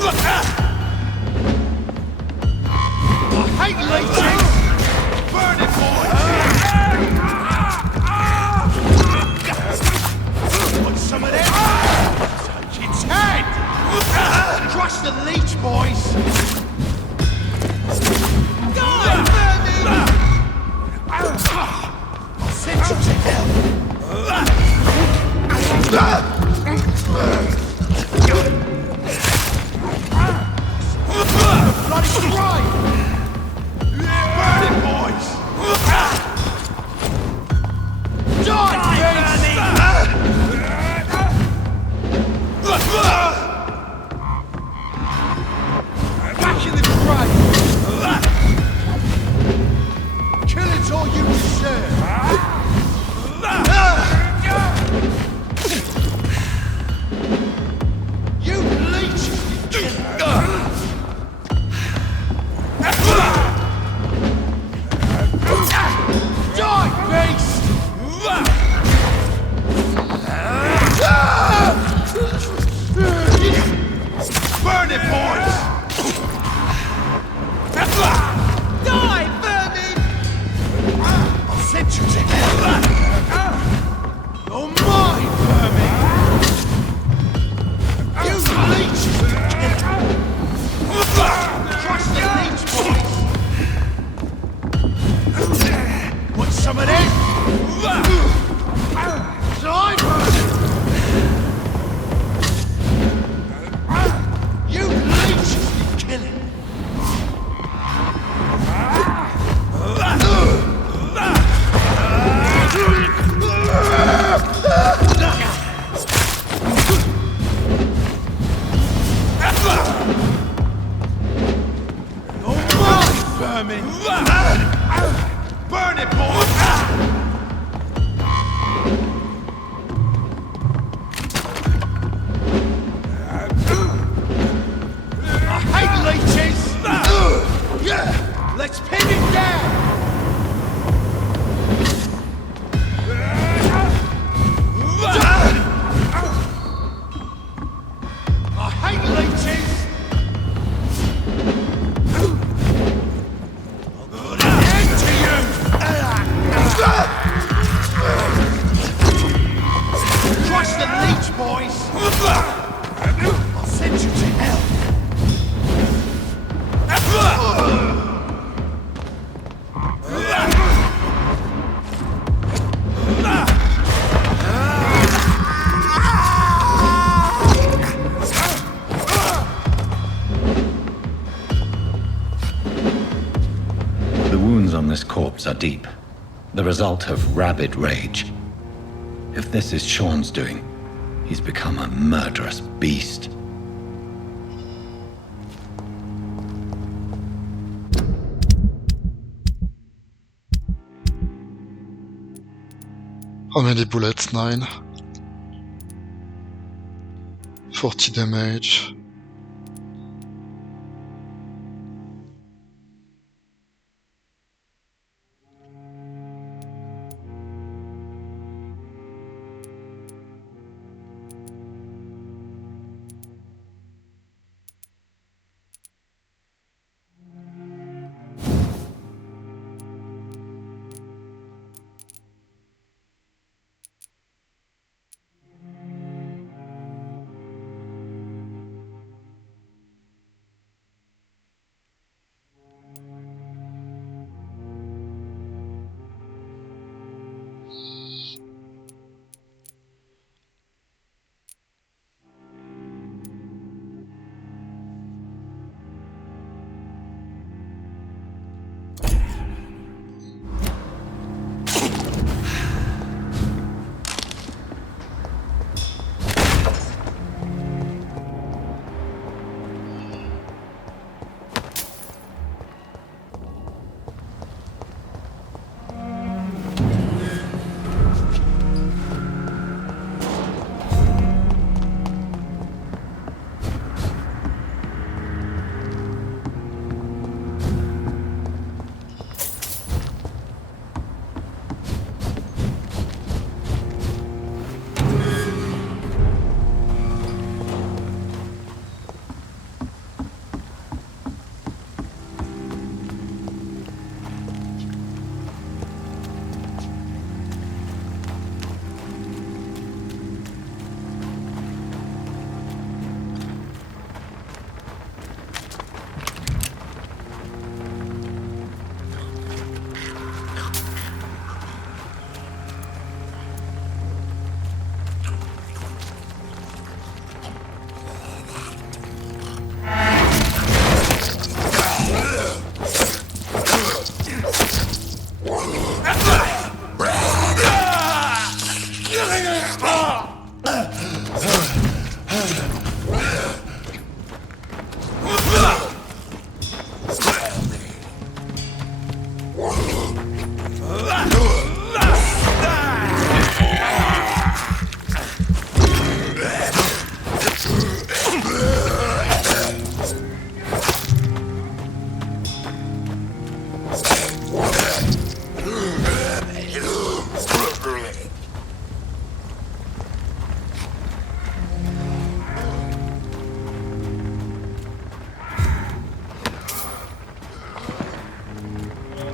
I hate leeches! Burn it, boys! Want some of that? Take its head! Crush the leech, boys! Die, vermin! I'll send you to hell! vermin! Burn it, boy! I hate leeches! Let's pin him down! I hate leeches! I'll put an end to you! Crush the leech, boys! I'll send you to hell! The wounds on this corpse are deep, the result of rabid rage. If this is Sean's doing, he's become a murderous beast. How many bullets? 9. 40 damage.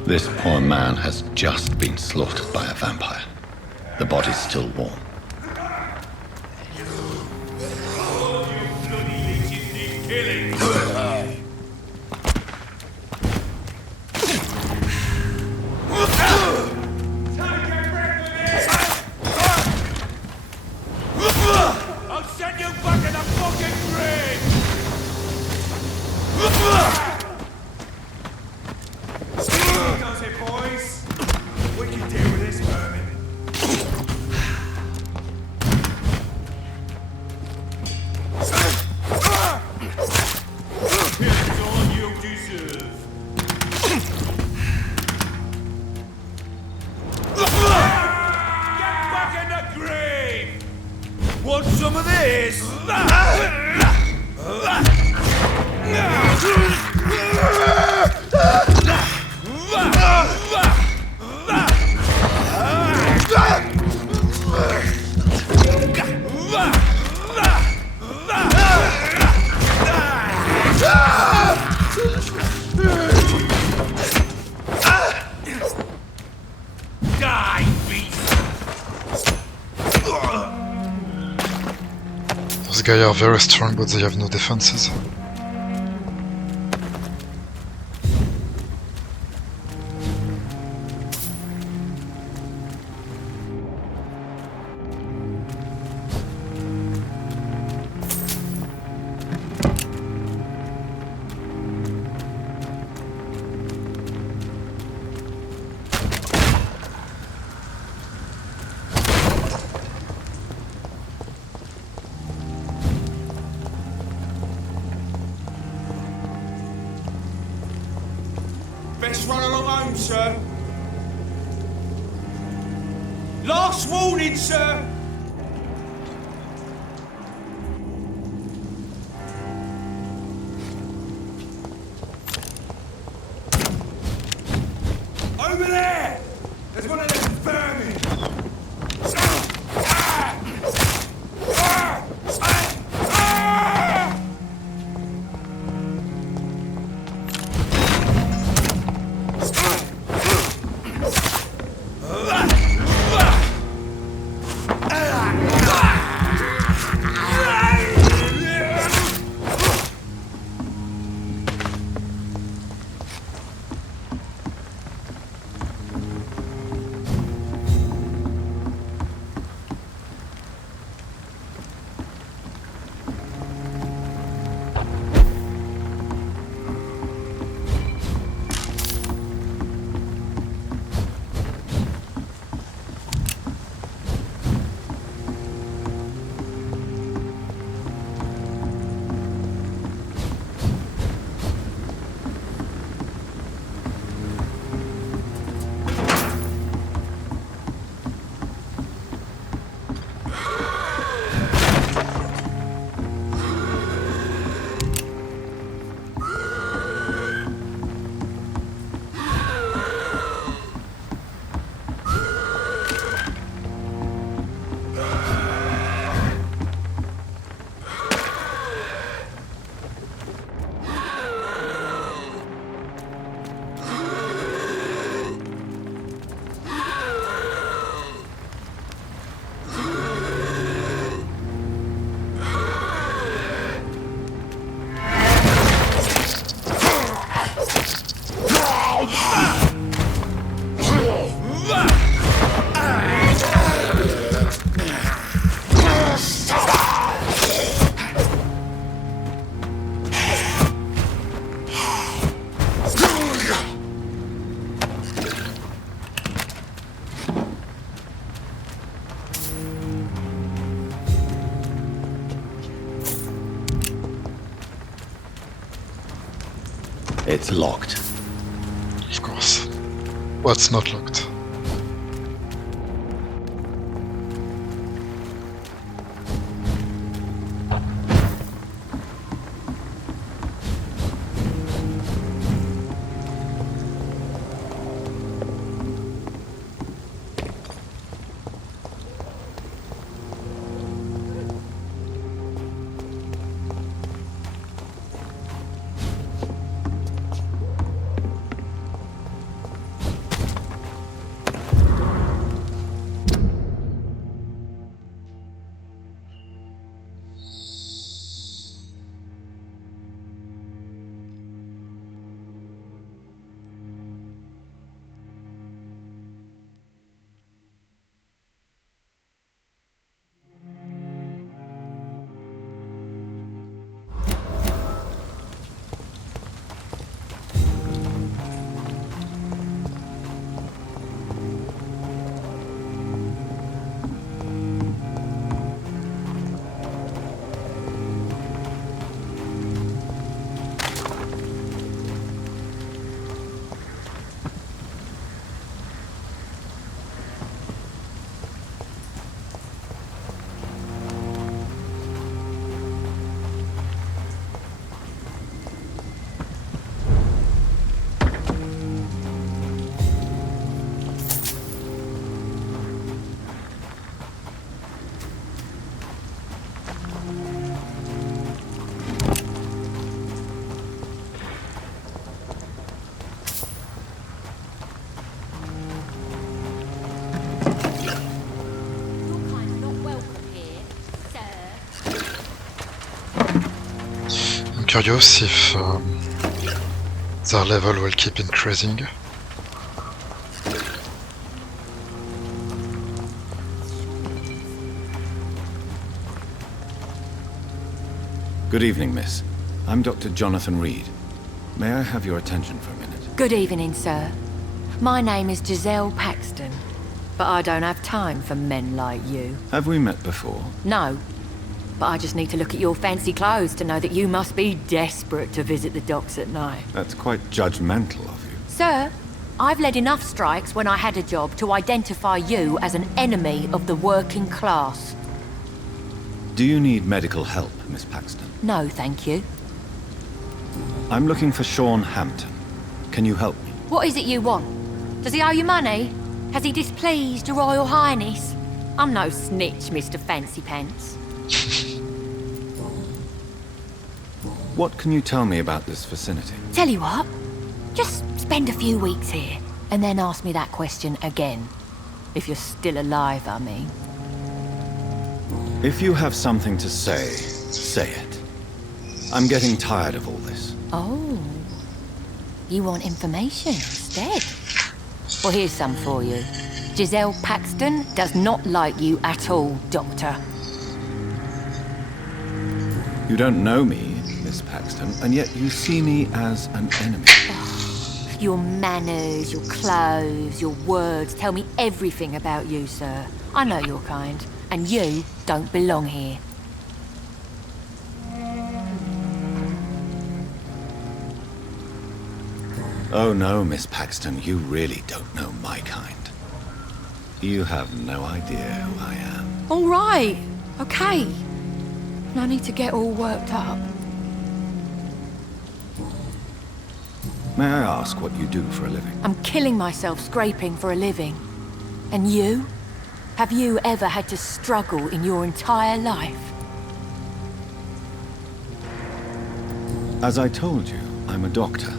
This poor man has just been slaughtered by a vampire. The body's still warm. I'll send you back in a fucking grave! Here goes it, boys. We can deal with this vermin. These guys are very strong, but they have no defenses. Best run along home, sir. Last warning, sir. Over there! There's one of them vermin! It's locked. Of course. Well, it's not locked. curious if their level will keep increasing. Good evening, miss. I'm Dr. Jonathan Reed. May I have your attention for a minute? Good evening, sir. My name is Giselle Paxton, but I don't have time for men like you. Have we met before? No, but I just need to look at your fancy clothes to know that you must be desperate to visit the docks at night. That's quite judgmental of you. Sir, I've led enough strikes when I had a job to identify you as an enemy of the working class. Do you need medical help, Miss Paxton? No, thank you. I'm looking for Sean Hampton. Can you help me? What is it you want? Does he owe you money? Has he displeased your Royal Highness? I'm no snitch, Mr. Fancy Pants. What can you tell me about this vicinity? Tell you what, just spend a few weeks here, and then ask me that question again. If you're still alive, I mean. If you have something to say it. I'm getting tired of all this. Oh. You want information instead? Well, here's some for you. Giselle Paxton does not like you at all, Doctor. You don't know me, Miss Paxton, and yet you see me as an enemy. Your manners, your clothes, your words tell me everything about you, sir. I know your kind, and you don't belong here. Oh no, Miss Paxton, you really don't know my kind. You have no idea who I am. All right, okay. No need to get all worked up. May I ask what you do for a living? I'm killing myself scraping for a living. And you? Have you ever had to struggle in your entire life? As I told you, I'm a doctor.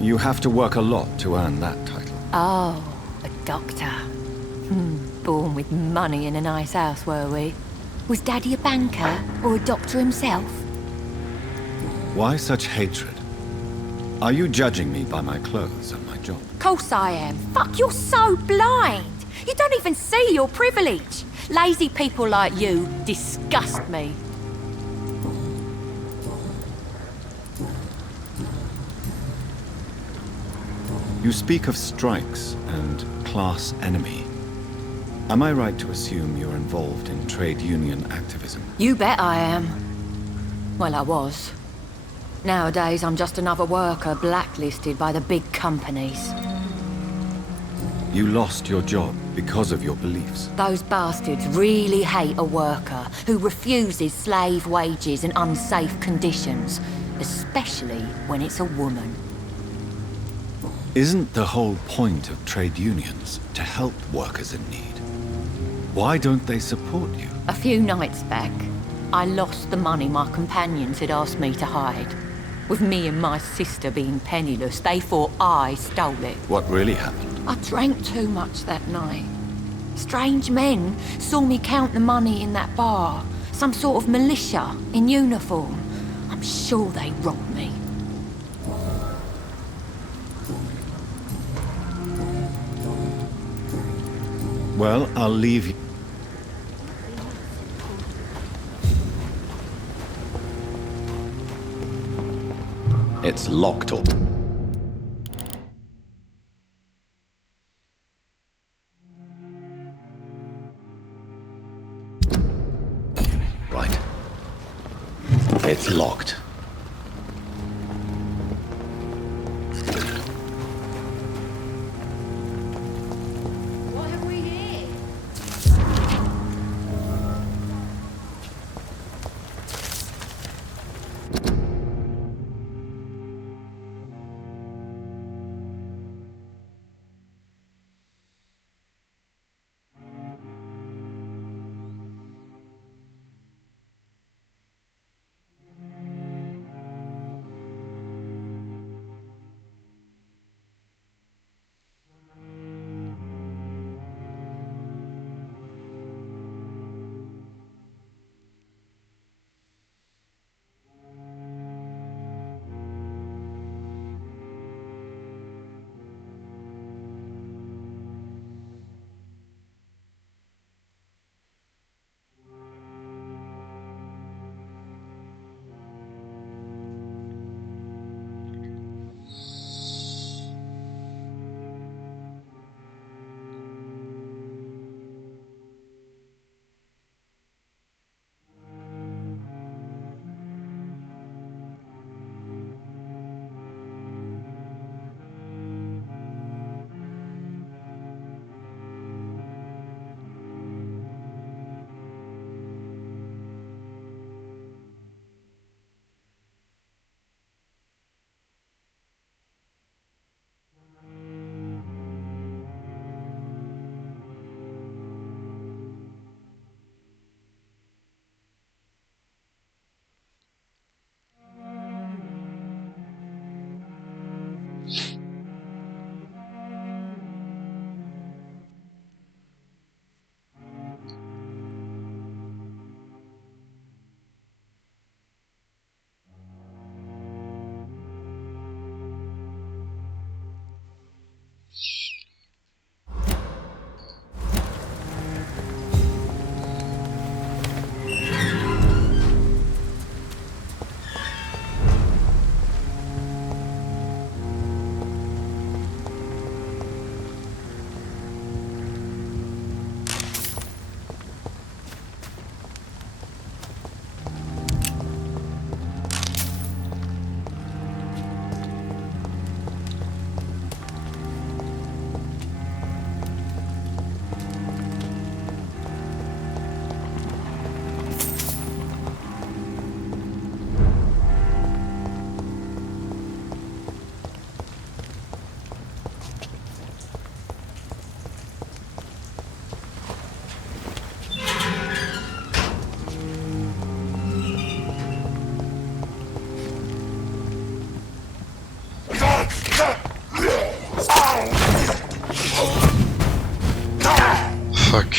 You have to work a lot to earn that title. Oh, a doctor. Born with money in a nice house, were we? Was Daddy a banker or a doctor himself? Why such hatred? Are you judging me by my clothes and my job? Course I am. Fuck, you're so blind. You don't even see your privilege. Lazy people like you disgust me. You speak of strikes and class enemy. Am I right to assume you're involved in trade union activism? You bet I am. Well, I was. Nowadays, I'm just another worker blacklisted by the big companies. You lost your job because of your beliefs. Those bastards really hate a worker who refuses slave wages and unsafe conditions, especially when it's a woman. Isn't the whole point of trade unions to help workers in need? Why don't they support you? A few nights back, I lost the money my companions had asked me to hide. With me and my sister being penniless, they thought I stole it. What really happened? I drank too much that night. Strange men saw me count the money in that bar. Some sort of militia in uniform. I'm sure they robbed me. Well, I'll leave you. It's locked up. Right. It's locked. What have we here? Fuck.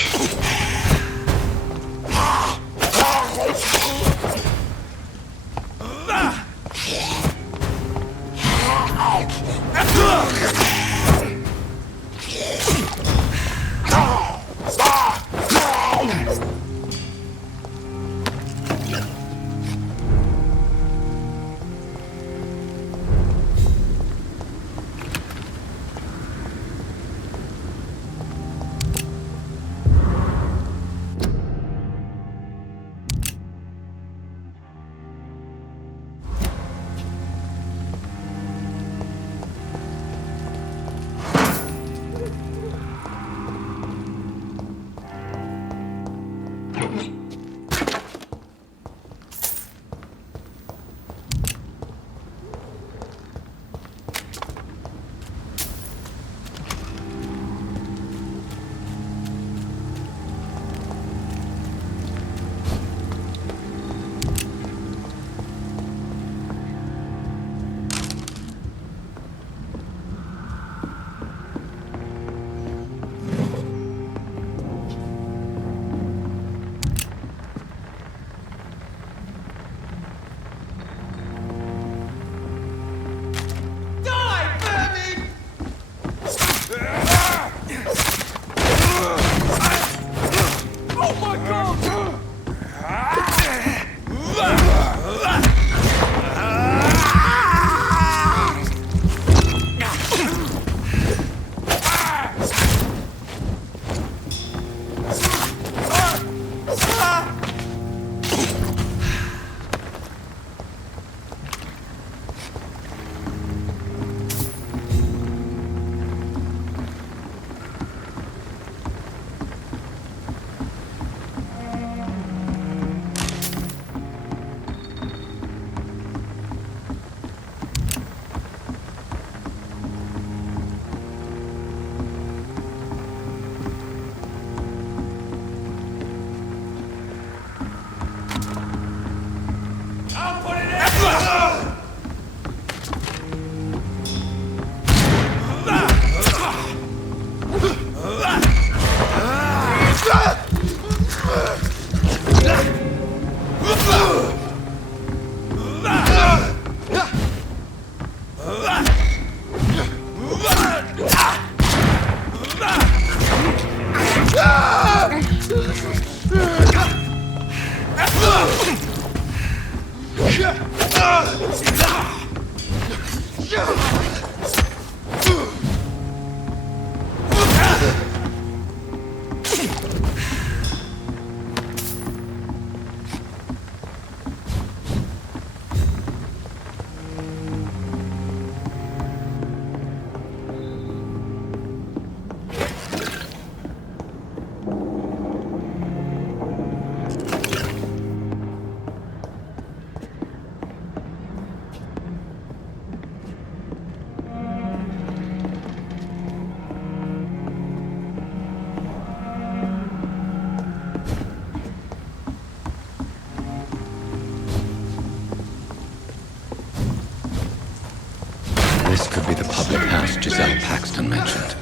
This could be the public house Giselle Paxton mentioned.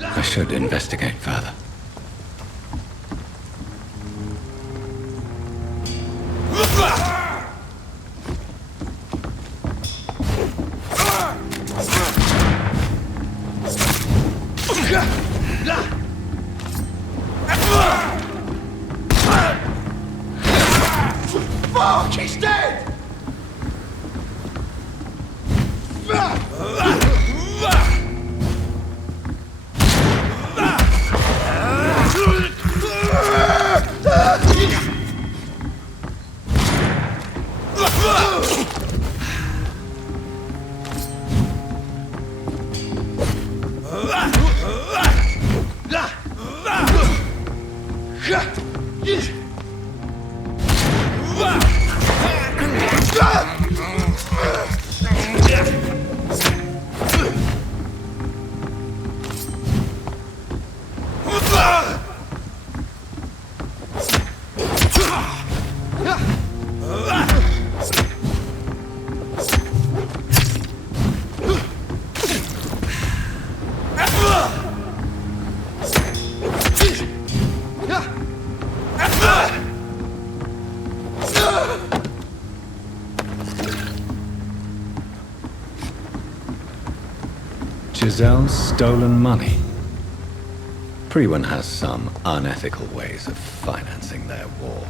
I should investigate further. Fuck, he's dead! Giselle's stolen money. Priwen has some unethical ways of financing their war.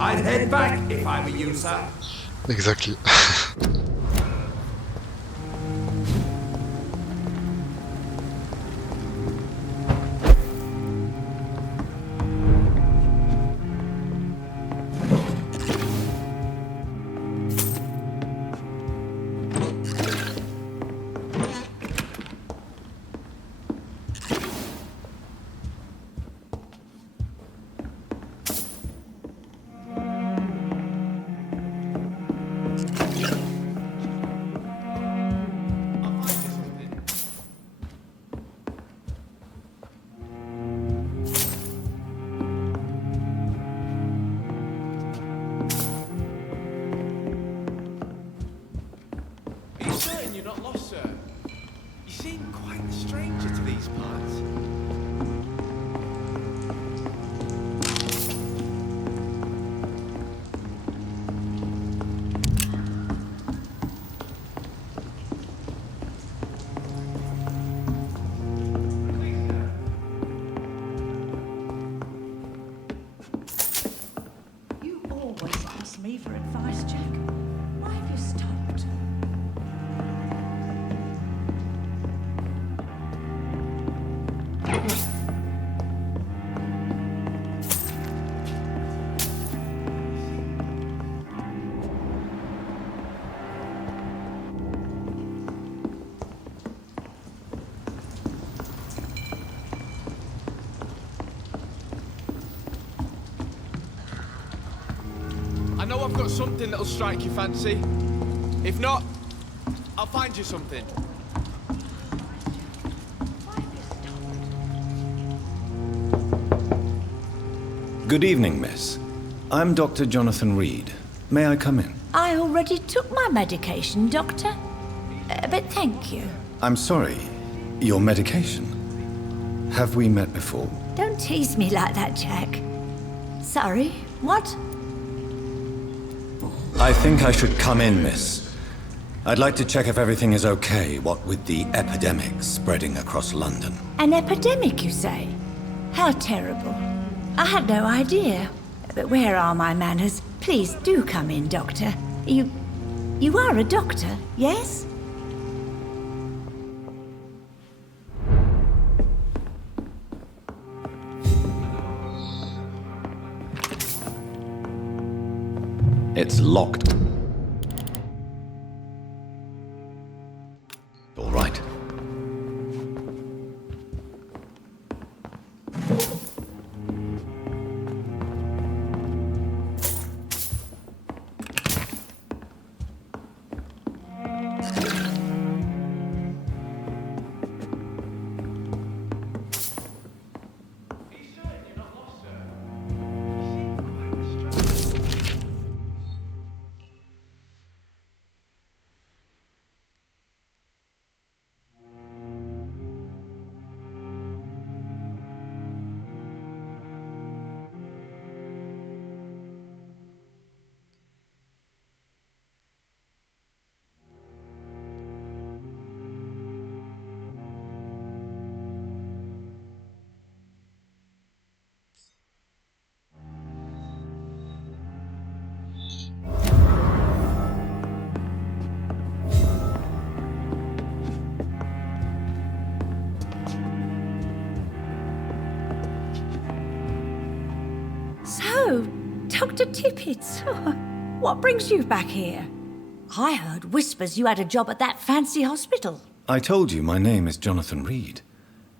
I'd head back if I were you, sir. Exactly. I know I've got something that'll strike your fancy. If not, I'll find you something. Good evening, miss. I'm Dr. Jonathan Reed. May I come in? I already took my medication, Doctor. But thank you. I'm sorry. Your medication? Have we met before? Don't tease me like that, Jack. Sorry, what? I think I should come in, miss. I'd like to check if everything is okay, what with the epidemic spreading across London. An epidemic, you say? How terrible. I had no idea. But where are my manners? Please do come in, Doctor. You are a doctor, yes? It's locked. All right. Dr. Tippets, what brings you back here? I heard whispers you had a job at that fancy hospital. I told you my name is Jonathan Reed.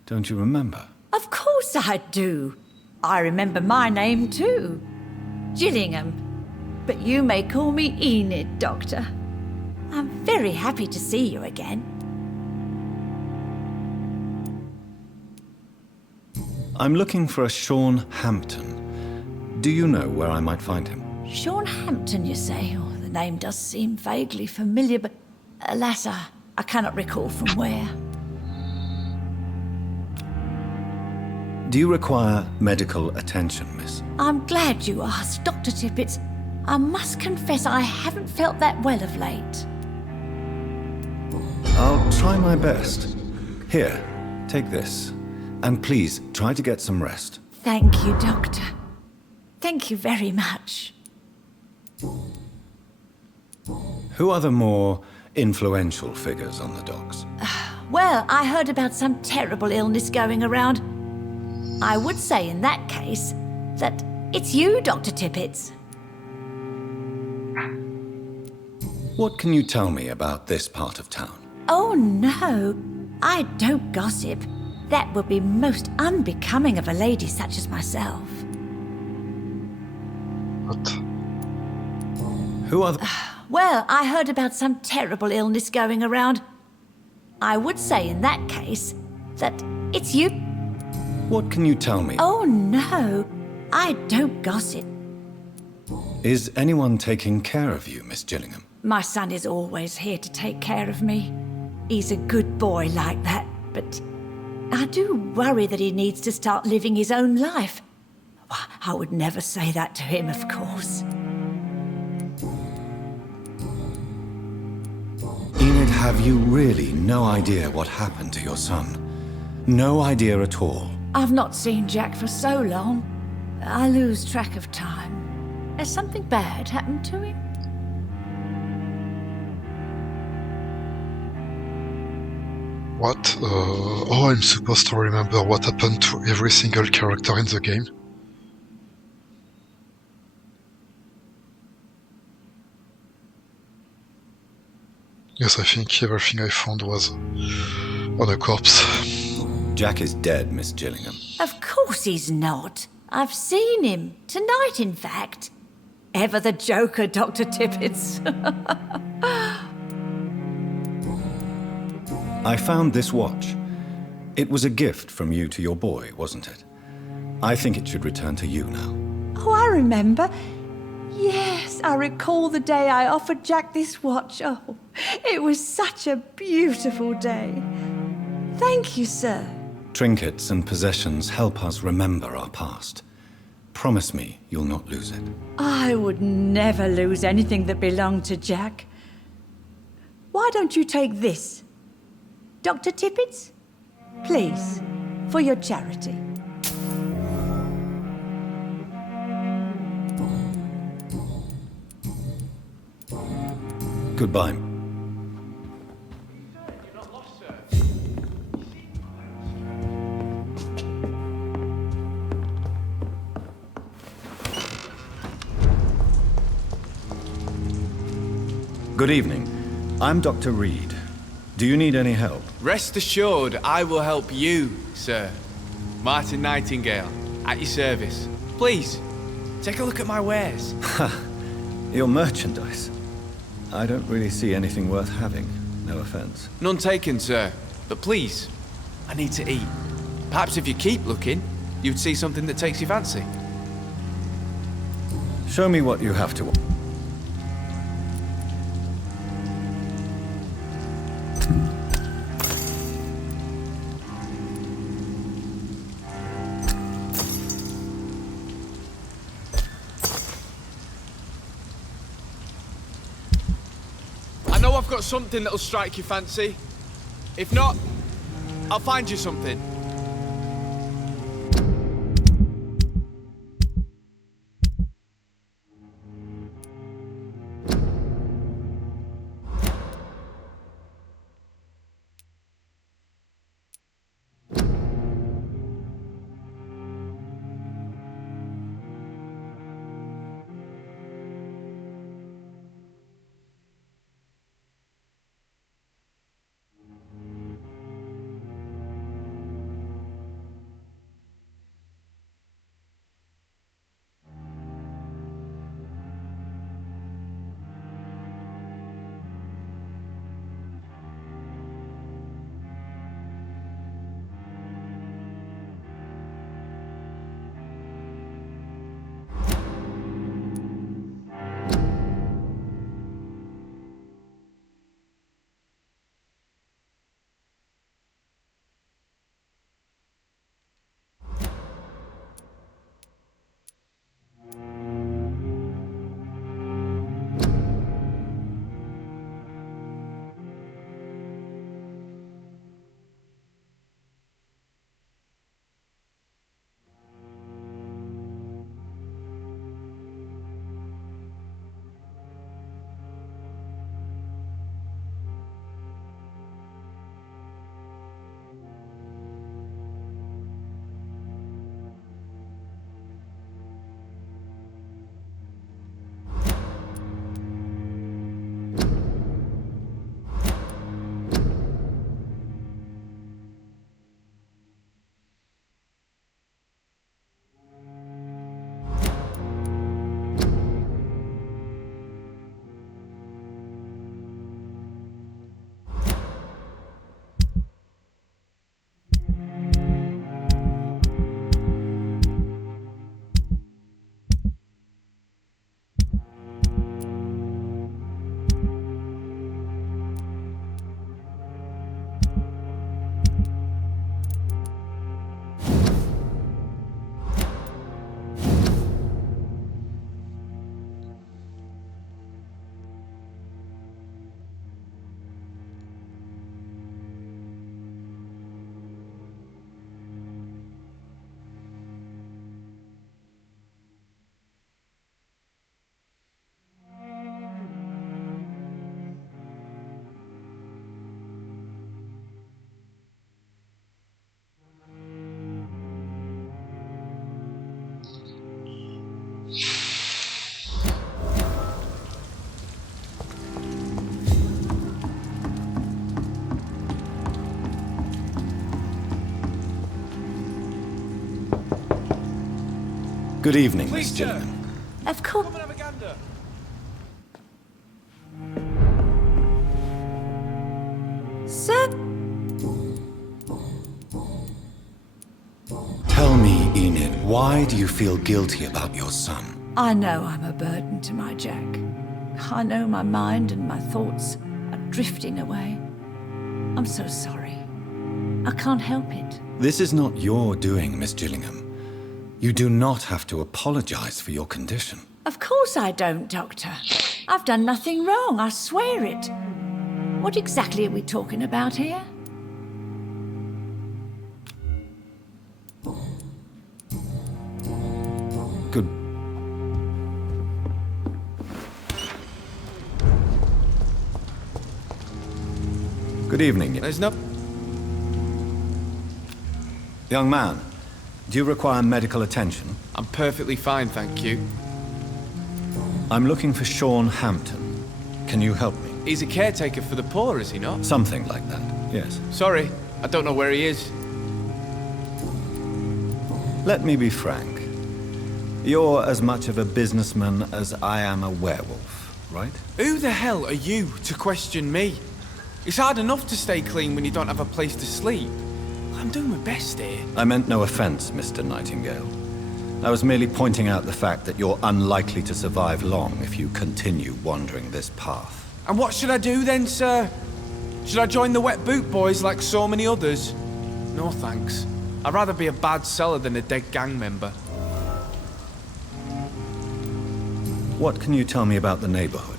Don't you remember? Of course I do. I remember my name too. Gillingham. But you may call me Enid, Doctor. I'm very happy to see you again. I'm looking for a Sean Hampton. Do you know where I might find him? Sean Hampton, you say? Oh, the name does seem vaguely familiar, but alas, I cannot recall from where. Do you require medical attention, miss? I'm glad you asked, Dr. Tippets. I must confess I haven't felt that well of late. I'll try my best. Here, take this. And please, try to get some rest. Thank you, Doctor. Thank you very much. Who are the more influential figures on the docks? Well, I heard about some terrible illness going around. I would say in that case that it's you, Dr. Tippets. What can you tell me about this part of town? Oh, no. I don't gossip. That would be most unbecoming of a lady such as myself. What? Who are the... Well, I heard about some terrible illness going around. I would say in that case that it's you. What can you tell me? Oh, no. I don't gossip. Is anyone taking care of you, Miss Gillingham? My son is always here to take care of me. He's a good boy like that, but I do worry that he needs to start living his own life. I would never say that to him, of course. Enid, have you really no idea what happened to your son? No idea at all? I've not seen Jack for so long. I lose track of time. Has something bad happened to him? What? Oh, I'm supposed to remember what happened to every single character in the game? Yes, I think everything I found was on a corpse. Jack is dead, Miss Gillingham. Of course he's not. I've seen him. Tonight, in fact. Ever the joker, Dr. Tippets. I found this watch. It was a gift from you to your boy, wasn't it? I think it should return to you now. Oh, I remember. Yes, I recall the day I offered Jack this watch. Oh, it was such a beautiful day. Thank you, sir. Trinkets and possessions help us remember our past. Promise me you'll not lose it. I would never lose anything that belonged to Jack. Why don't you take this? Dr. Tippets? Please, for your charity. Goodbye. Good evening. I'm Dr. Reed. Do you need any help? Rest assured, I will help you, sir. Martin Nightingale, at your service. Please, take a look at my wares. Ha! Your merchandise. I don't really see anything worth having. No offense. None taken, sir. But please, I need to eat. Perhaps if you keep looking, you'd see something that takes your fancy. Show me what you have to... I know I've got something that'll strike your fancy. If not, I'll find you something. Good evening, Miss Gillingham. Of course. Sir? Tell me, Enid, why do you feel guilty about your son? I know I'm a burden to my Jack. I know my mind and my thoughts are drifting away. I'm so sorry. I can't help it. This is not your doing, Miss Gillingham. You do not have to apologize for your condition. Of course I don't, Doctor. I've done nothing wrong, I swear it. What exactly are we talking about here? Good. Good evening. There's no... Young man, do you require medical attention? I'm perfectly fine, thank you. I'm looking for Sean Hampton. Can you help me? He's a caretaker for the poor, is he not? Something like that, yes. Sorry, I don't know where he is. Let me be frank. You're as much of a businessman as I am a werewolf, right? Who the hell are you to question me? It's hard enough to stay clean when you don't have a place to sleep. I'm doing my best here. I meant no offense, Mr. Nightingale. I was merely pointing out the fact that you're unlikely to survive long if you continue wandering this path. And what should I do then, sir? Should I join the Wet Boot Boys like so many others? No thanks. I'd rather be a bad seller than a dead gang member. What can you tell me about the neighborhood?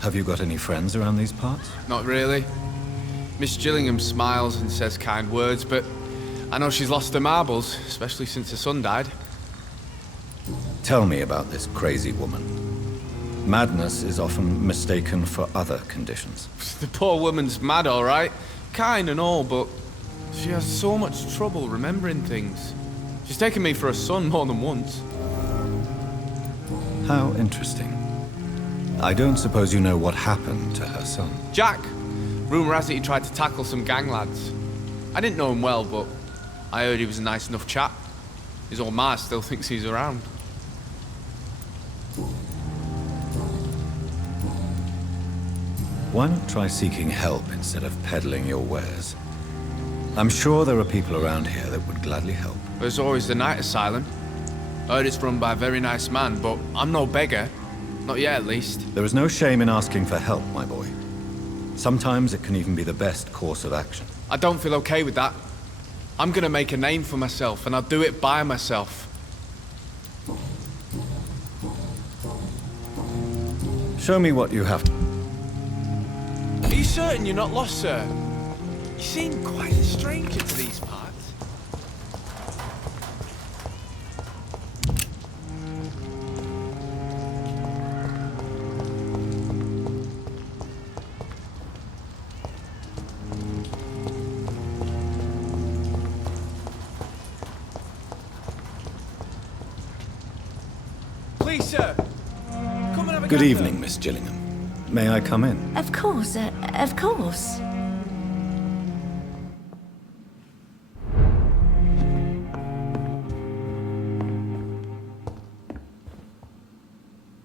Have you got any friends around these parts? Not really. Miss Gillingham smiles and says kind words, but I know she's lost her marbles, especially since her son died. Tell me about this crazy woman. Madness is often mistaken for other conditions. The poor woman's mad, all right. Kind and all, but she has so much trouble remembering things. She's taken me for a son more than once. How interesting. I don't suppose you know what happened to her son. Jack! Rumour has it he tried to tackle some gang lads. I didn't know him well, but I heard he was a nice enough chap. His old ma still thinks he's around. Why not try seeking help instead of peddling your wares? I'm sure there are people around here that would gladly help. There's always the night asylum. Heard it's run by a very nice man, but I'm no beggar. Not yet, at least. There is no shame in asking for help, my boy. Sometimes it can even be the best course of action. I don't feel okay with that. I'm gonna make a name for myself, and I'll do it by myself. Show me what you have. Are you certain you're not lost, sir? You seem quite a stranger to these parts. Please, sir. Come and have a Good gander. evening, Miss Gillingham. May I come in? Of course, of course.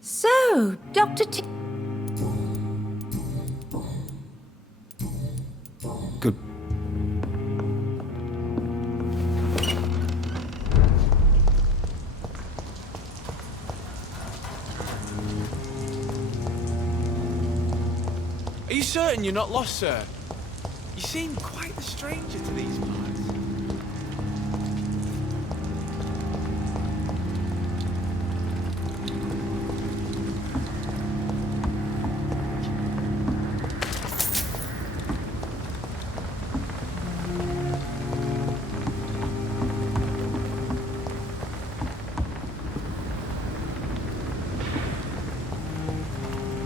So, Dr. T... Good. Are you certain you're not lost, sir? You seem quite a stranger to these parts.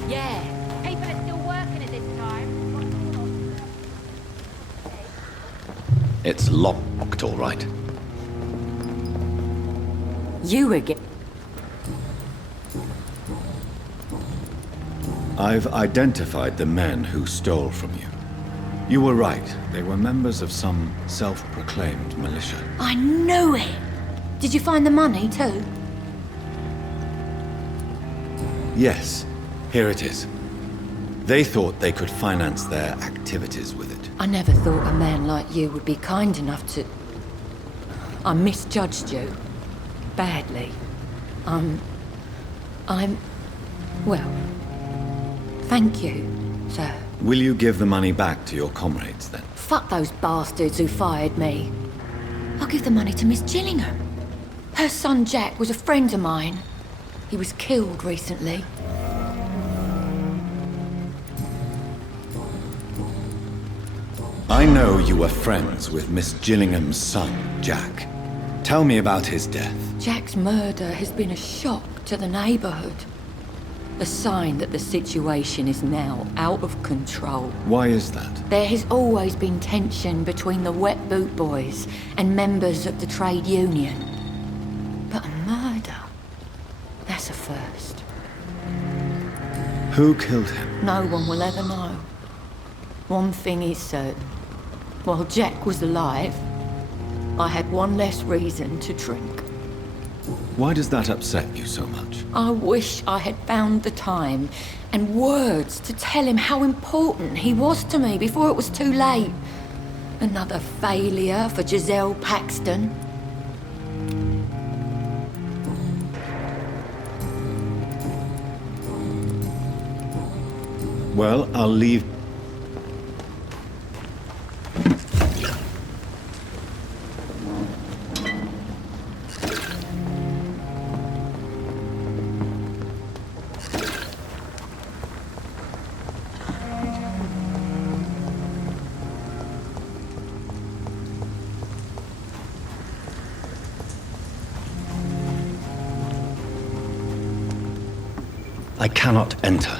Yeah, people are still working at this time. It's locked, all right. You again. I've identified the men who stole from you. You were right. They were members of some self-proclaimed militia. I knew it! Did you find the money too? Yes, here it is. They thought they could finance their activities with it. I never thought a man like you would be kind enough to... I misjudged you. Badly. Well, thank you, sir. Will you give the money back to your comrades, then? Fuck those bastards who fired me. I'll give the money to Miss Gillingham. Her son Jack was a friend of mine. He was killed recently. I know you were friends with Miss Gillingham's son, Jack. Tell me about his death. Jack's murder has been a shock to the neighborhood. A sign that the situation is now out of control. Why is that? There has always been tension between the Wet Boot Boys and members of the trade union. But a murder? That's a first. Who killed him? No one will ever know. One thing is certain. While Jack was alive, I had one less reason to drink. Why does that upset you so much? I wish I had found the time and words to tell him how important he was to me before it was too late. Another failure for Giselle Paxton. Well, I'll leave... I cannot enter.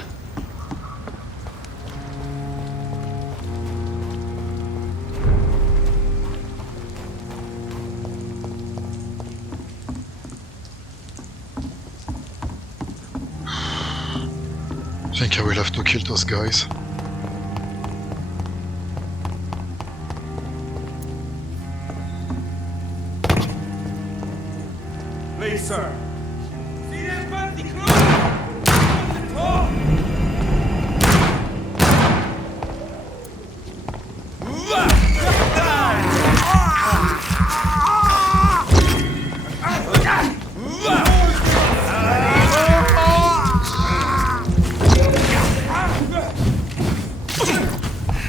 I think I will have to kill those guys. Please, sir. See that fancy clothes? On the top!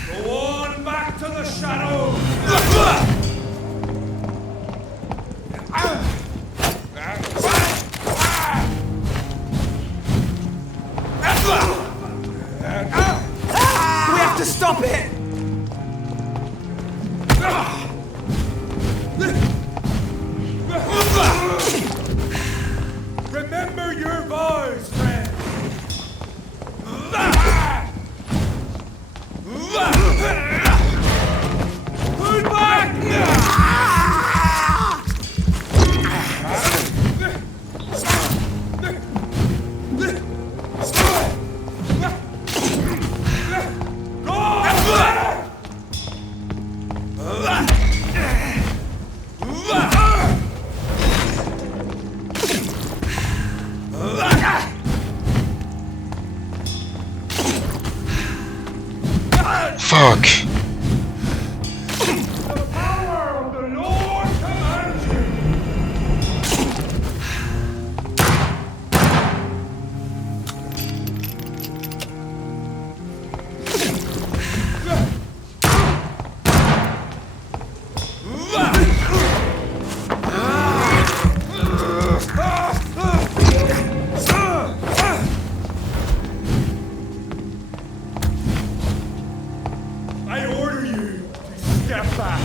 Go on back to the shadows! We have to stop it! Remember your vows, friend! Pull back! Fuck! The power of the Lord commands you! I order you to step back.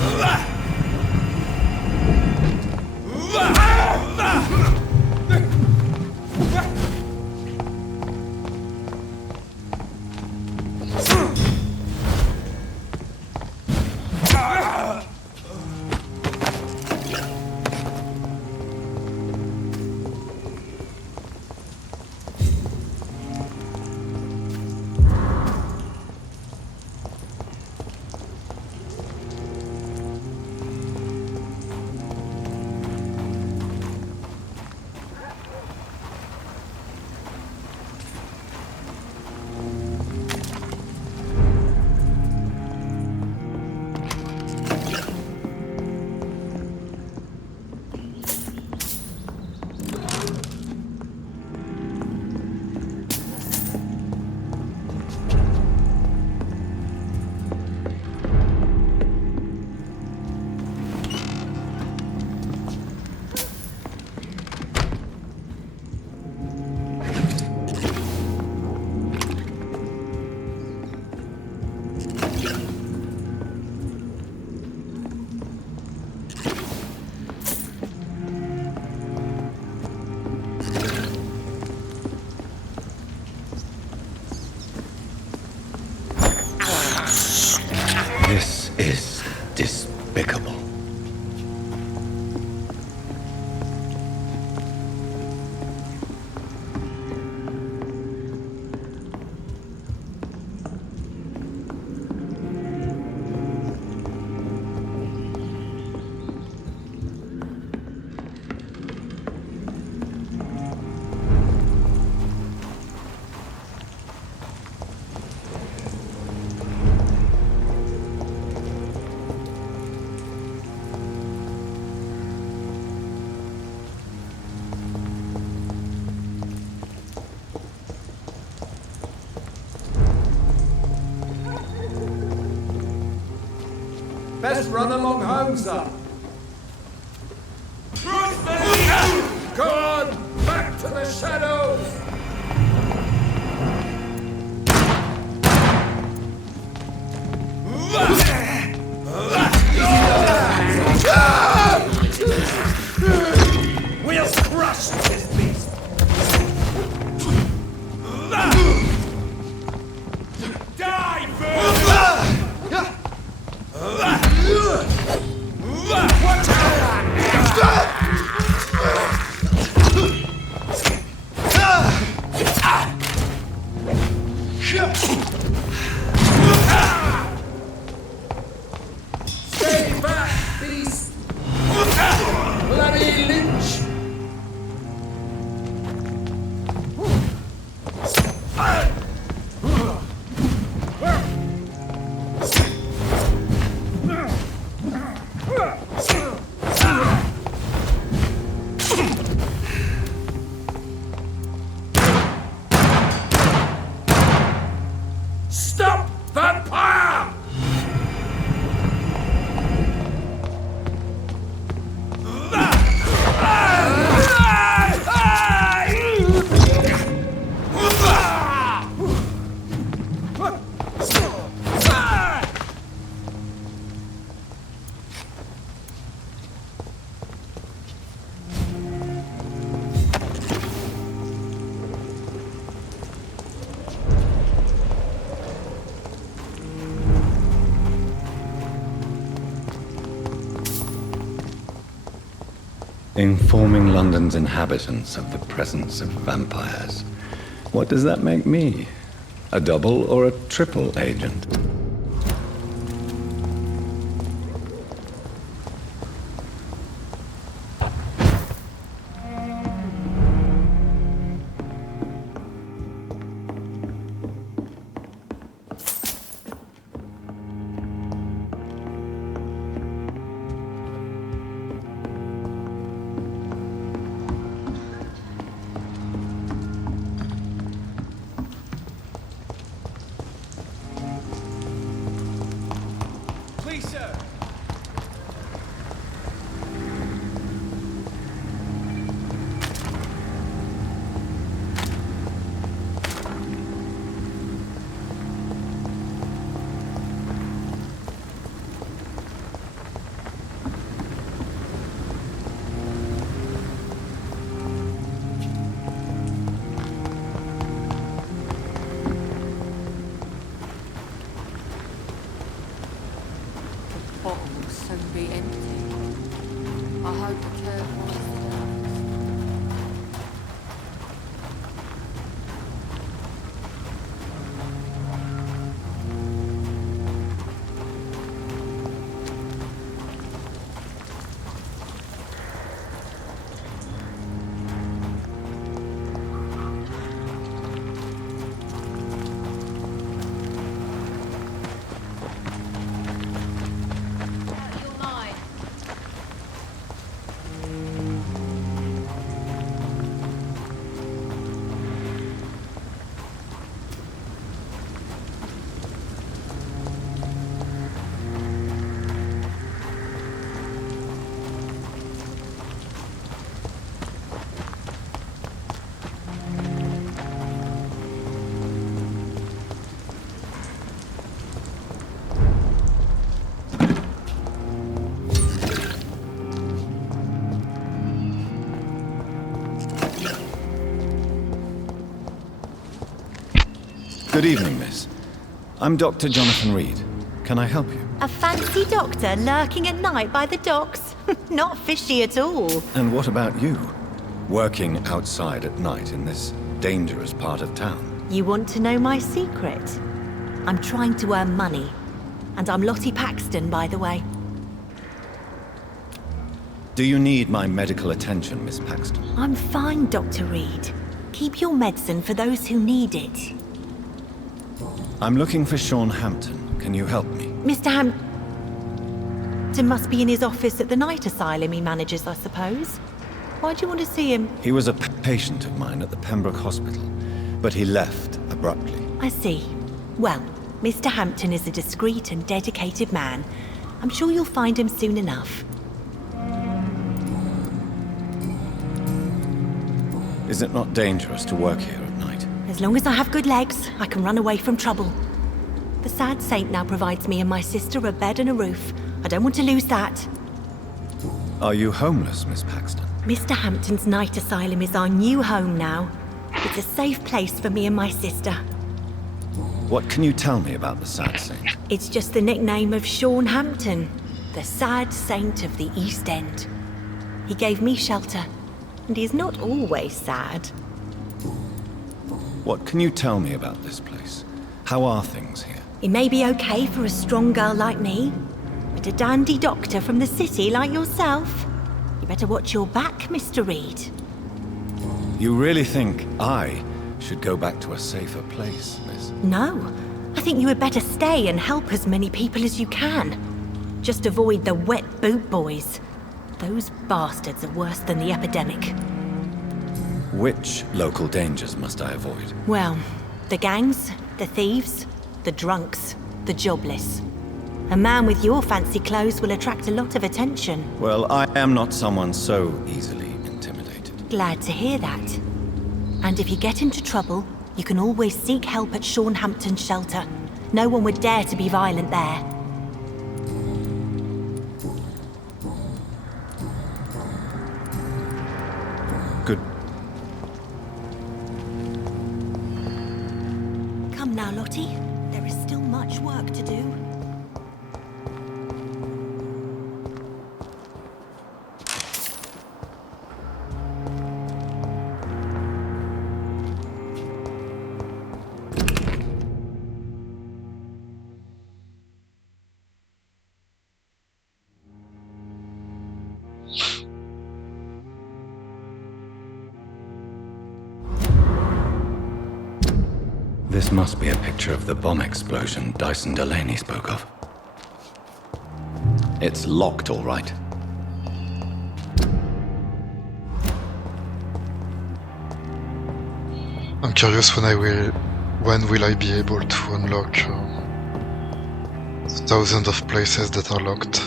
is despicable. Best run along home, sir. Trust me! Go on! Back to the shadows! We'll crush this beast! Die, bird! Watch out! Stay back, beast! Bloody lynch! Stop, Vampyr! Informing London's inhabitants of the presence of vampires. What does that make me? A double or a triple agent? Please, sir. Bottle will soon be empty. I hope the curve was Good evening, miss. I'm Dr. Jonathan Reed, Can I help you? A fancy doctor lurking at night by the docks? Not fishy at all. And what about you? Working outside at night in this dangerous part of town? You want to know my secret? I'm trying to earn money. And I'm Lottie Paxton, by the way. Do you need my medical attention, Miss Paxton? I'm fine, Dr. Reed. Keep your medicine for those who need it. I'm looking for Sean Hampton. Can you help me? Mr. Hampton must be in his office at the night asylum he manages, I suppose. Why do you want to see him? He was a patient of mine at the Pembroke Hospital, but he left abruptly. I see. Well, Mr. Hampton is a discreet and dedicated man. I'm sure you'll find him soon enough. Is it not dangerous to work here at night? As long as I have good legs, I can run away from trouble. The sad saint now provides me and my sister a bed and a roof. I don't want to lose that. Are you homeless, Miss Paxton? Mr. Hampton's night asylum is our new home now. It's a safe place for me and my sister. What can you tell me about the sad saint? It's just the nickname of Sean Hampton, the sad saint of the East End. He gave me shelter, and he's not always sad. What can you tell me about this place? How are things here? It may be okay for a strong girl like me, but a dandy doctor from the city like yourself, you better watch your back, Mr. Reed. You really think I should go back to a safer place, miss? No, I think you had better stay and help as many people as you can. Just avoid the wet boot boys. Those bastards are worse than the epidemic. Which local dangers must I avoid? Well, the gangs, the thieves, the drunks, the jobless. A man with your fancy clothes will attract a lot of attention. Well, I am not someone so easily intimidated. Glad to hear that. And if you get into trouble, you can always seek help at Sean Hampton's shelter. No one would dare to be violent there. Good. Come now, Lottie. There is still much work to do. This must be a picture of the bomb explosion Dyson Delaney spoke of. It's locked, all right. I'm curious when will I be able to unlock the thousands of places that are locked.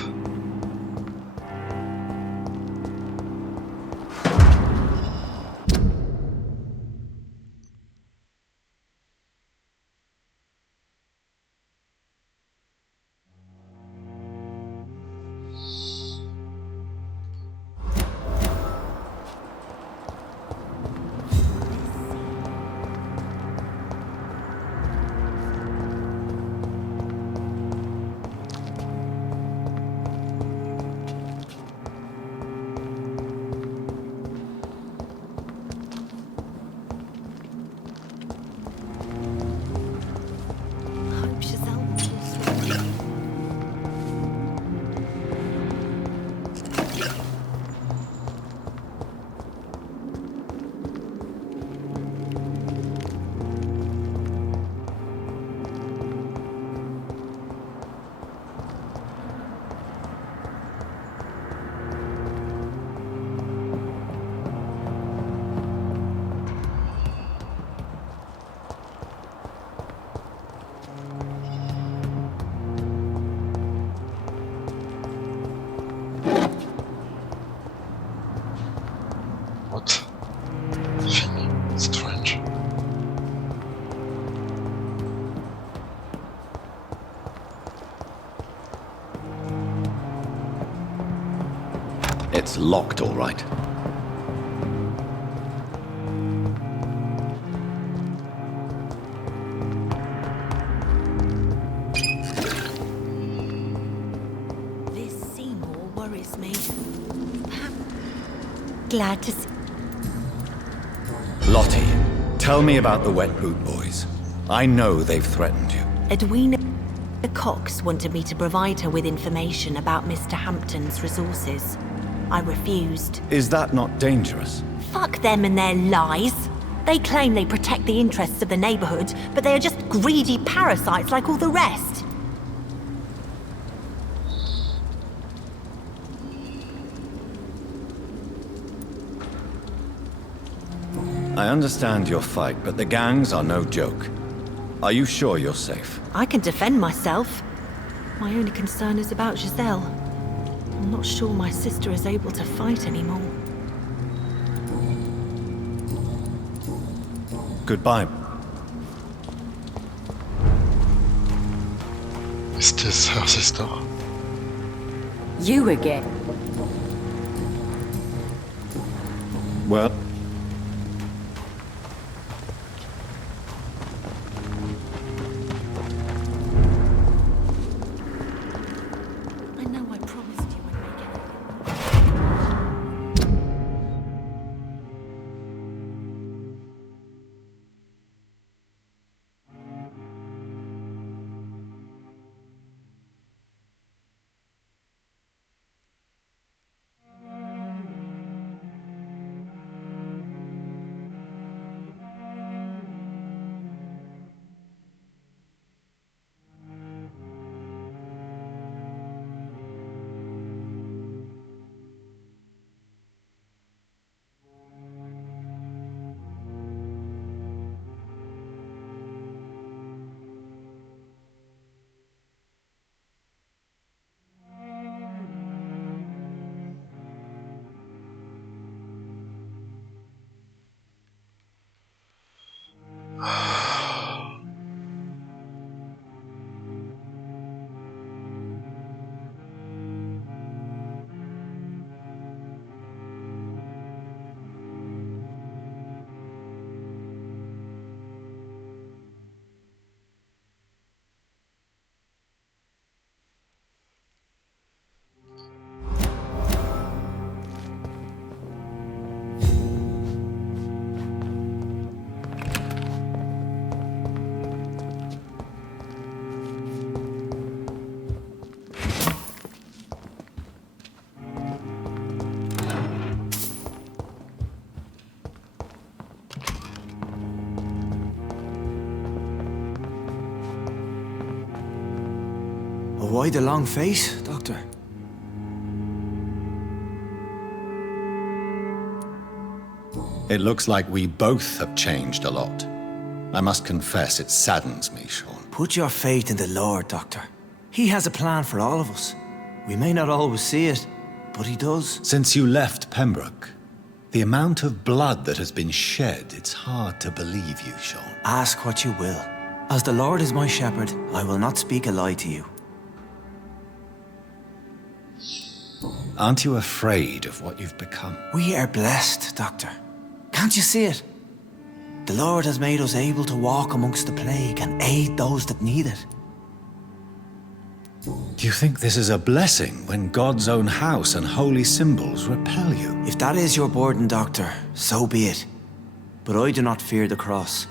What? Nothing strange. It's locked, all right. worries me. Glad to see. Lottie, tell me about the Wet Boot Boys. I know they've threatened you. Edwina Cox wanted me to provide her with information about Mr. Hampton's resources. I refused. Is that not dangerous? Fuck them and their lies. They claim they protect the interests of the neighborhood, but they are just greedy parasites like all the rest. I understand your fight, but the gangs are no joke. Are you sure you're safe? I can defend myself. My only concern is about Giselle. I'm not sure my sister is able to fight anymore. Goodbye. Is this her sister? You again? Well... I know I promised you I'd make it. Why the long face, Doctor? It looks like we both have changed a lot. I must confess, it saddens me, Sean. Put your faith in the Lord, Doctor. He has a plan for all of us. We may not always see it, but he does. Since you left Pembroke, the amount of blood that has been shed, it's hard to believe you, Sean. Ask what you will. As the Lord is my shepherd, I will not speak a lie to you. Aren't you afraid of what you've become? We are blessed, Doctor. Can't you see it? The Lord has made us able to walk amongst the plague and aid those that need it. Do you think this is a blessing when God's own house and holy symbols repel you? If that is your burden, Doctor, so be it. But I do not fear the cross,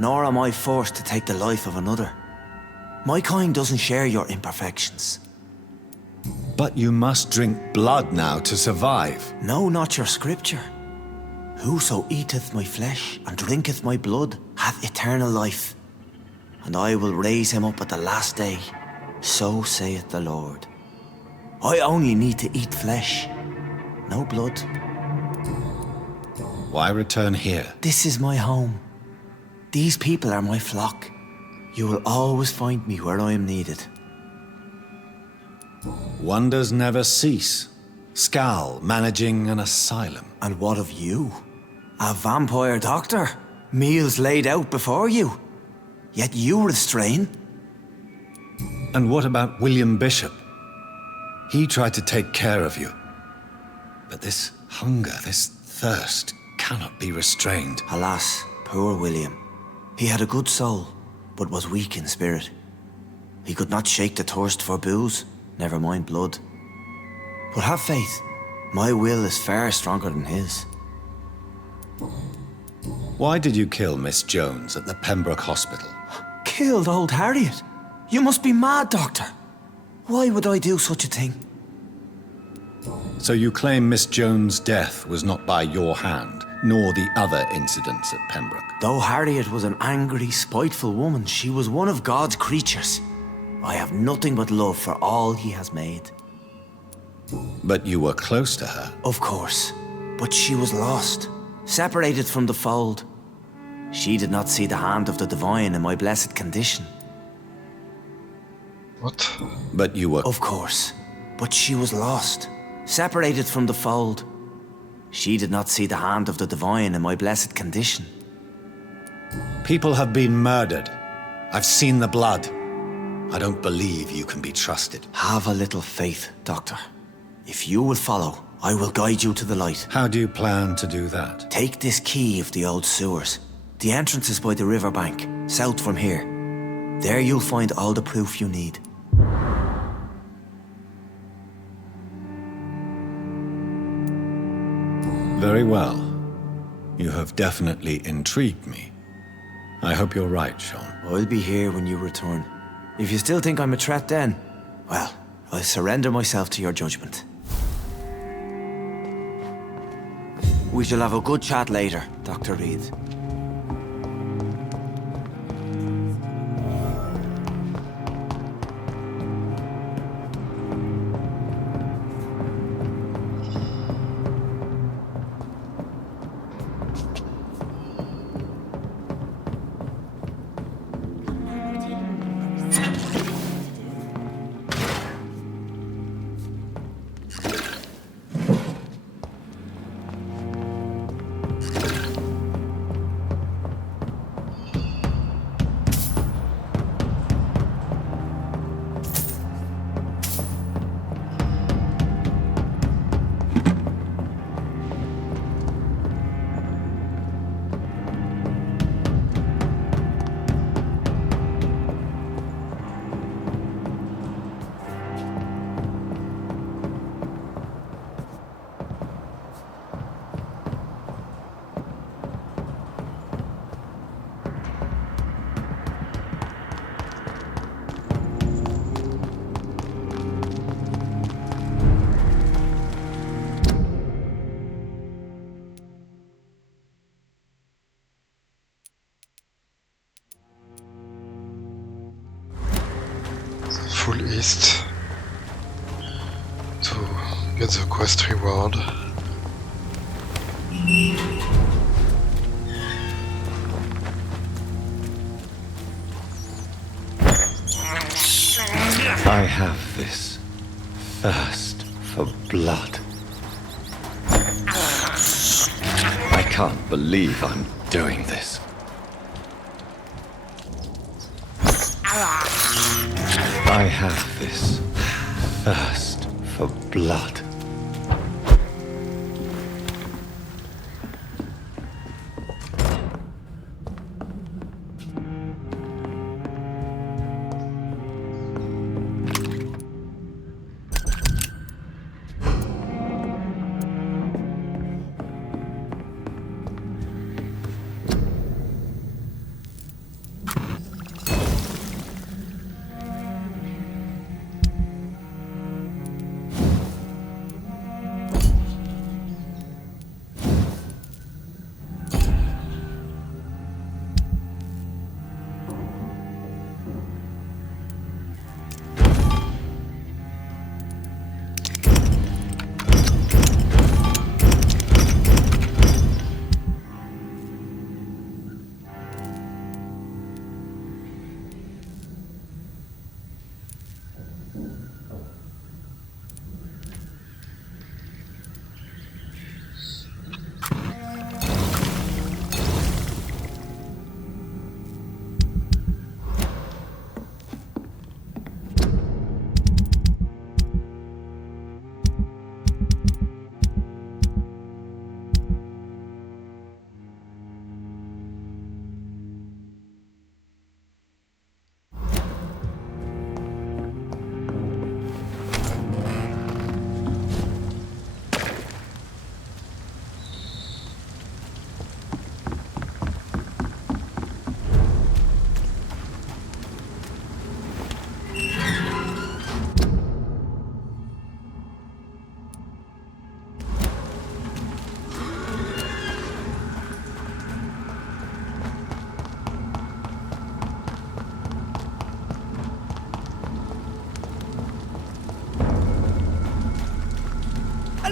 nor am I forced to take the life of another. My kind doesn't share your imperfections. But you must drink blood now to survive. No, not your scripture. Whoso eateth my flesh and drinketh my blood hath eternal life, and I will raise him up at the last day. So saith the Lord. I only need to eat flesh, no blood. Why return here? This is my home. These people are my flock. You will always find me where I am needed. Wonders never cease. Scal managing an asylum. And what of you? A vampire doctor? Meals laid out before you. Yet you restrain. And what about William Bishop? He tried to take care of you. But this hunger, this thirst, cannot be restrained. Alas, poor William. He had a good soul, but was weak in spirit. He could not shake the thirst for booze, never mind blood. But have faith. My will is far stronger than his. Why did you kill Miss Jones at the Pembroke Hospital? Killed old Harriet? You must be mad, Doctor. Why would I do such a thing? So you claim Miss Jones' death was not by your hand, nor the other incidents at Pembroke? Though Harriet was an angry, spiteful woman, she was one of God's creatures. I have nothing but love for all he has made. But you were close to her. Of course. But she was lost, separated from the fold. She did not see the hand of the divine in my blessed condition. What? But you were... Of course. But she was lost, separated from the fold. She did not see the hand of the divine in my blessed condition. People have been murdered. I've seen the blood. I don't believe you can be trusted. Have a little faith, Doctor. If you will follow, I will guide you to the light. How do you plan to do that? Take this key of the old sewers. The entrance is by the riverbank, south from here. There you'll find all the proof you need. Very well. You have definitely intrigued me. I hope you're right, Sean. I'll be here when you return. If you still think I'm a threat then, well, I'll surrender myself to your judgment. We shall have a good chat later, Dr. Reed. Full east to get the quest reward. I have this thirst for blood. I can't believe I'm doing this. I have this thirst for blood.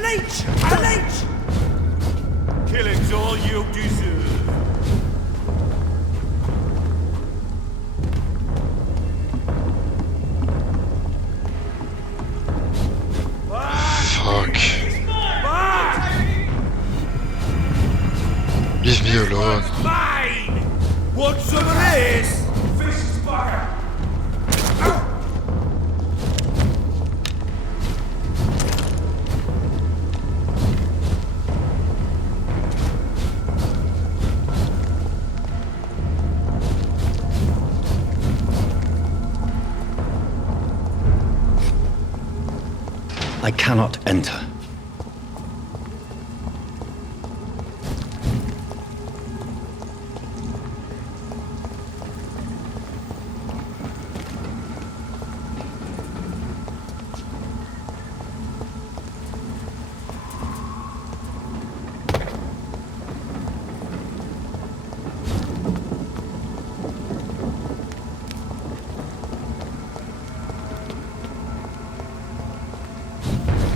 leech! A leech! Killing's all you deserve. Fuck. Leave me alone. Mine! Want some of this? Fish is fire! I cannot enter.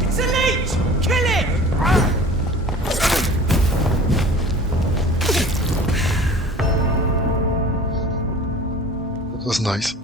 It's a leech! Kill it! That was nice.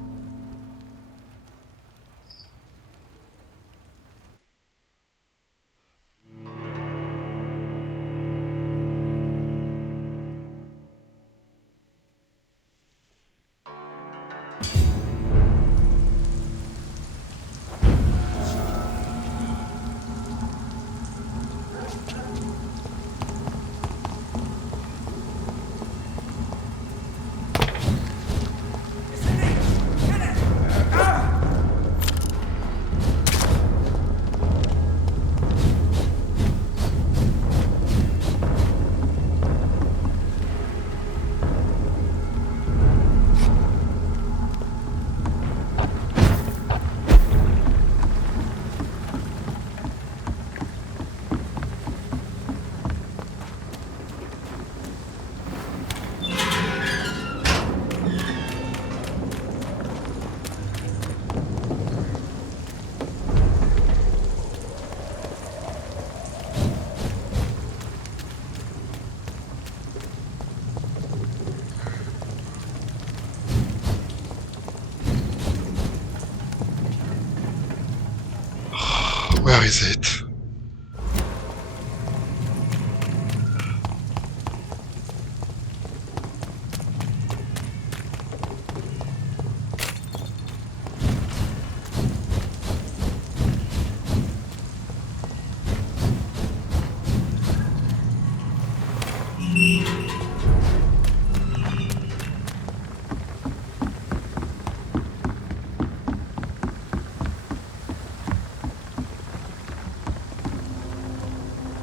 Where is it?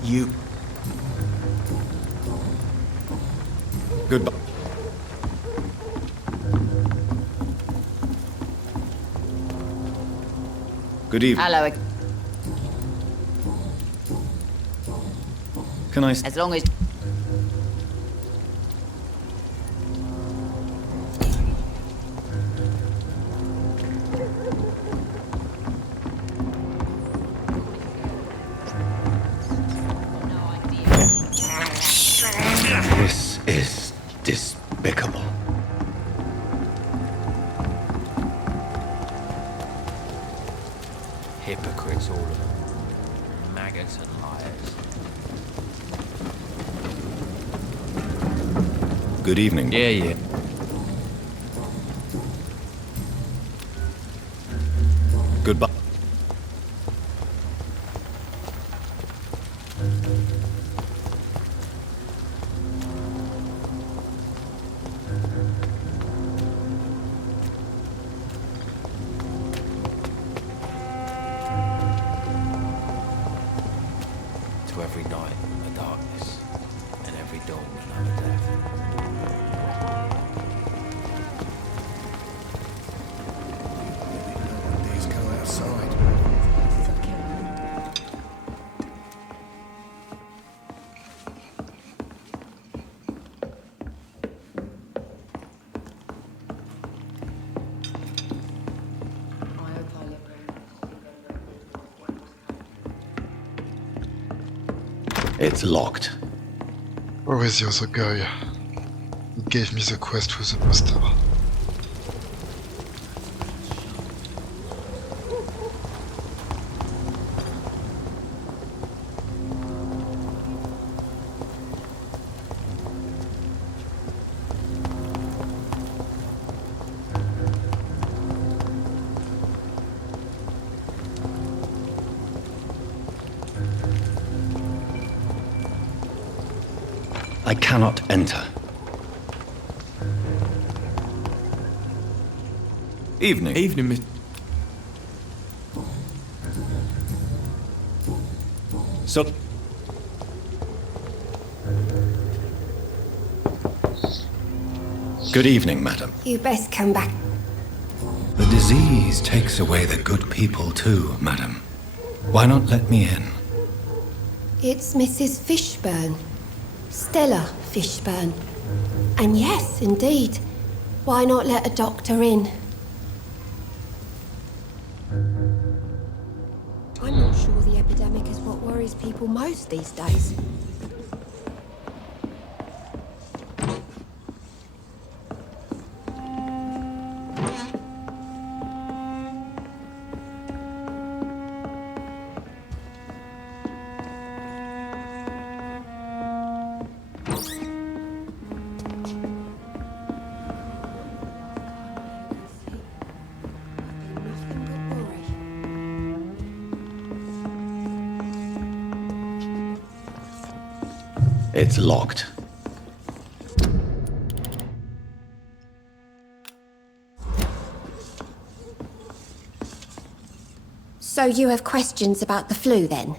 You... Goodbye. Good evening. Hello. Can I... As long as... This is despicable. Hypocrites, all of them. Maggots and liars. Good evening. Yeah. Goodbye. To every night a darkness, and every dawn another death. These go outside. It's locked. Where is the other guy? He gave me the quest with the poster. I cannot enter. Evening. Evening, Miss... So... Good evening, madam. You best come back. The disease takes away the good people too, madam. Why not let me in? It's Mrs. Fishburne. Stella Fishburne. And yes, indeed. Why not let a doctor in? I'm not sure the epidemic is what worries people most these days. It's locked. So you have questions about the flu then?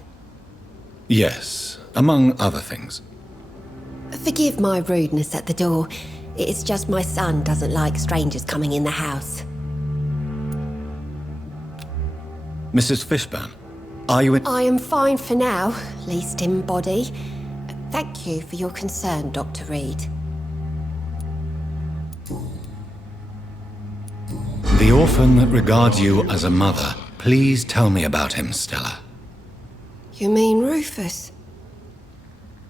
Yes, among other things. Forgive my rudeness at the door. It's just my son doesn't like strangers coming in the house. Mrs. Fishburne, are you in... I am fine for now, least in body. Thank you for your concern, Dr. Reed. The orphan that regards you as a mother. Please tell me about him, Stella. You mean Rufus?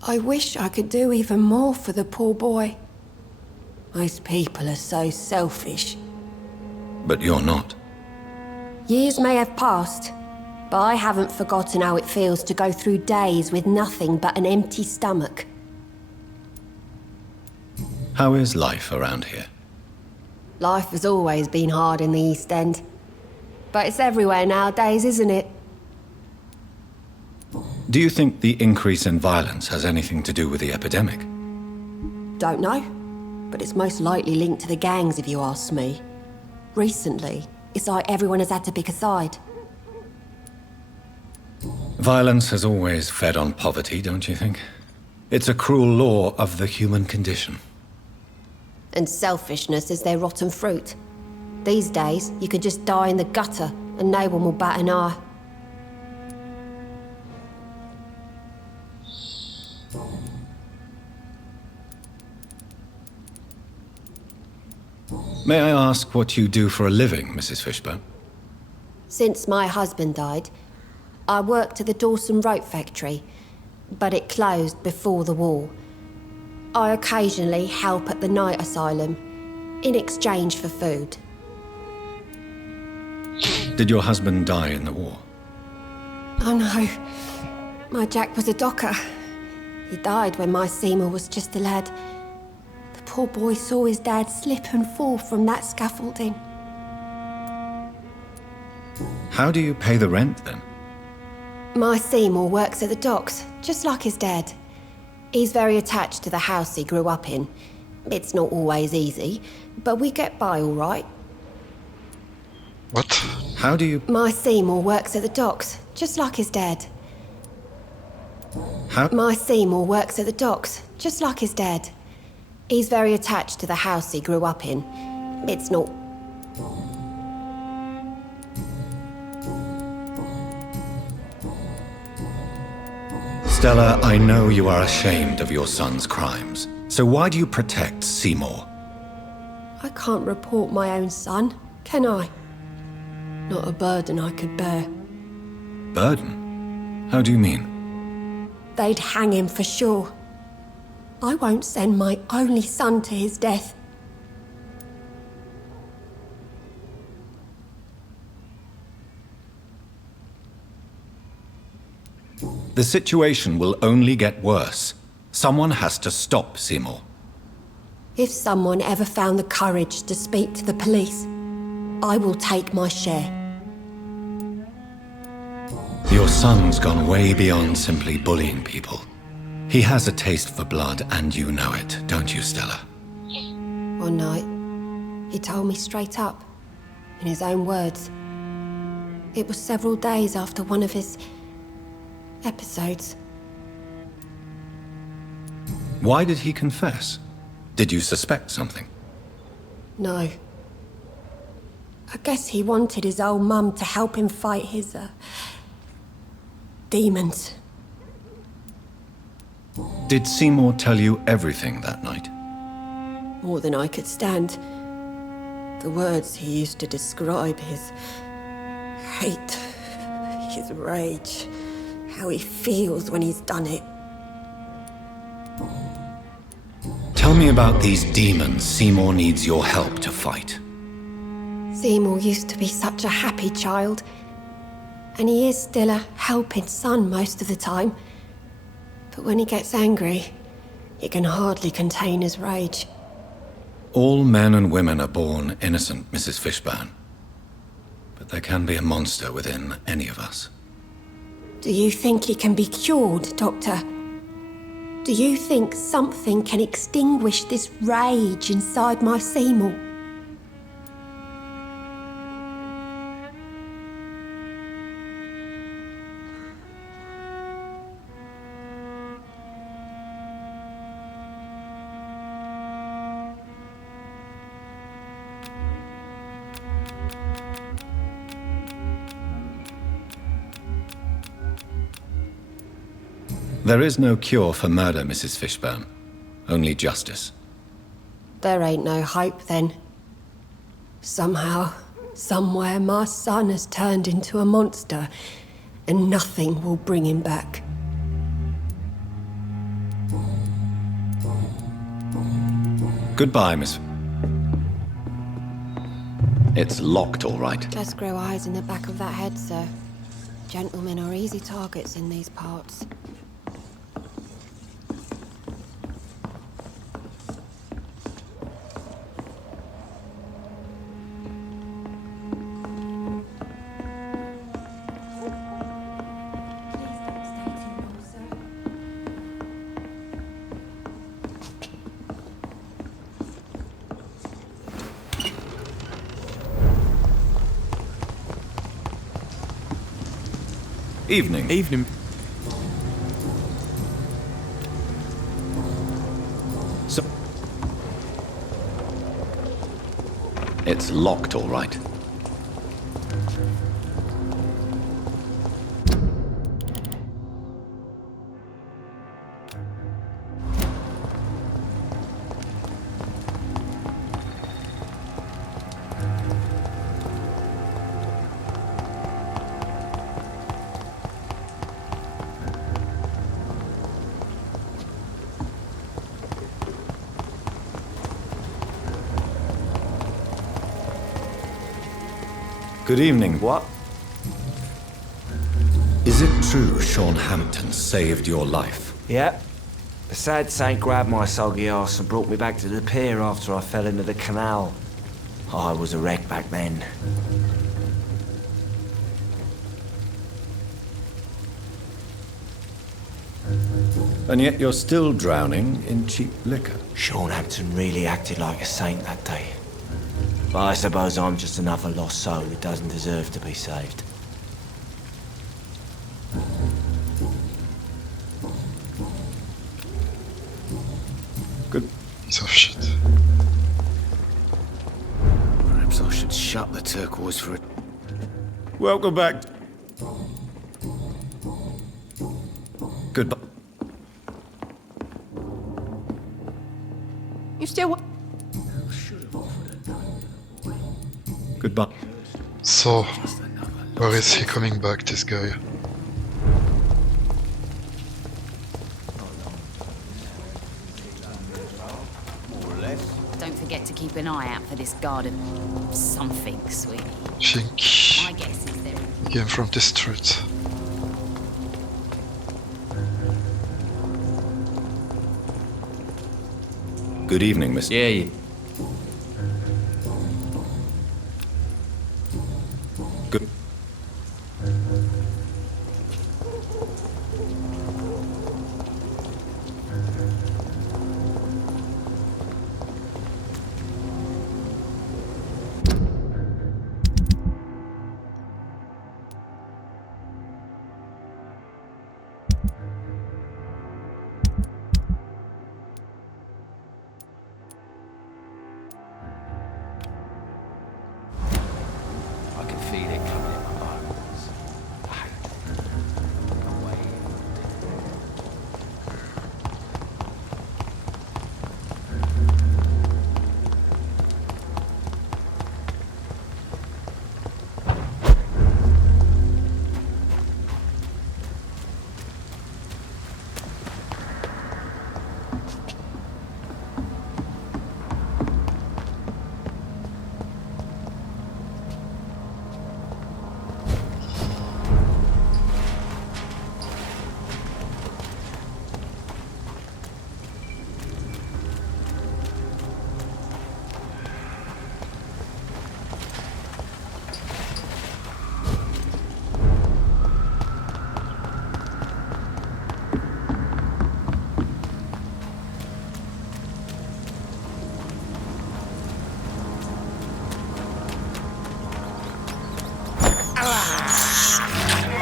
I wish I could do even more for the poor boy. Most people are so selfish. But you're not. Years may have passed, but I haven't forgotten how it feels to go through days with nothing but an empty stomach. How is life around here? Life has always been hard in the East End. But it's everywhere nowadays, isn't it? Do you think the increase in violence has anything to do with the epidemic? Don't know. But it's most likely linked to the gangs, if you ask me. Recently, it's like everyone has had to pick a side. Violence has always fed on poverty, don't you think? It's a cruel law of the human condition. And selfishness is their rotten fruit. These days, you can just die in the gutter and no one will bat an eye. May I ask what you do for a living, Mrs. Fishburne? Since my husband died, I worked at the Dawson Rope factory, but it closed before the war. I occasionally help at the night asylum, in exchange for food. Did your husband die in the war? Oh no, my Jack was a docker. He died when my Seymour was just a lad. The poor boy saw his dad slip and fall from that scaffolding. How do you pay the rent, then? My Seymour works at the docks, just like his dad. He's very attached to the house he grew up in. It's not always easy, but we get by all right. What? How do you... My Seymour works at the docks, just like his dad. How... My Seymour works at the docks, just like his dad. He's very attached to the house he grew up in. It's not... Stella, I know you are ashamed of your son's crimes. So why do you protect Seymour? I can't report my own son, can I? Not a burden I could bear. Burden? How do you mean? they'd hang him for sure. I won't send my only son to his death. The situation will only get worse. Someone has to stop Seymour. If someone ever found the courage to speak to the police, I will take my share. Your son's gone way beyond simply bullying people. He has a taste for blood, and you know it, don't you, Stella? One night, he told me straight up, in his own words. It was several days after one of his episodes. Why did he confess? Did you suspect something? No. I guess he wanted his old mum to help him fight his, demons. Did Seymour tell you everything that night? More than I could stand. The words he used to describe his hate, his rage, how he feels when he's done it. Tell me about these demons Seymour needs your help to fight. Seymour used to be such a happy child, and he is still a helping son most of the time. But when he gets angry, he can hardly contain his rage. All men and women are born innocent, Mrs. Fishburne. But there can be a monster within any of us. Do you think he can be cured, Doctor? Do you think something can extinguish this rage inside my Seymour? There is no cure for murder, Mrs. Fishburne. Only justice. There ain't no hope then. Somehow, somewhere, my son has turned into a monster, and nothing will bring him back. Goodbye, Miss... It's locked, all right. Just grow eyes in the back of that head, sir. Gentlemen are easy targets in these parts. Evening. Evening. So... It's locked, all right. Good evening. What? Is it true Sean Hampton saved your life? Yeah. The sad saint grabbed my soggy arse and brought me back to the pier after I fell into the canal. I was a wreck back then. And yet you're still drowning in cheap liquor. Sean Hampton really acted like a saint that day. But I suppose I'm just another lost soul who doesn't deserve to be saved. Good. Piece of shit. Perhaps I should shut the turquoise for it. Welcome back. Goodbye. You still... Goodbye. So, where is he coming back, this guy? forget to keep an eye out for this guard of something, sweetie. Think My guess is there. came from this street. Good evening, Mr. Yeah. Good. I can feel it coming in my bones.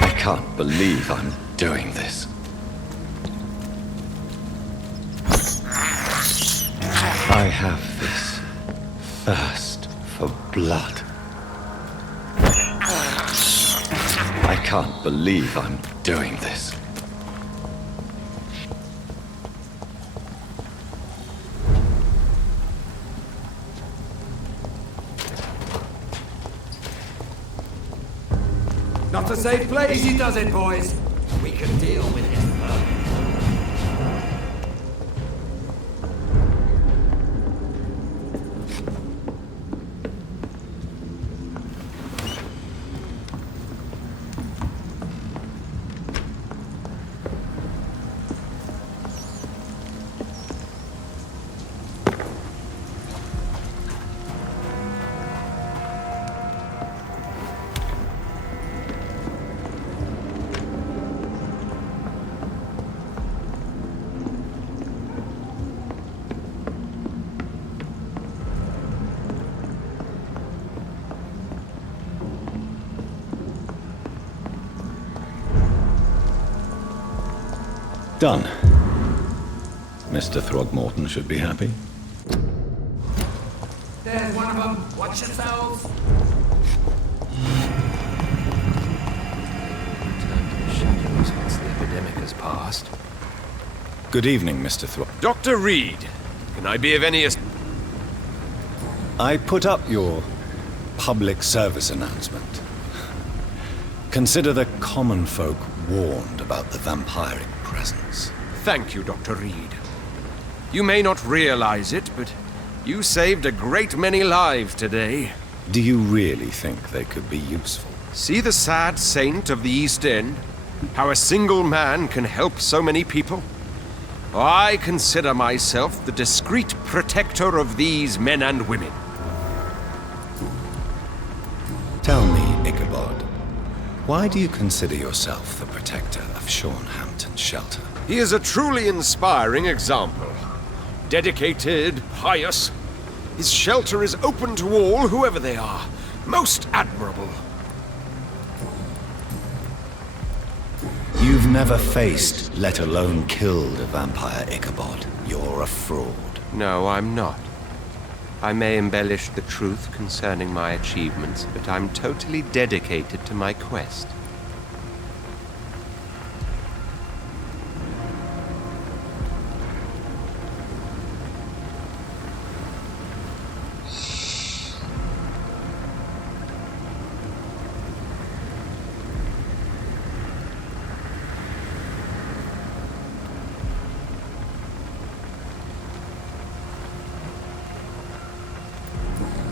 I can't believe I'm doing this. I have this thirst for blood. I can't believe I'm doing this. Not a safe place. Easy does it, boys. We can deal with it. Done. Mr. Throgmorton should be happy. There's one of them. Watch yourselves. Turn to the shadows once the epidemic has passed. Good evening, Mr. Throg. Dr. Reed, can I be of any I put up your public service announcement. Consider the common folk warned about the vampiric presence. Thank you, Dr. Reed. You may not realize it, but you saved a great many lives today. Do you really think they could be useful? See the sad saint of the East End? How a single man can help so many people? I consider myself the discreet protector of these men and women. Tell me, Ichabod, why do you consider yourself the protector of Sean Hampton's shelter? He is a truly inspiring example. Dedicated, pious. His shelter is open to all, whoever they are. Most admirable. You've never faced, let alone killed, a vampire, Ichabod. You're a fraud. No, I'm not. I may embellish the truth concerning my achievements, but I'm totally dedicated to my quest.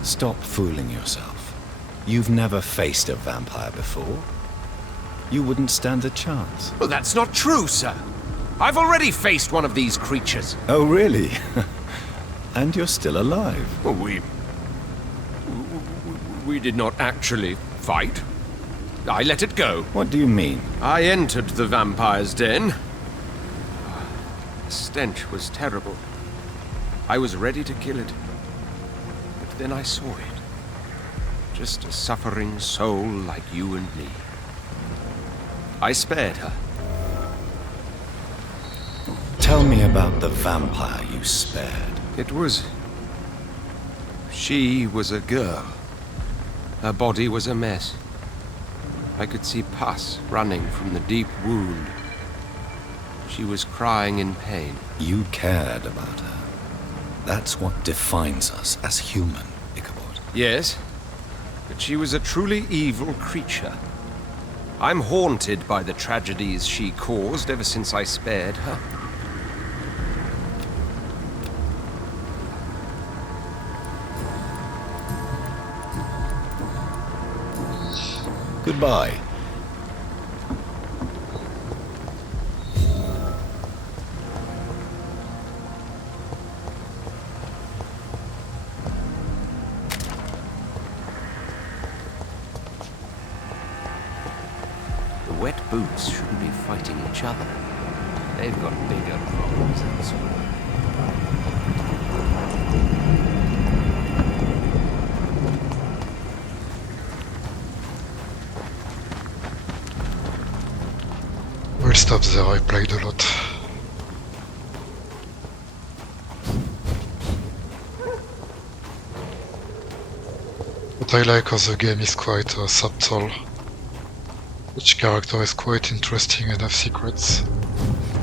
Stop fooling yourself. You've never faced a vampire before. You wouldn't stand a chance. Well, that's not true, sir. I've already faced one of these creatures. Oh, really? And you're still alive. Well, we did not actually fight. I let it go. What do you mean? I entered the vampire's den. The stench was terrible. I was ready to kill it. But then I saw it. Just a suffering soul like you and me. I spared her. Tell me about the vampire you spared. She was a girl. Her body was a mess. I could see pus running from the deep wound. She was crying in pain. You cared about her. That's what defines us as human, Ichabod. Yes, but she was a truly evil creature. I'm haunted by the tragedies she caused ever since I spared her. Goodbye. The wet boots shouldn't be fighting each other. They've got bigger problems elsewhere. We'll stop there, I played a lot. What I like of the game is quite subtle. Each character is quite interesting and have secrets.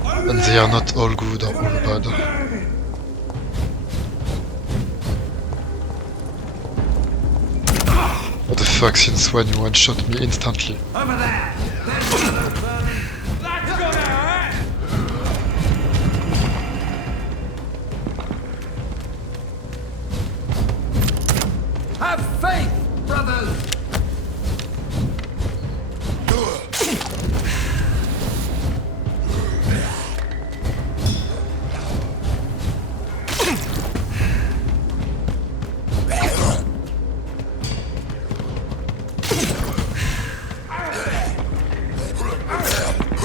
And they are not all good or all bad. What the fuck, since when you one-shot me instantly? Over there! That's gonna hurt! Have faith, brothers!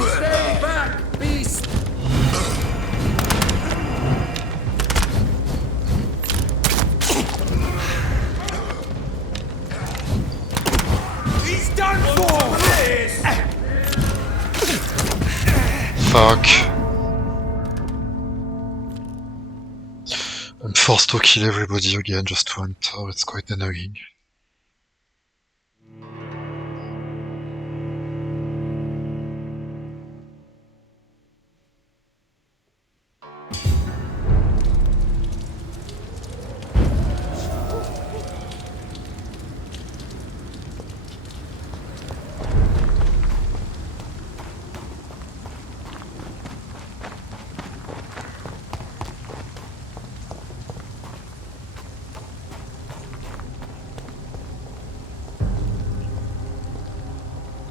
Stay back, beast! He's done for! Fuck. I'm forced to kill everybody again just to enter, it's quite annoying.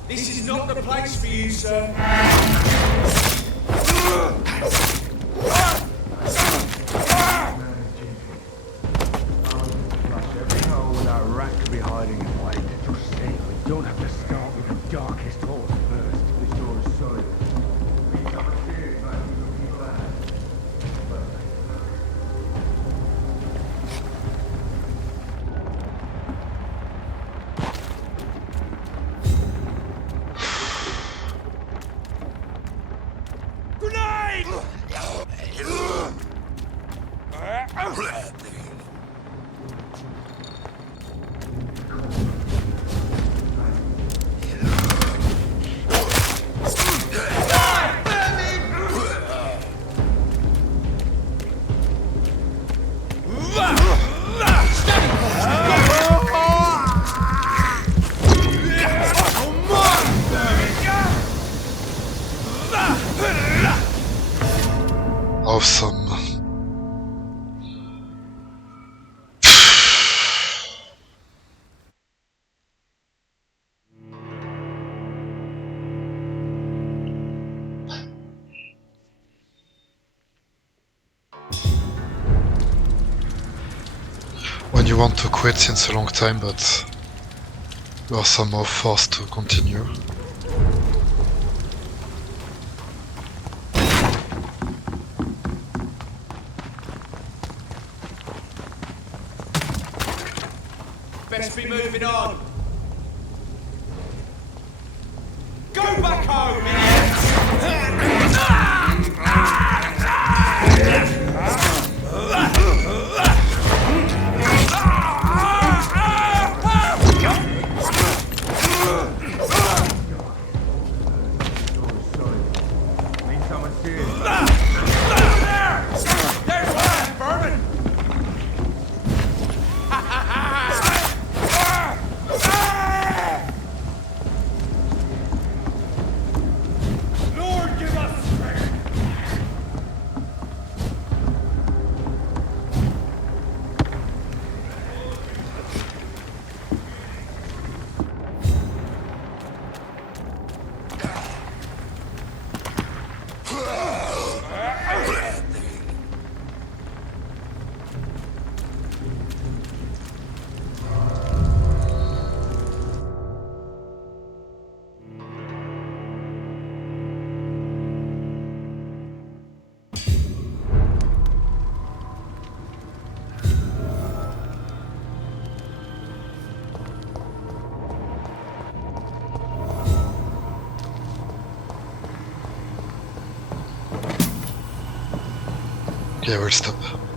This is not the place for you, sir. Every hole with our rat could be hiding in plain. Just say we don't have to start with the darkest holes first. This door is solid. We come and see it, like we look people out. Grenade! Awesome. when you want to quit since a long time, but you are somehow forced to continue. Best be moving on. Go back home, Okay, we'll stop.